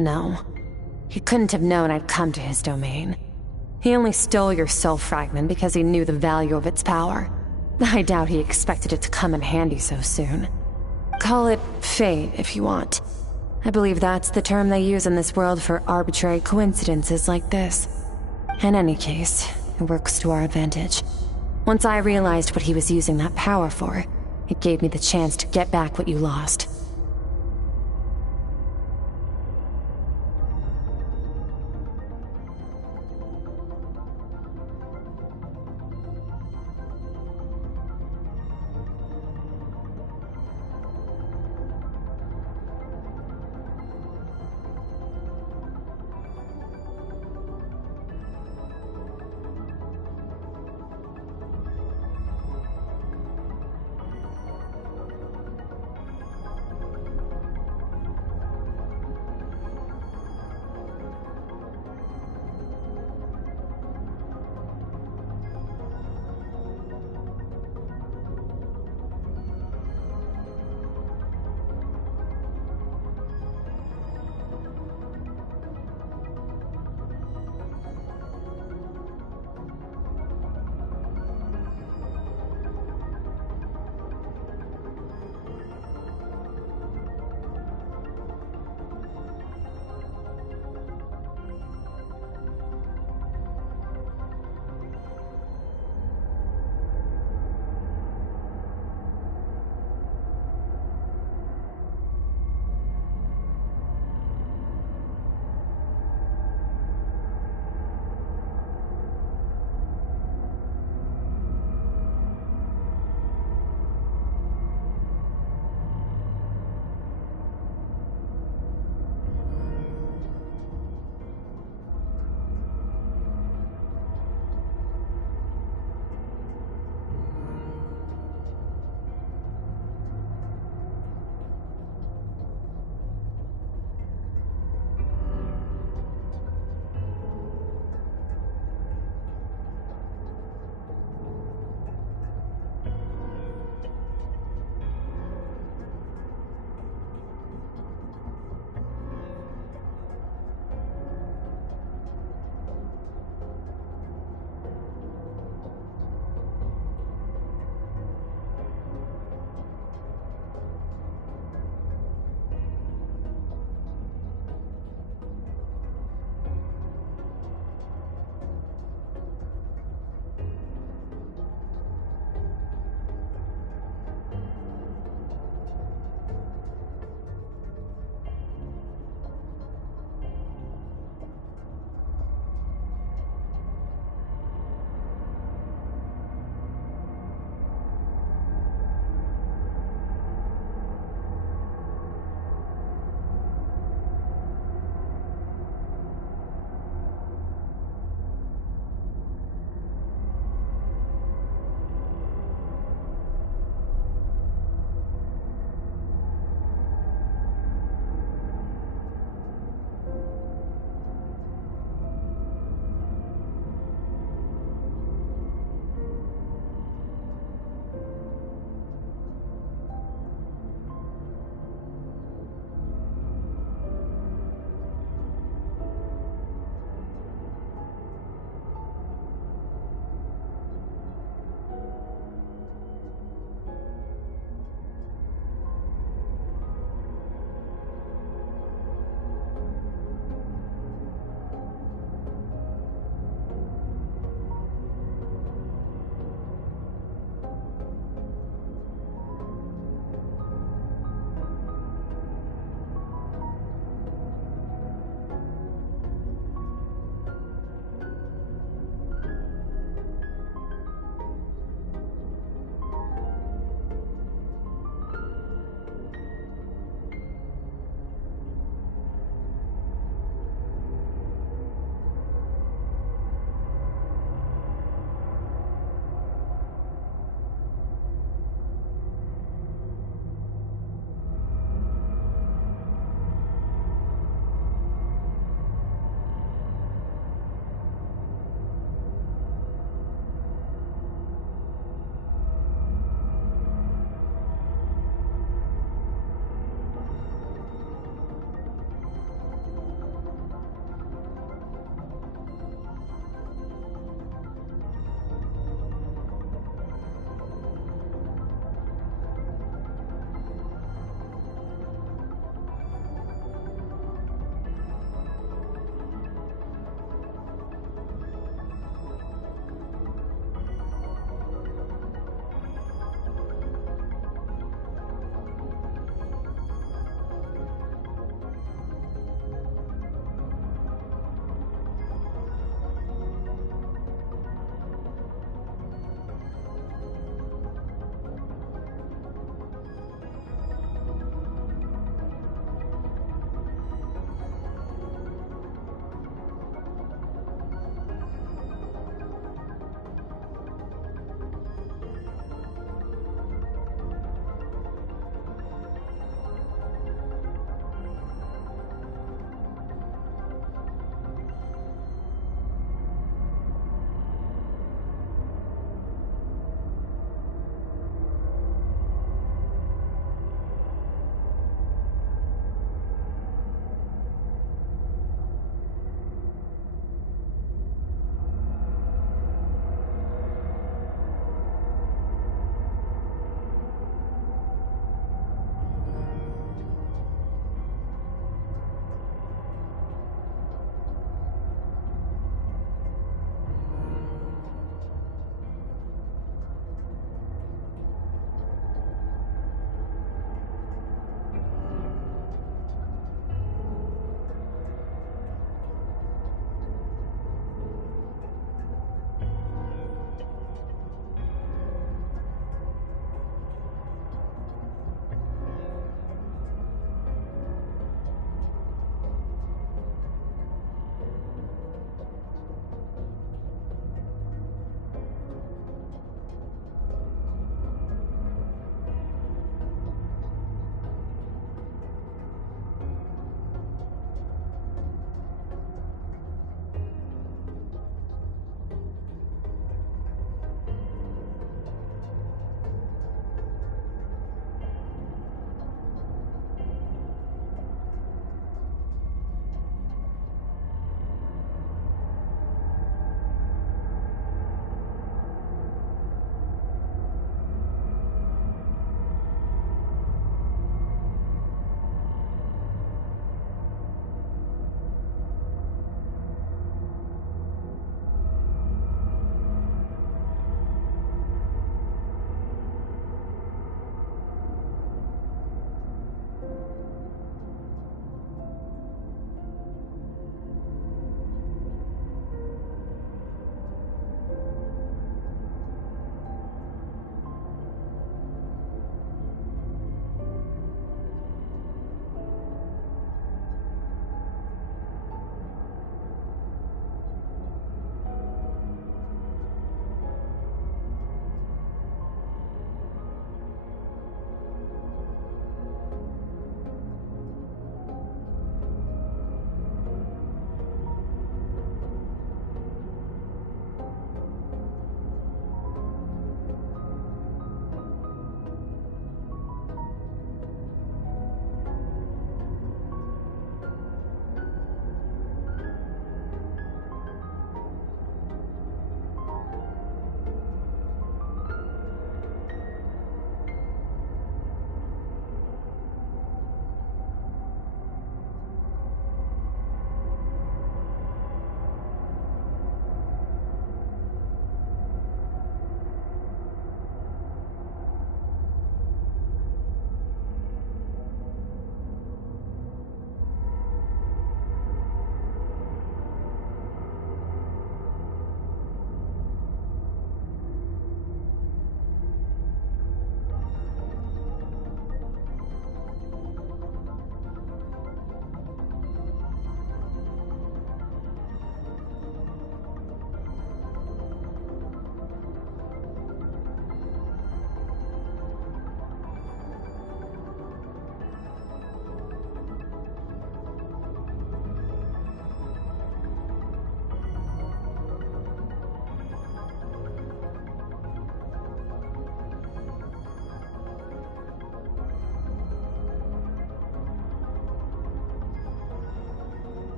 No. He couldn't have known I'd come to his domain. He only stole your soul fragment because he knew the value of its power. I doubt he expected it to come in handy so soon. Call it fate, if you want. I believe that's the term they use in this world for arbitrary coincidences like this. In any case, it works to our advantage. Once I realized what he was using that power for, it gave me the chance to get back what you lost.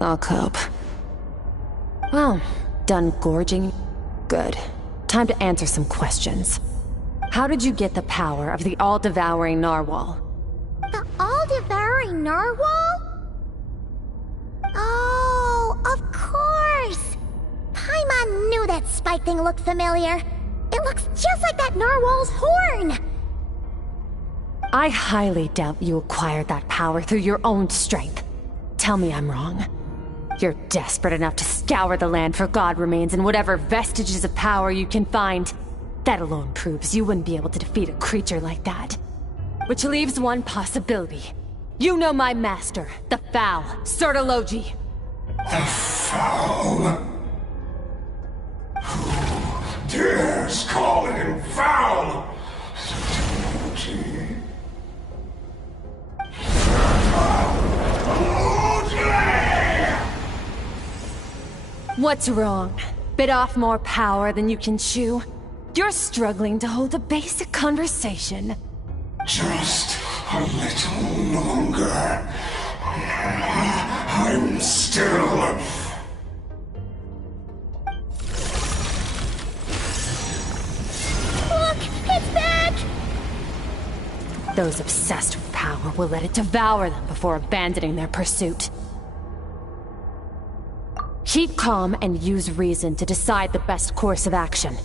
I'll cope. Well, done gorging? Good. Time to answer some questions. How did you get the power of the all-devouring narwhal? The all-devouring narwhal? Oh, of course! Paimon knew that spike thing looked familiar. It looks just like that narwhal's horn! I highly doubt you acquired that power through your own strength. Tell me I'm wrong. You're desperate enough to scour the land for god remains and whatever vestiges of power you can find. That alone proves you wouldn't be able to defeat a creature like that. Which leaves one possibility. You know my master, the Foul, Sertologi. The Foul? Who dares call him Foul? What's wrong? Bit off more power than you can chew? You're struggling to hold a basic conversation. Just a little longer. I'm still... Look! It's back! Those obsessed with power will let it devour them before abandoning their pursuit. Keep calm and use reason to decide the best course of action.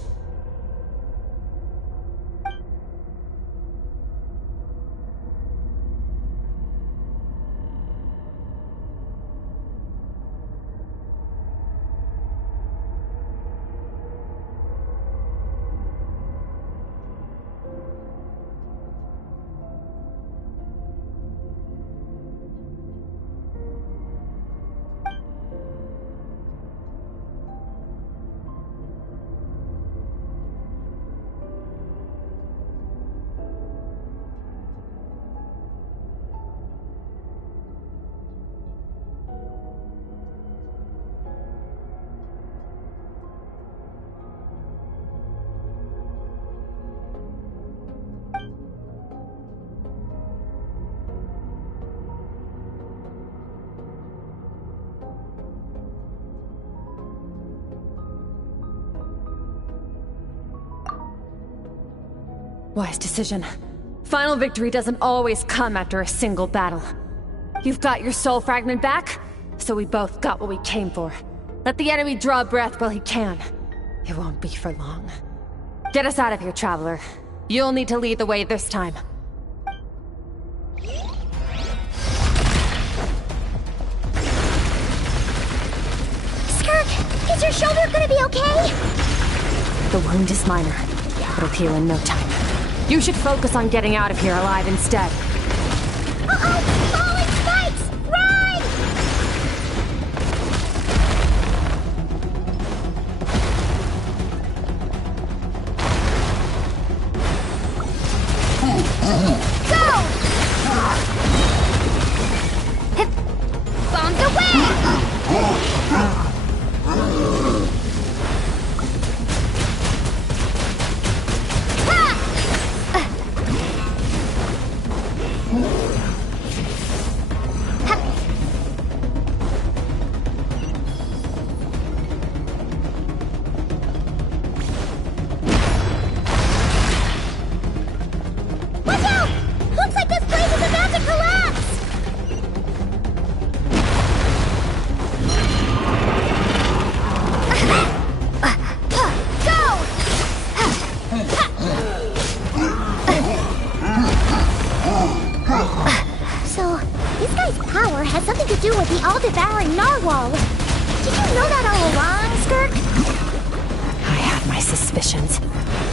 Wise decision. Final victory doesn't always come after a single battle. You've got your soul fragment back, so we both got what we came for. Let the enemy draw breath while he can. It won't be for long. Get us out of here, Traveler. You'll need to lead the way this time. Skirk, is your shoulder gonna be okay? The wound is minor. It'll heal in no time. You should focus on getting out of here alive instead. Uh-oh! Falling spikes! Run! Go! Bombs away! All-devouring narwhal! Did you know that all along, Skirk? I had my suspicions.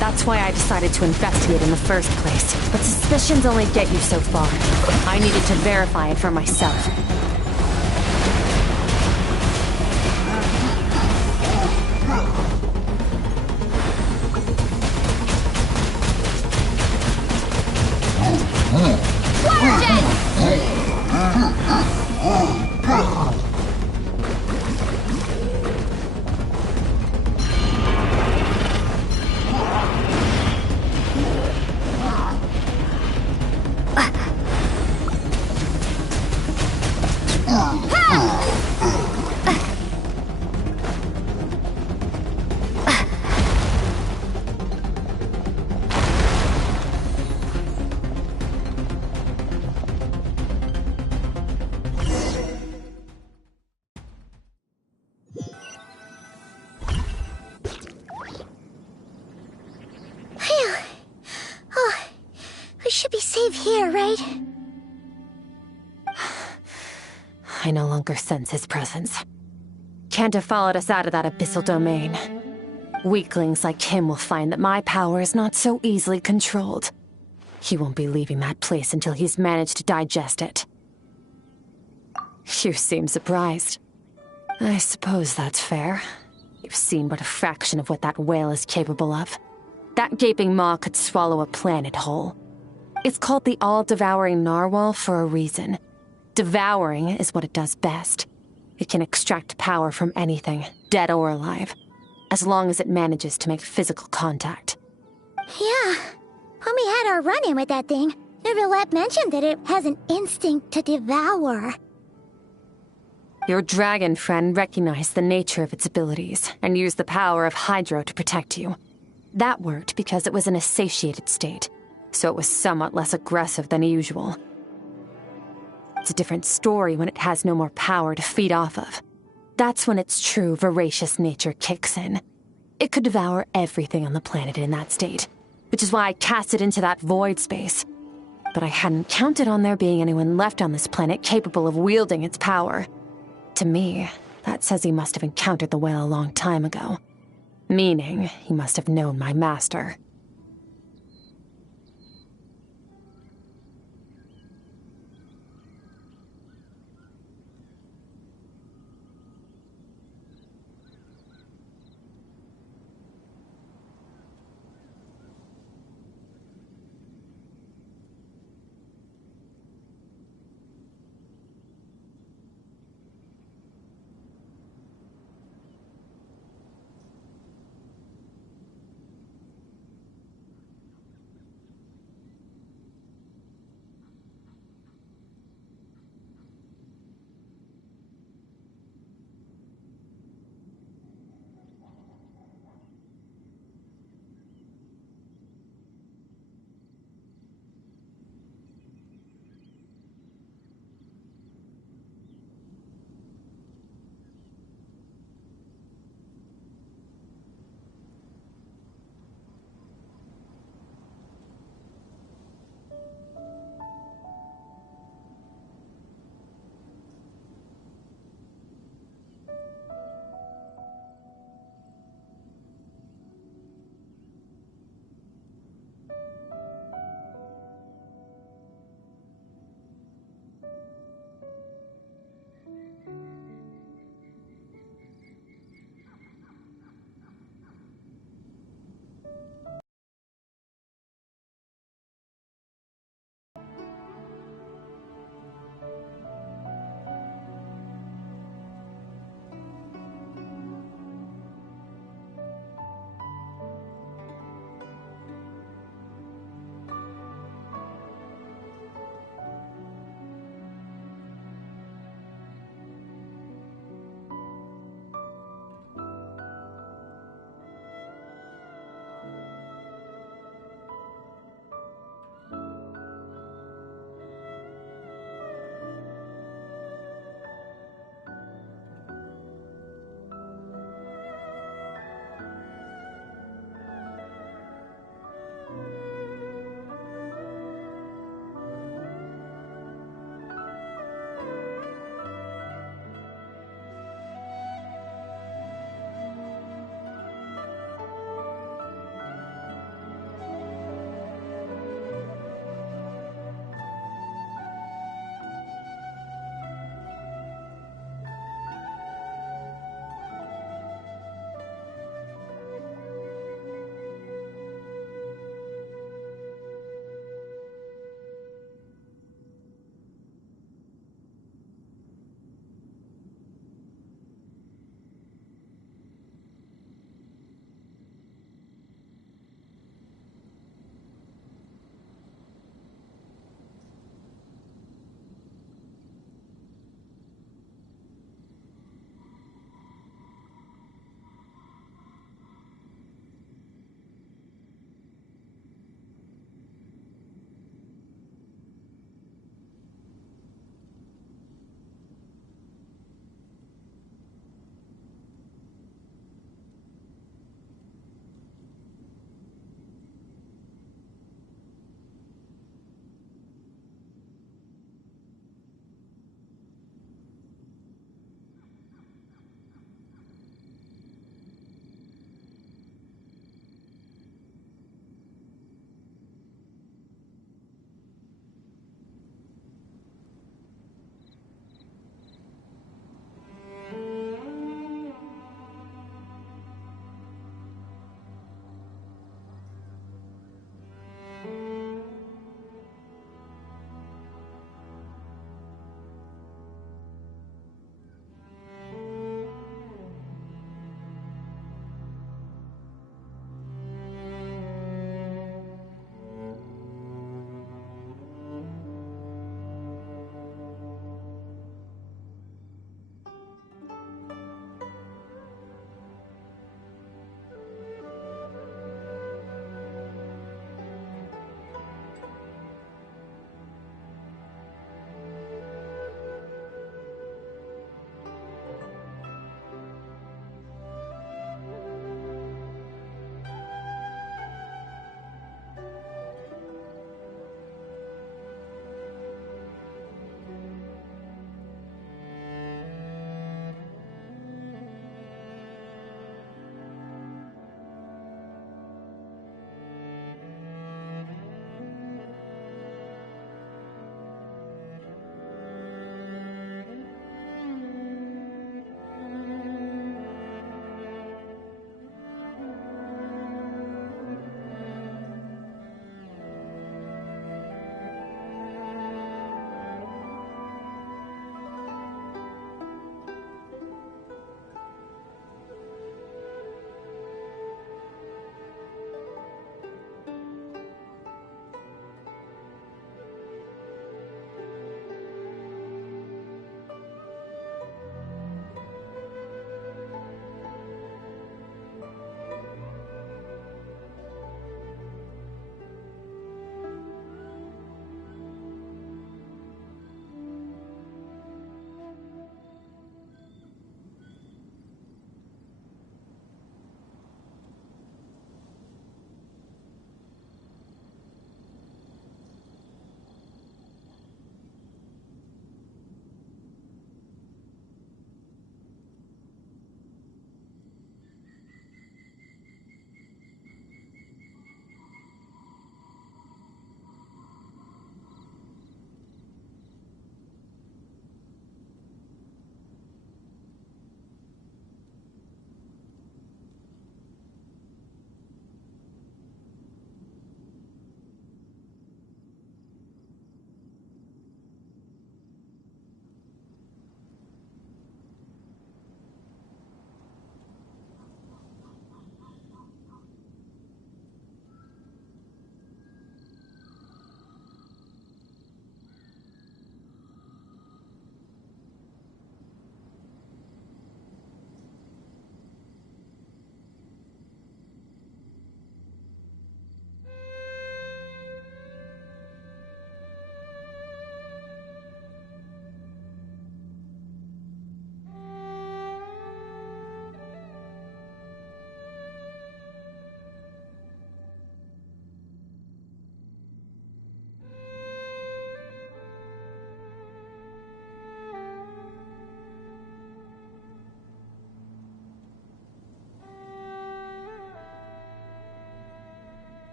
That's why I decided to investigate in the first place. But suspicions only get you so far. I needed to verify it for myself. We should be safe here, right? I no longer sense his presence. Can't have followed us out of that abyssal domain. Weaklings like him will find that my power is not so easily controlled. He won't be leaving that place until he's managed to digest it. You seem surprised. I suppose that's fair. You've seen but a fraction of what that whale is capable of. That gaping maw could swallow a planet whole. It's called the all-devouring narwhal for a reason. Devouring is what it does best. It can extract power from anything, dead or alive, as long as it manages to make physical contact. Yeah. When we had our run-in with that thing, Neuvillette mentioned that it has an instinct to devour. Your dragon friend recognized the nature of its abilities and used the power of Hydro to protect you. That worked because it was in a satiated state, so it was somewhat less aggressive than usual. It's a different story when it has no more power to feed off of. That's when its true voracious nature kicks in. It could devour everything on the planet in that state, which is why I cast it into that void space. But I hadn't counted on there being anyone left on this planet capable of wielding its power. To me, that says he must have encountered the whale a long time ago. Meaning, he must have known my master.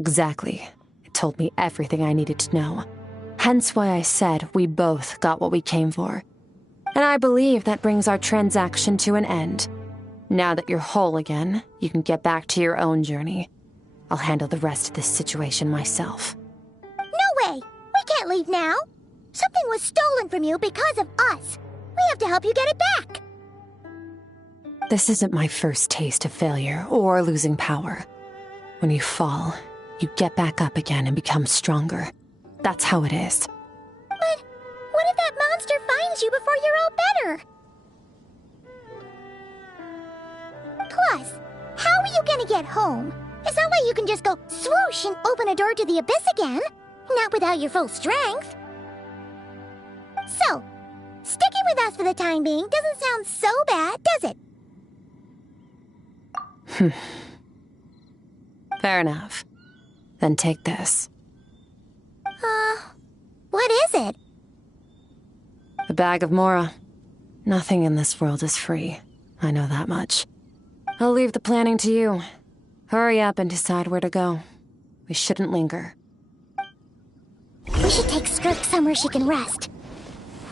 Exactly. It told me everything I needed to know. Hence why I said we both got what we came for. And I believe that brings our transaction to an end. Now that you're whole again, you can get back to your own journey. I'll handle the rest of this situation myself. No way! We can't leave now! Something was stolen from you because of us! We have to help you get it back! This isn't my first taste of failure or losing power. When you fall, you get back up again and become stronger. That's how it is. But what if that monster finds you before you're all better? Plus, how are you gonna get home? It's not like you can just go swoosh and open a door to the abyss again. Not without your full strength. So, sticking with us for the time being doesn't sound so bad, does it? Fair enough. Then take this. What is it? A bag of Mora. Nothing in this world is free. I know that much. I'll leave the planning to you. Hurry up and decide where to go. We shouldn't linger. We should take Skirk somewhere she can rest.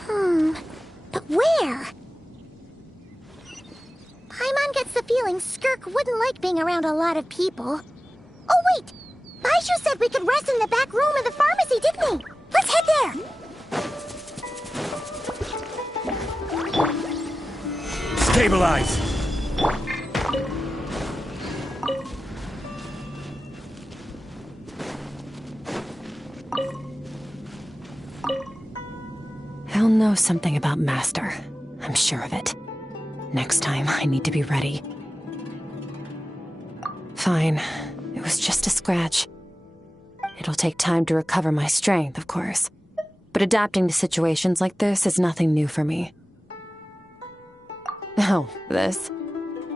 But where? Paimon gets the feeling Skirk wouldn't like being around a lot of people. Oh wait! Baizhu said we could rest in the back room of the pharmacy, didn't he? Let's head there! Stabilize! He'll know something about Master. I'm sure of it. Next time, I need to be ready. Fine. It was just a scratch. It'll take time to recover my strength, of course. But adapting to situations like this is nothing new for me. Oh, this.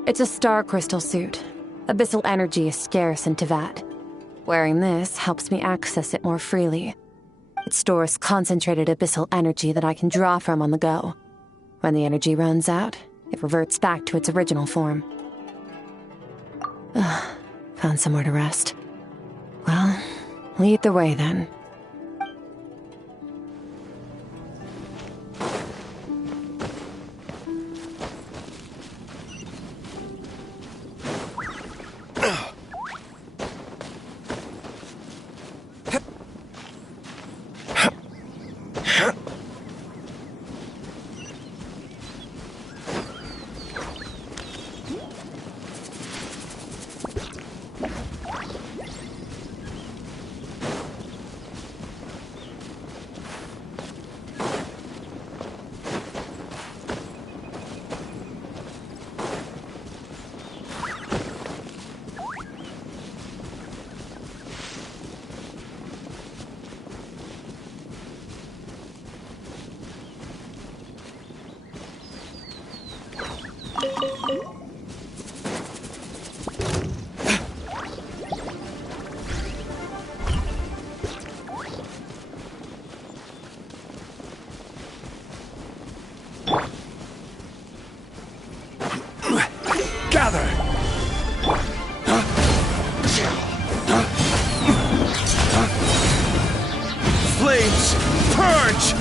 It's a star crystal suit. Abyssal energy is scarce in Tevat. Wearing this helps me access it more freely. It stores concentrated abyssal energy that I can draw from on the go. When the energy runs out, it reverts back to its original form. Found somewhere to rest. Well, lead the way then. Flames! Purge!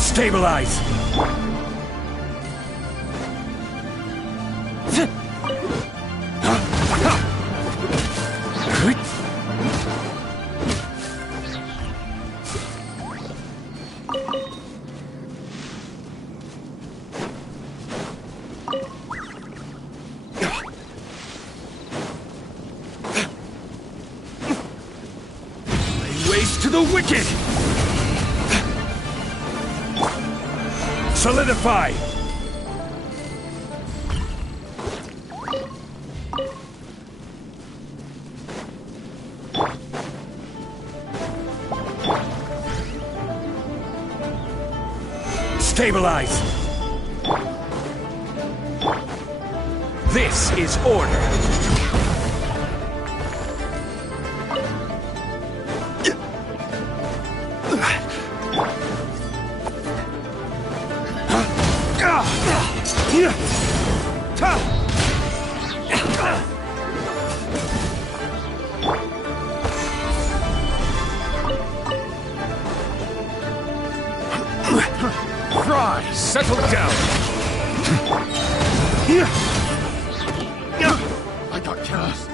Stabilize! To the wicked! Solidify! Stabilize! This is order! Fry, settle down. I got cast.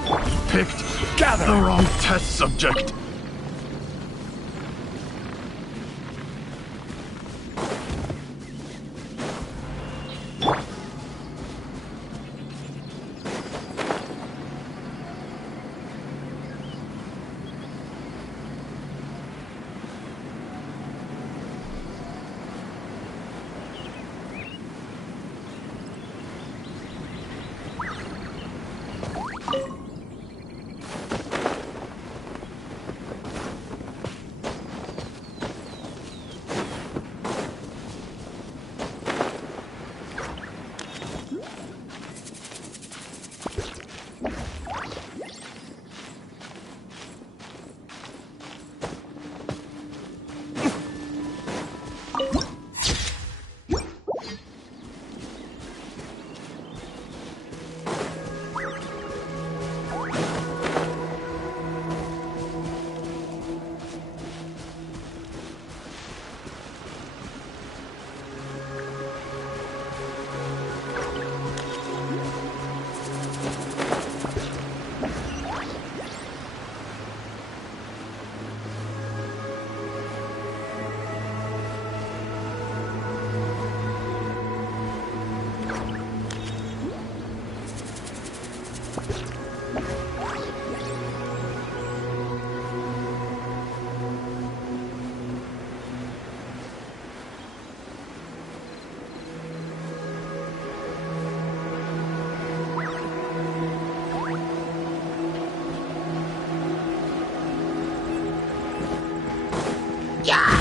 Picked. Gather. The wrong test subject.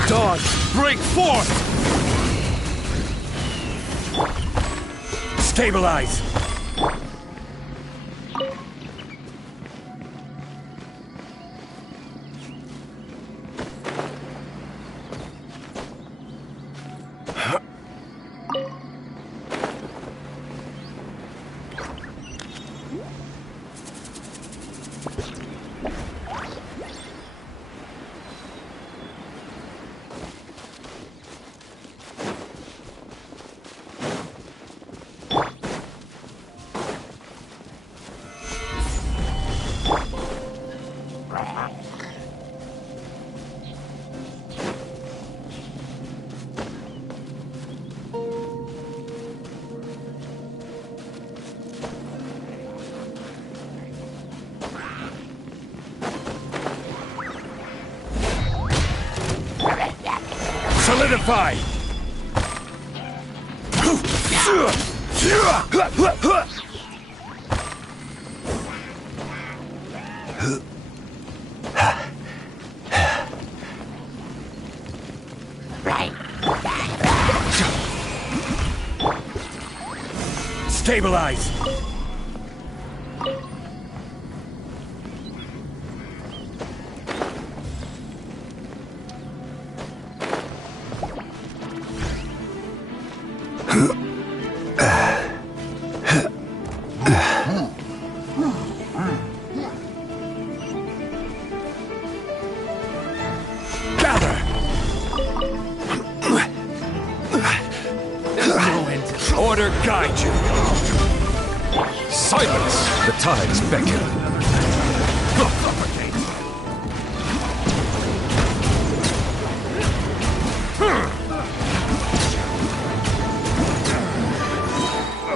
Dawn, break forth! Stabilize! Solidify! Stabilize! Order guide you. Silence! The tides beckon. The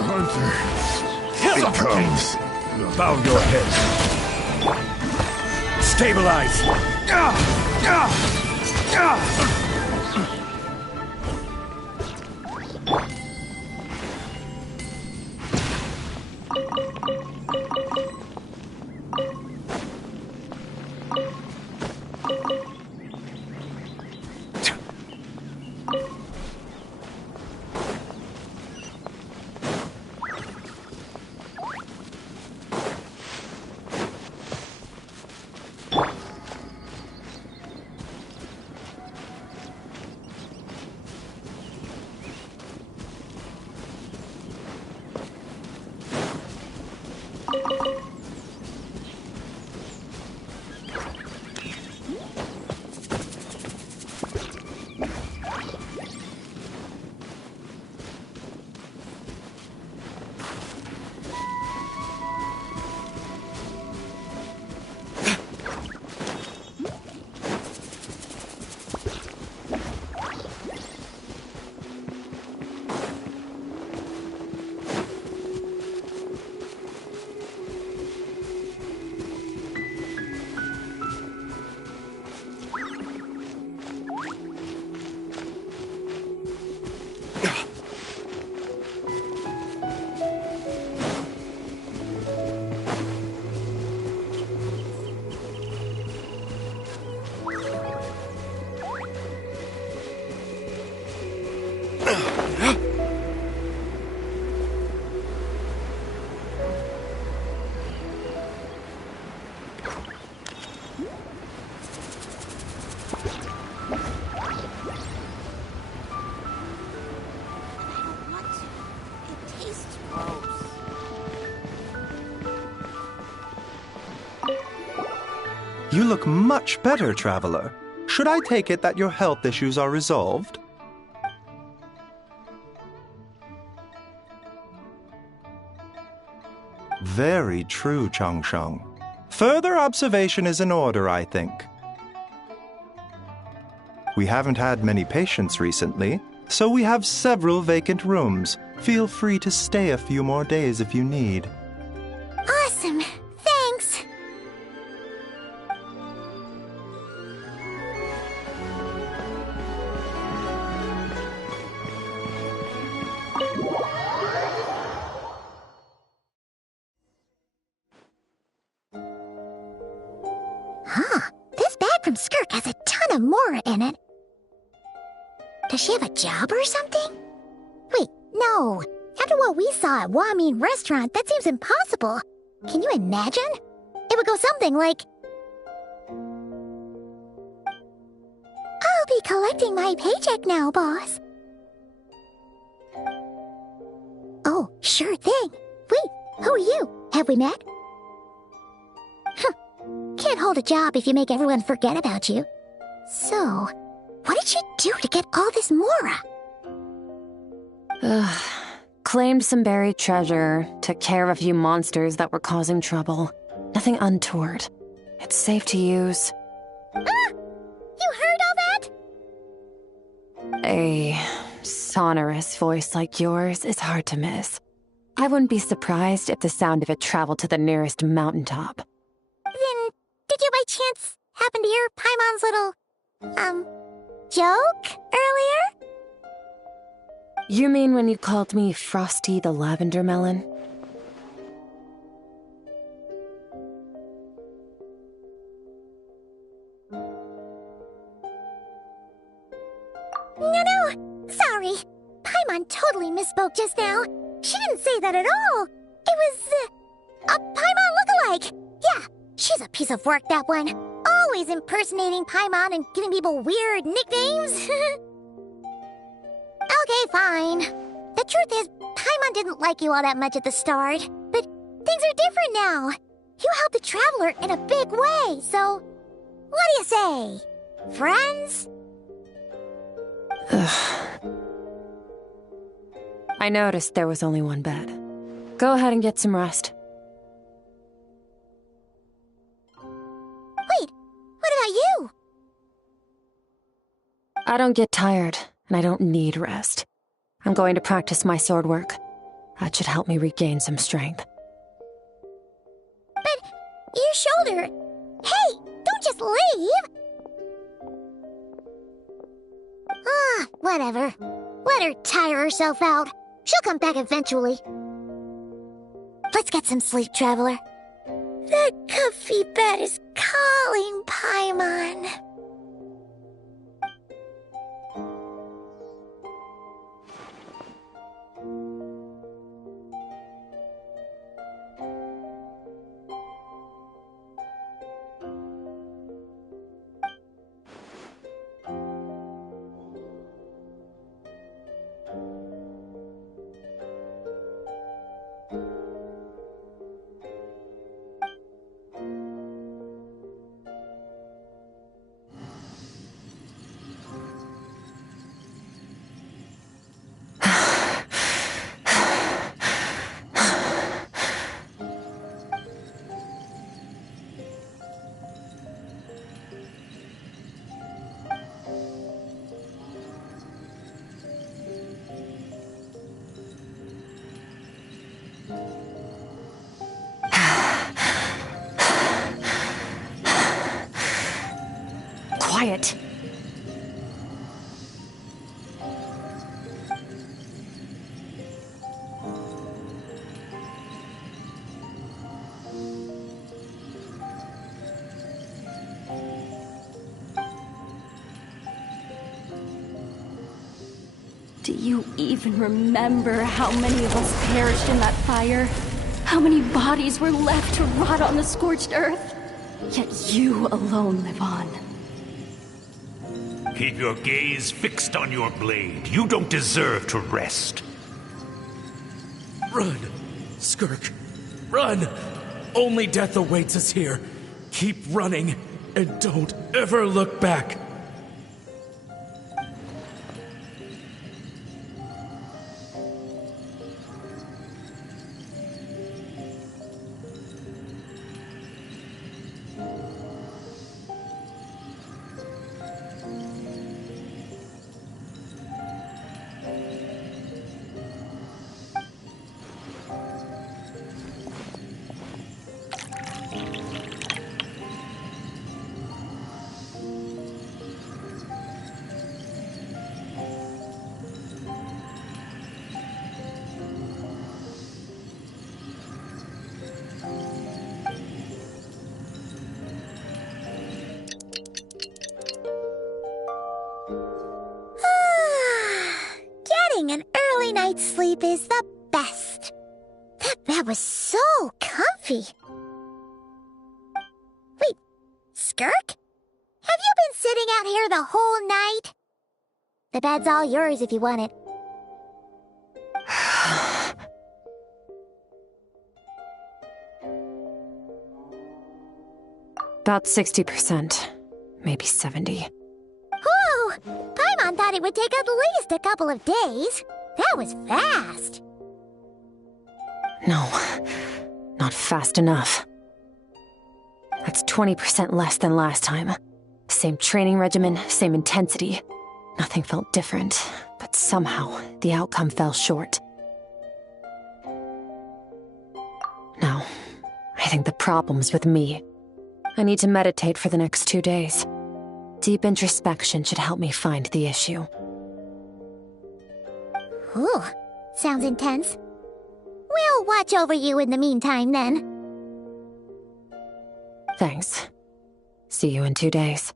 hunter. It comes. Bow your head. Stabilize! You look much better, Traveler. Should I take it that your health issues are resolved? Very true, Changsheng. Further observation is in order, I think. We haven't had many patients recently, so we have several vacant rooms. Feel free to stay a few more days if you need. Awesome. Thanks. Huh. This bag from Skirk has a ton of Mora in it. Does she have a job or something? Wait, no. After what we saw at Wamin Restaurant, that seems impossible. Can you imagine? It would go something like... I'll be collecting my paycheck now, boss. Oh, sure thing. Wait, who are you? Have we met? Can't hold a job if you make everyone forget about you. So, what did she do to get all this Mora? Claimed some buried treasure, took care of a few monsters that were causing trouble. Nothing untoward. It's safe to use. Ah! You heard all that? A sonorous voice like yours is hard to miss. I wouldn't be surprised if the sound of it traveled to the nearest mountaintop. Then, did you by chance happen to hear Paimon's little, joke earlier? You mean when you called me Frosty the Lavender Melon? No, sorry. Paimon totally misspoke just now. She didn't say that at all. It was, a Paimon lookalike. Yeah, she's a piece of work, that one. Always impersonating Paimon and giving people weird nicknames. Okay, fine. The truth is, Paimon didn't like you all that much at the start, but things are different now. You helped the Traveler in a big way, so what do you say? Friends? I noticed there was only one bed. Go ahead and get some rest. Wait, what about you? I don't get tired, and I don't need rest. I'm going to practice my sword work. That should help me regain some strength. But your shoulder... Hey, don't just leave! Ah, whatever. Let her tire herself out. She'll come back eventually. Let's get some sleep, Traveler. That comfy bed is calling, Paimon. Quiet. Do you even remember how many of us perished in that fire? How many bodies were left to rot on the scorched earth? Yet you alone live on. Keep your gaze fixed on your blade. You don't deserve to rest. Run, Skirk. Run! Only death awaits us here. Keep running, and don't ever look back. Getting an early night's sleep is the best. That bed was so comfy. Wait, Skirk? Have you been sitting out here the whole night? The bed's all yours if you want it. About 60%, maybe 70. Whew! Paimon thought it would take at least a couple of days. That was fast. No, not fast enough. That's 20% less than last time. Same training regimen, same intensity. Nothing felt different, but somehow the outcome fell short. No, I think the problem's with me. I need to meditate for the next 2 days. Deep introspection should help me find the issue. Ooh, sounds intense. We'll watch over you in the meantime, then. Thanks. See you in 2 days.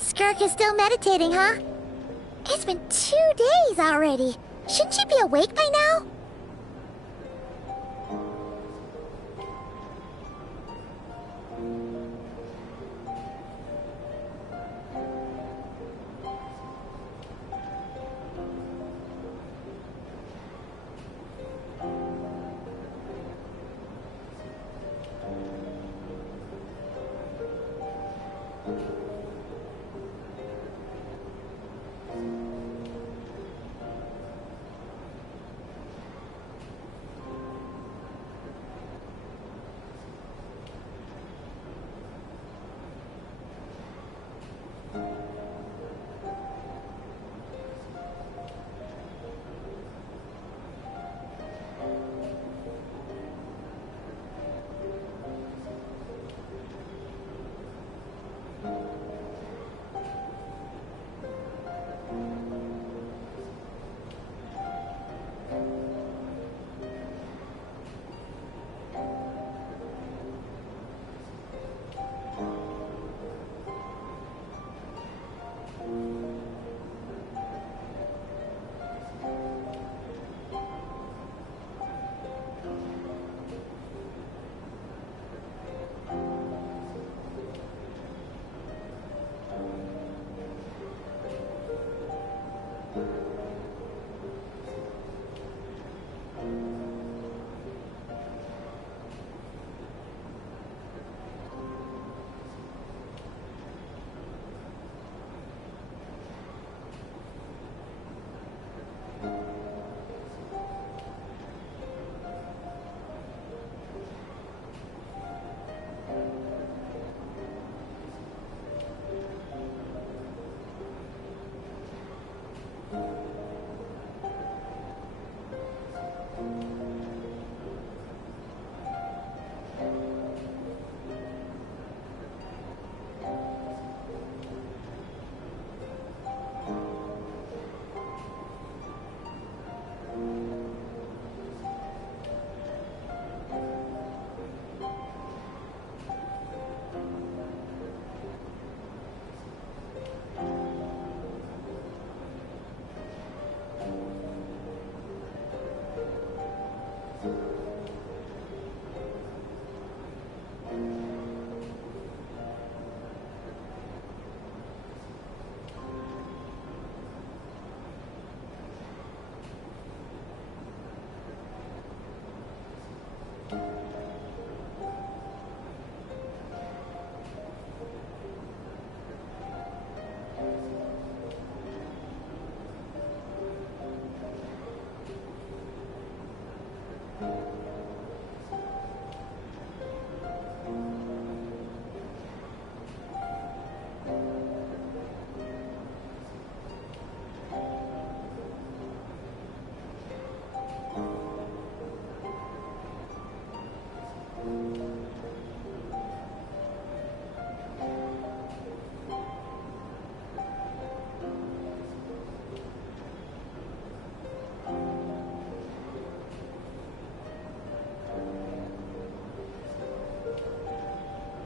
Skirk is still meditating, huh? It's been 2 days already. Shouldn't she be awake by now?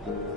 you